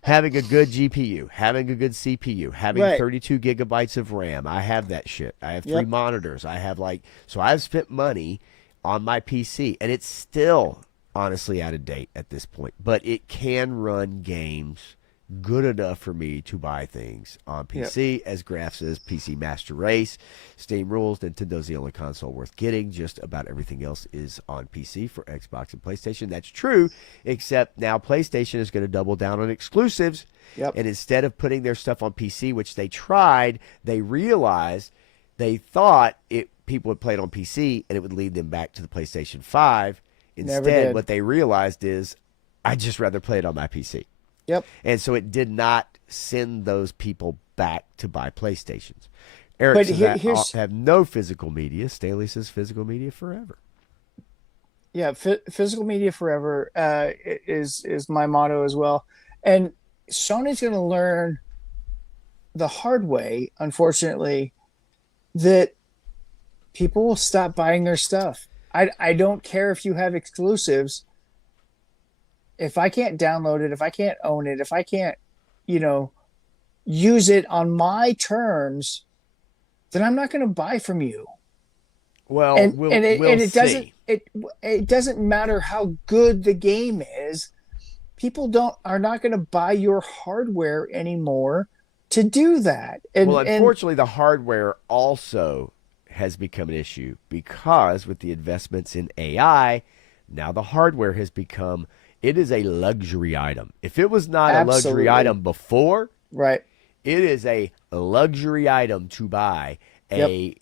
having a good GPU, having a good CPU, having 32 gigabytes of RAM, I have that shit. I have 3 monitors. I have so I've spent money on my PC and it's still honestly out of date at this point, but it can run games good enough for me to buy things on PC. As Graf says, PC Master Race, Steam rules, Nintendo's the only console worth getting. Just about everything else is on PC for Xbox and PlayStation. That's true, except now PlayStation is going to double down on exclusives. And instead of putting their stuff on PC, which they tried, they realized they thought people would play it on PC and it would lead them back to the PlayStation 5. Instead, what they realized is, I'd just rather play it on my PC. And so it did not send those people back to buy PlayStations. Eric says have no physical media. Stanley says physical media forever. Yeah, physical media forever is my motto as well. And Sony's going to learn the hard way, unfortunately, that people will stop buying their stuff. I don't care if you have exclusives. If I can't download it, if I can't own it, if I can't, use it on my terms, then I'm not going to buy from you. Well, it doesn't matter how good the game is. People are not going to buy your hardware anymore to do that. Unfortunately, the hardware also has become an issue because with the investments in AI, now the hardware has become. It is a luxury item. If it was not a luxury item before, it is a luxury item to buy a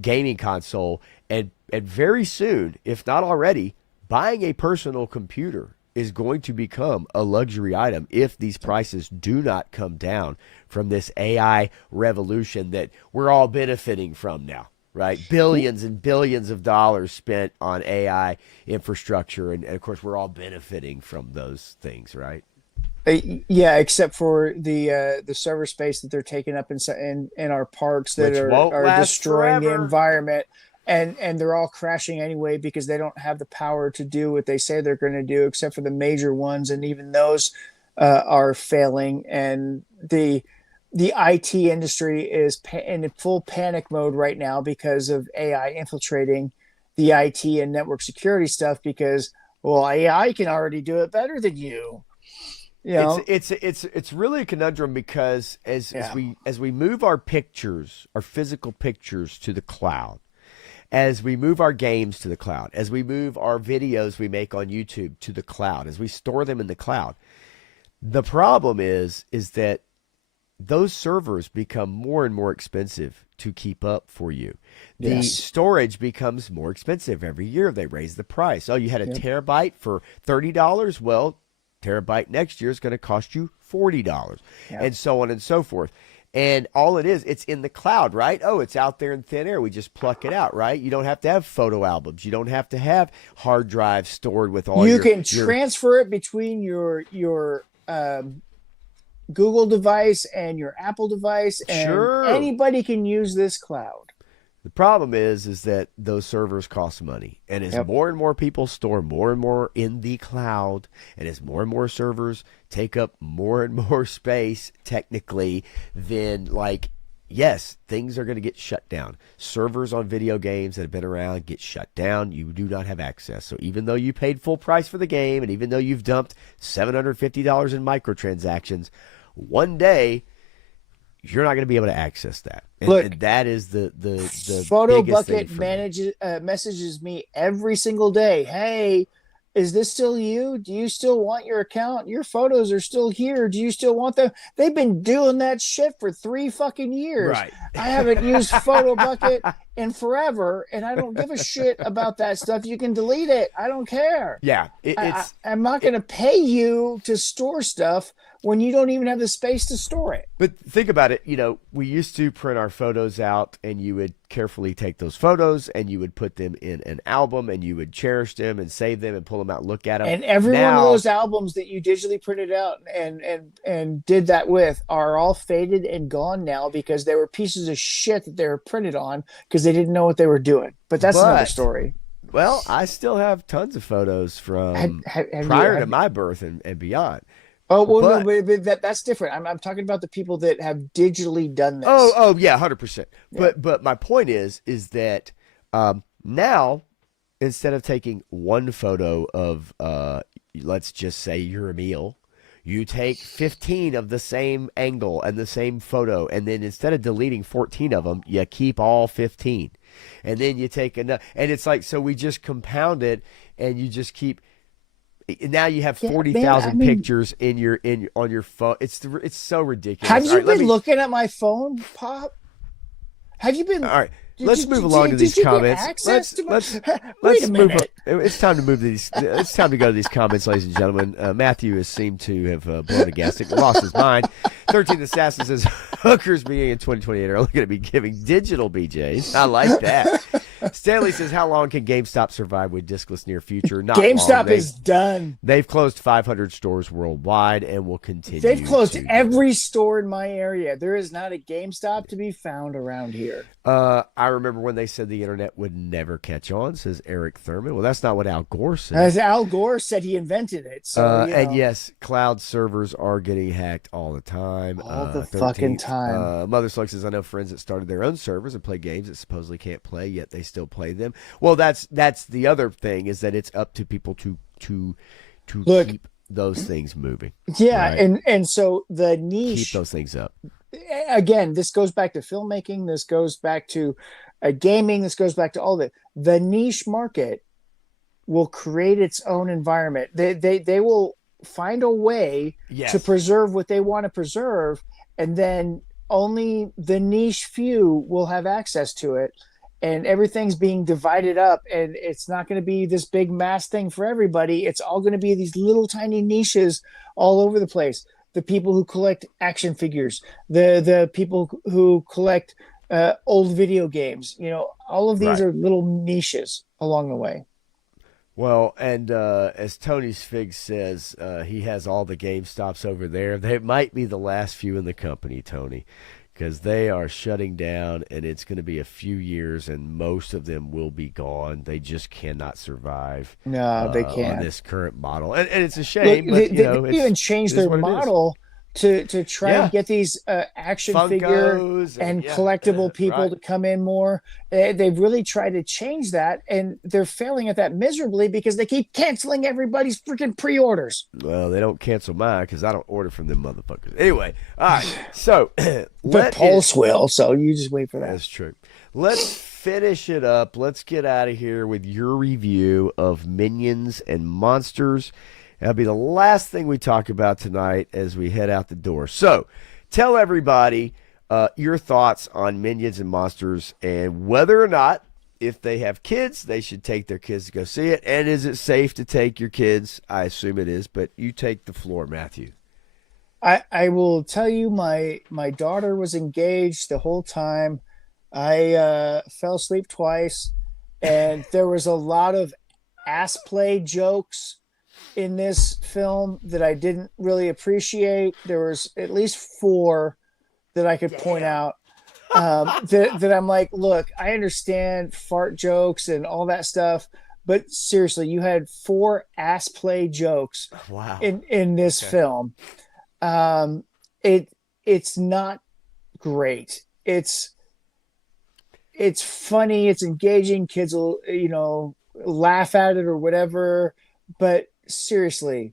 gaming console. And very soon, if not already, buying a personal computer is going to become a luxury item if these prices do not come down from this AI revolution that we're all benefiting from now. Right, billions and billions of dollars spent on AI infrastructure, and of course, we're all benefiting from those things, right? Yeah, except for the server space that they're taking up in our parks that are destroying the environment, and they're all crashing anyway because they don't have the power to do what they say they're going to do, except for the major ones, and even those are failing. And the IT industry is in full panic mode right now because of AI infiltrating the IT and network security stuff. Because, well, AI can already do it better than you. You know, It's really a conundrum because as we move our pictures, our physical pictures to the cloud, as we move our games to the cloud, as we move our videos we make on YouTube to the cloud, as we store them in the cloud, the problem is that those servers become more and more expensive to keep up for you. The storage becomes more expensive every year. They raise the price. Oh, you had a terabyte for $30. Well, terabyte next year is going to cost you $40, and so on and so forth. And all it is, it's in the cloud, right? Oh, it's out there in thin air. We just pluck it out, right? You don't have to have photo albums. You don't have to have hard drives stored with all you can transfer it between your Google device and your Apple device, and anybody can use this cloud. The problem is that those servers cost money, and as more and more people store more and more in the cloud, and as more and more servers take up more and more space, technically, then yes, things are going to get shut down. Servers on video games that have been around get shut down. You do not have access. So even though you paid full price for the game, and even though you've dumped $750 in microtransactions, one day you're not going to be able to access that. And that is the Photo biggest Bucket messages me every single day. Hey, is this still you? Do you still want your account? Your photos are still here. Do you still want them? They've been doing that shit for 3 fucking years. Right. I haven't used Photo Bucket in forever, and I don't give a shit about that stuff. You can delete it. I don't care. Yeah. I'm not going to pay you to store stuff when you don't even have the space to store it. But think about it. We used to print our photos out, and you would carefully take those photos and you would put them in an album, and you would cherish them and save them and pull them out and look at them. And every one of those albums that you digitally printed out and did that with are all faded and gone now because they were pieces of shit that they were printed on because they didn't know what they were doing. But that's another story. Well, I still have tons of photos from prior to my birth and beyond. Oh, well, but that's different. I'm talking about the people that have digitally done this. Oh, yeah, 100%. But my point is that now, instead of taking one photo of, let's just say your meal, you take 15 of the same angle and the same photo, and then instead of deleting 14 of them, you keep all 15. And then you take another, and it's so we just compound it, and you just keep. Now you have 40,000 pictures on your phone. It's so ridiculous. Have you been looking at my phone, Pop? Have you been? All right. Let's move along to these comments. Let's move. It's time to move to these. It's time to go to these comments, ladies and gentlemen. Matthew has seemed to have blown a gasket, lost his mind. 13 Assassin says hookers beginning in 2028 are only going to be giving digital BJs. I like that. Stanley says, how long can GameStop survive with diskless near future? Not GameStop is done. They've closed 500 stores worldwide and will continue. They've closed every store in my area. There is not a GameStop to be found around here. I remember when they said the internet would never catch on, says Eric Thurman. Well, that's not what Al Gore said. As Al Gore said, he invented it. So, and yes, cloud servers are getting hacked all the time. All the fucking time. Mother Slug says, I know friends that started their own servers and play games that supposedly can't play, yet they still play them. Well, that's the other thing, is that it's up to people to keep those things moving. Yeah, right? and so the niche, keep those things up. Again, this goes back to filmmaking. This goes back to gaming. This goes back to all that. The niche market will create its own environment. They will find a way to preserve what they want to preserve, and then only the niche few will have access to it. And everything's being divided up, and it's not going to be this big mass thing for everybody. It's all going to be these little tiny niches all over the place. The people who collect action figures, the people who collect old video games, all of these are little niches along the way. Well, and as Tony's Fig says, he has all the GameStops over there. They might be the last few in the company, Tony, because they are shutting down, and it's going to be a few years, and most of them will be gone. They just cannot survive. No, they can't. On this current model, and it's a shame. Look, they even changed their model to try and get these action figure and collectible people to come in more. They've really tried to change that, and they're failing at that miserably because they keep canceling everybody's freaking pre-orders. Well, they don't cancel mine because I don't order from them motherfuckers. Anyway, all right. So, but Pulse will, so you just wait for that. That's true. Let's finish it up. Let's get out of here with your review of Minions and Monsters. That'll be the last thing we talk about tonight as we head out the door. So, tell everybody your thoughts on Minions and Monsters and whether or not, if they have kids, they should take their kids to go see it. And is it safe to take your kids? I assume it is, but you take the floor, Matthew. I will tell you, my daughter was engaged the whole time. I fell asleep twice, and there was a lot of ass play jokes in this film that I didn't really appreciate. There was at least 4 that I could point out that I'm like, look, I understand fart jokes and all that stuff, but seriously, you had 4 ass play jokes in this film. It's not great. It's funny. It's engaging. Kids will, laugh at it or whatever, but seriously,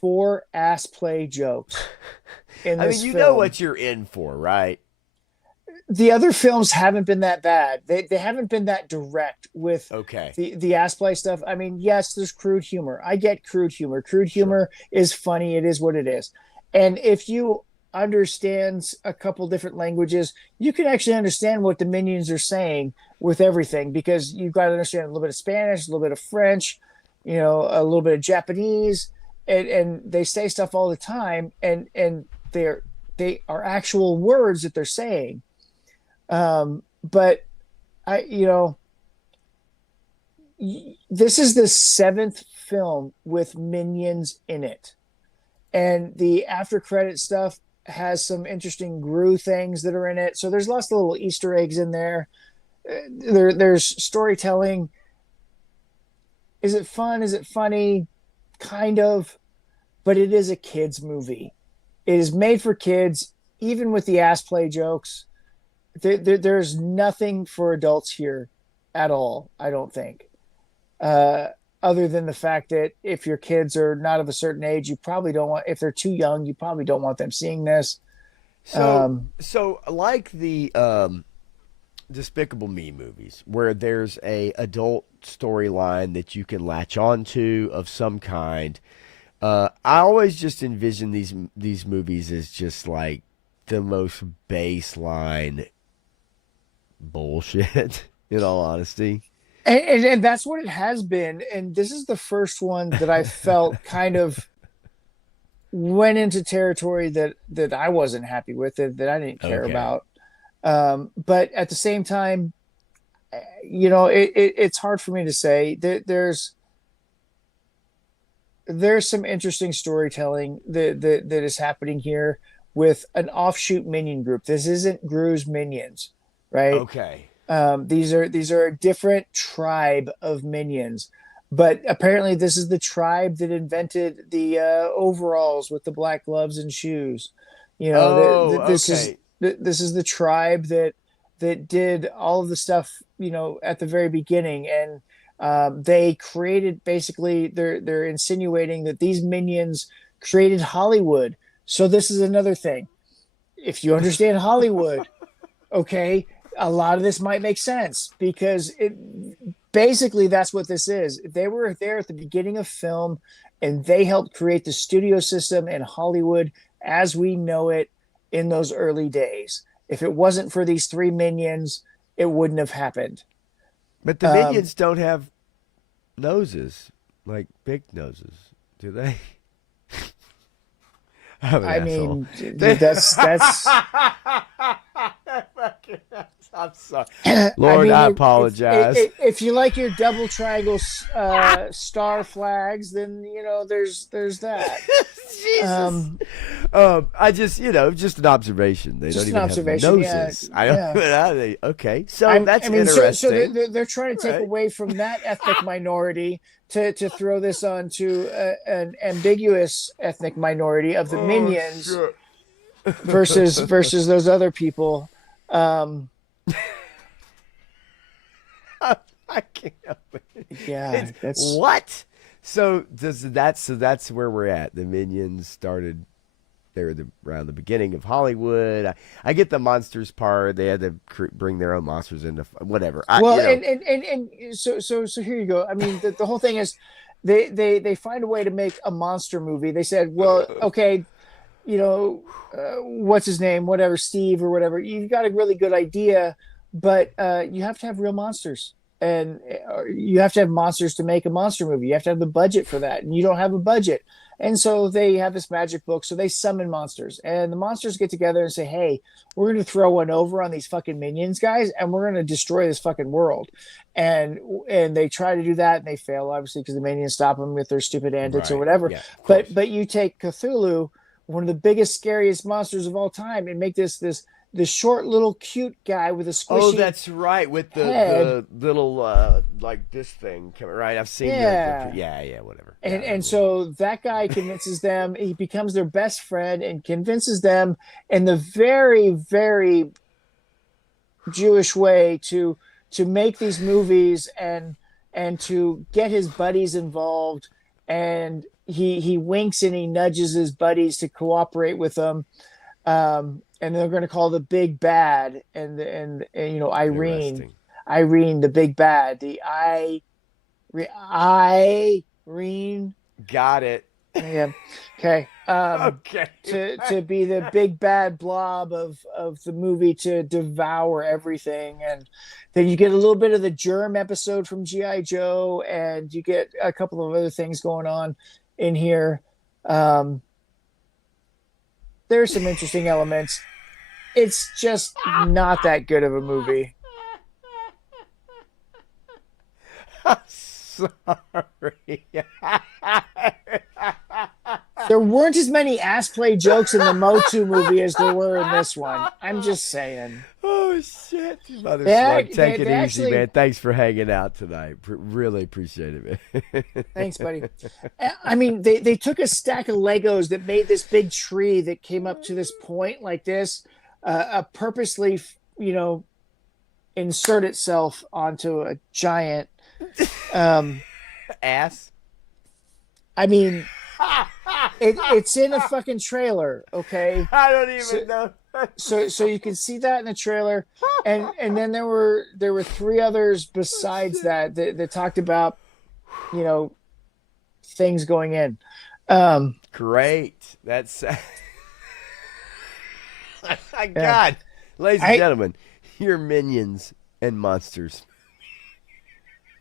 4 ass play jokes in this film. Know what you're in for, right? The other films haven't been that bad. They haven't been that direct with the ass play stuff. I mean, yes, there's crude humor. I get crude humor. Crude humor is funny. It is what it is. And if you understand a couple different languages, you can actually understand what the Minions are saying with everything, because you've got to understand a little bit of Spanish, a little bit of French, a little bit of Japanese, and they say stuff all the time, and they are actual words that they're saying. But this is the 7th film with Minions in it, and the after credit stuff has some interesting Gru things that are in it. So there's lots of little Easter eggs in there. There's storytelling. Is it fun? Is it funny? Kind of, but it is a kid's movie. It is made for kids, even with the ass play jokes. There's nothing for adults here at all, I don't think. Other than the fact that if your kids are not of a certain age, you probably don't want, if they're too young, you probably don't want them seeing this. So like the Despicable Me movies, where there's a adult storyline that you can latch on to of some kind, I always just envision these movies as just like the most baseline bullshit, in all honesty. And that's what it has been. And this is the first one that I felt kind of went into territory that I wasn't happy with, that I didn't care about. But at the same time, it's hard for me to say. There's some interesting storytelling that is happening here with an offshoot minion group. This isn't Gru's Minions, right? Okay. These are a different tribe of minions, but apparently this is the tribe that invented the overalls with the black gloves and shoes. This is the tribe that did all of the stuff, at the very beginning, and they created, basically they're insinuating that these minions created Hollywood. So this is another thing. If you understand Hollywood, okay, a lot of this might make sense, because basically that's what this is. They were there at the beginning of film, and they helped create the studio system in Hollywood as we know it in those early days. If it wasn't for these 3 minions, it wouldn't have happened. But the minions don't have noses, like big noses, do they? I mean, that's I'm sorry, Lord. I apologize. If you like your double triangle star flags, then there's that. Jesus. I just just an observation. They don't even have noses. Yeah. Okay, so that's interesting. So they're trying to take away from that ethnic minority to throw this onto an ambiguous ethnic minority of the minions. Sure. versus those other people. I can't. Yeah, that's What? So that's where we're at. The Minions started. They were around the beginning of Hollywood. I get the monsters part. They had to bring their own monsters into whatever. well, and so here you go. I mean, the whole thing is they find a way to make a monster movie. They said, well, okay, what's his name, whatever, Steve or whatever. You've got a really good idea, but you have to have real monsters. And you have to have monsters to make a monster movie. You have to have the budget for that, and you don't have a budget. And so they have this magic book. So they summon monsters, and the monsters get together and say, "Hey, we're going to throw one over on these fucking minions, guys, and we're going to destroy this fucking world." And they try to do that, and they fail, obviously, because the minions stop them with their stupid antics or whatever. Yeah, but you take Cthulhu, one of the biggest, scariest monsters of all time, and make this short little cute guy with a squishy. Oh, that's right, with the little like this thing, right? I've seen whatever. And so that guy convinces them. He becomes their best friend and convinces them in the very, very Jewish way to make these movies and to get his buddies involved. And he winks and he nudges his buddies to cooperate with them. And they're going to call the big bad, and Irene, the big bad, Irene. Got it. Yeah. Okay. Okay. To be the big bad blob of the movie, to devour everything, and then you get a little bit of the Germ episode from G.I. Joe, and you get a couple of other things going on in here. There's some interesting elements. It's just not that good of a movie. I'm sorry. There weren't as many ass play jokes in the Motu movie as there were in this one. I'm just saying. Oh shit, you mother They- slug. Take they- it they easy, actually- man. Thanks for hanging out tonight. Really appreciate it, man. Thanks, buddy. I mean, they took a stack of Legos that made this big tree that came up to this point like this, purposely, insert itself onto a giant. Ass. I mean, it's in a fucking trailer, okay? I don't even know. So you can see that in the trailer, and then there were three others besides that talked about, things going in. Great. That's my God, ladies and gentlemen, your minions and monsters.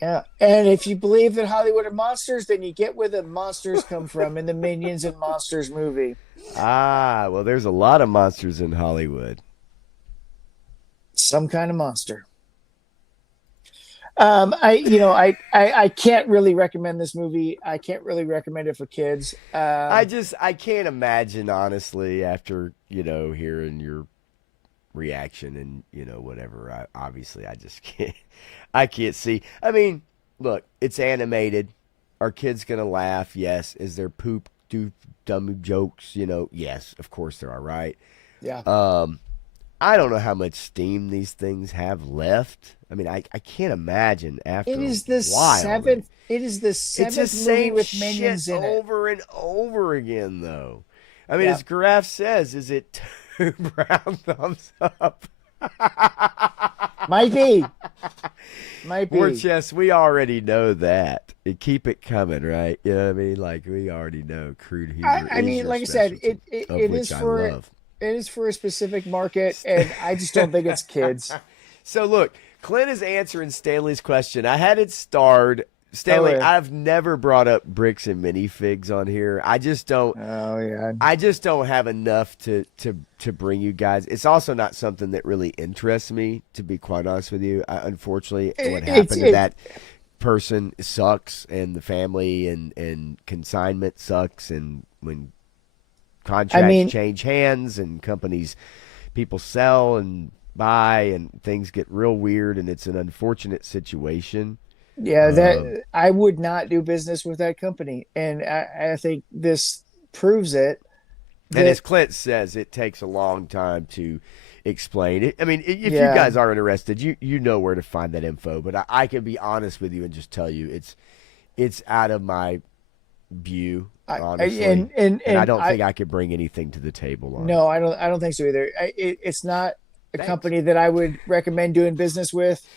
Yeah, and if you believe that Hollywood are monsters, then you get where the monsters come from in the Minions and Monsters movie. Well, there's a lot of monsters in Hollywood. Some kind of monster. I can't really recommend this movie. I can't really recommend it for kids. I can't imagine, honestly, after hearing your reaction and whatever. Obviously I just can't. I can't see. I mean, look, it's animated. Are kids gonna laugh? Yes. Is there dumb jokes? Yes, of course there are. Right? Yeah. I don't know how much steam these things have left. I mean, I can't imagine after. It is the seventh. It is the seventh it's the movie same with shit Minions in it. over and over again, though. I mean, as Graf says, is it two brown thumbs up? Might be. War Chest, we already know that. Keep it coming, right? You know what I mean? Like, we already know crude humor. I mean, like I said, it is for a specific market, and I just don't think it's kids. So look, Clint is answering Stanley's question. I had it starred. Stanley, I've never brought up bricks and minifigs on here. I just don't. Oh yeah. I just don't have enough to bring you guys. It's also not something that really interests me, to be quite honest with you. Unfortunately, what happened to that person sucks, and the family and consignment sucks, and when contracts change hands and people sell and buy, and things get real weird, and it's an unfortunate situation. Yeah, that I would not do business with that company, and I think this proves it. And as Clint says, it takes a long time to explain it. I mean, if you Yeah. guys are interested, you know where to find that info. But I can be honest with you and just tell you it's out of my view, honestly. and I don't think I could bring anything to the table on No, it. I don't think so either. It's not a Thanks. company that I would recommend doing business with.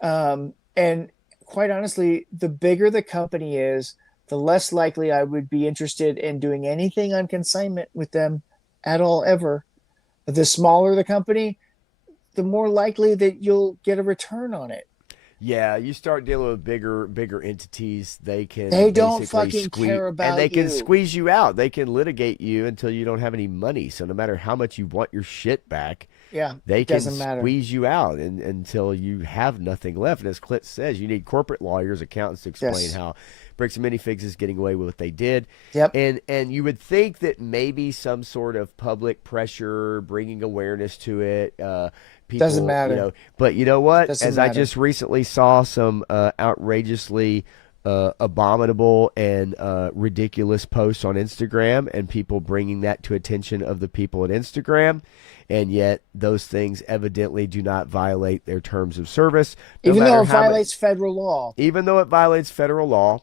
And quite honestly, the bigger the company is, the less likely I would be interested in doing anything on consignment with them at all ever. The smaller the company, the more likely that you'll get a return on it. Yeah, you start dealing with bigger entities, they can They don't basically fucking care about and they can you. squeeze you out. They can litigate you until you don't have any money. So no matter how much you want your shit back, Yeah, they it can doesn't matter. squeeze you out until you have nothing left. And as Clint says, you need corporate lawyers, accountants to explain Yes. how Bricks and Minifigs is getting away with what they did. Yep. And you would think that maybe some sort of public pressure, bringing awareness to it, people, Doesn't matter. You know, but you know what? Doesn't As I matter. just recently saw some outrageously abominable and ridiculous posts on Instagram, and people bringing that to attention of the people at Instagram, and yet those things evidently do not violate their terms of service, no Even though matter it how violates federal law. even though it violates federal law,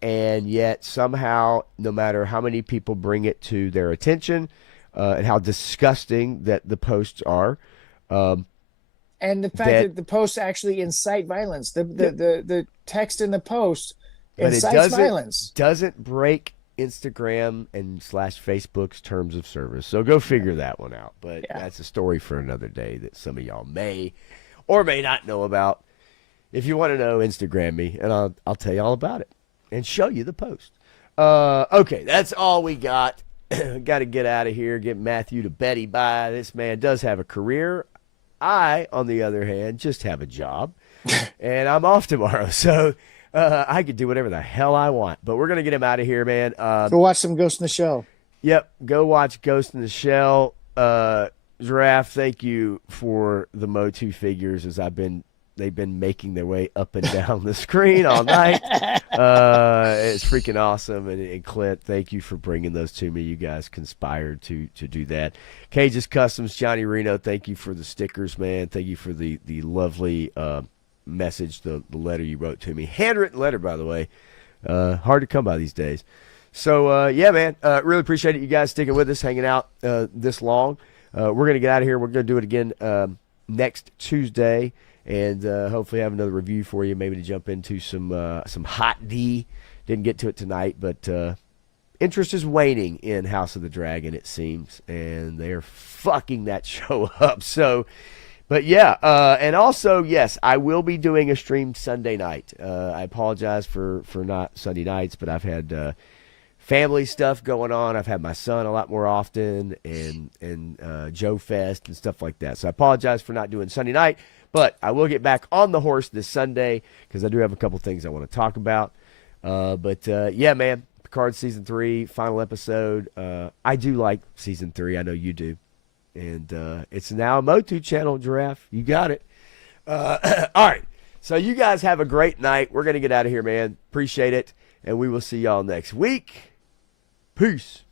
and yet somehow, no matter how many people bring it to their attention, and how disgusting that the posts are. And the fact that the posts actually incite violence. The text in the post But it incites violence. doesn't break Instagram and / Facebook's terms of service. So go figure that one out. But Yeah. that's a story for another day that some of y'all may or may not know about. If you want to know, Instagram me, and I'll tell you all about it and show you the post. Okay, that's all we got. Got to get out of here, get Matthew to Betty bye. This man does have a career. I, on the other hand, just have a job, and I'm off tomorrow. So I could do whatever the hell I want. But we're going to get him out of here, man. Go watch some Ghost in the Shell. Yep, go watch Ghost in the Shell. Giraffe, thank you for the Motu figures as they've been making their way up and down the screen all night. It's freaking awesome. And Clint, thank you for bringing those to me. You guys conspired to do that. Cage's Customs, Johnny Reno, thank you for the stickers, man. Thank you for the lovely message, the letter you wrote to me. Handwritten letter, by the way. Hard to come by these days. So, yeah, man, really appreciate it. You guys sticking with us, hanging out this long. We're going to get out of here. We're going to do it again next Tuesday. And hopefully have another review for you, maybe to jump into some hot D. Didn't get to it tonight, but interest is waning in House of the Dragon, it seems, and they're fucking that show up. So, but yeah, and also, yes, I will be doing a stream Sunday night. I apologize for not Sunday nights, but I've had family stuff going on. I've had my son a lot more often, and Joe Fest and stuff like that. So I apologize for not doing Sunday night. But I will get back on the horse this Sunday because I do have a couple things I want to talk about. Yeah, man, Picard Season 3, final episode. I do like Season 3. I know you do. And it's now a Motu channel, Giraffe. You got it. All right. So you guys have a great night. We're going to get out of here, man. Appreciate it. And we will see y'all next week. Peace.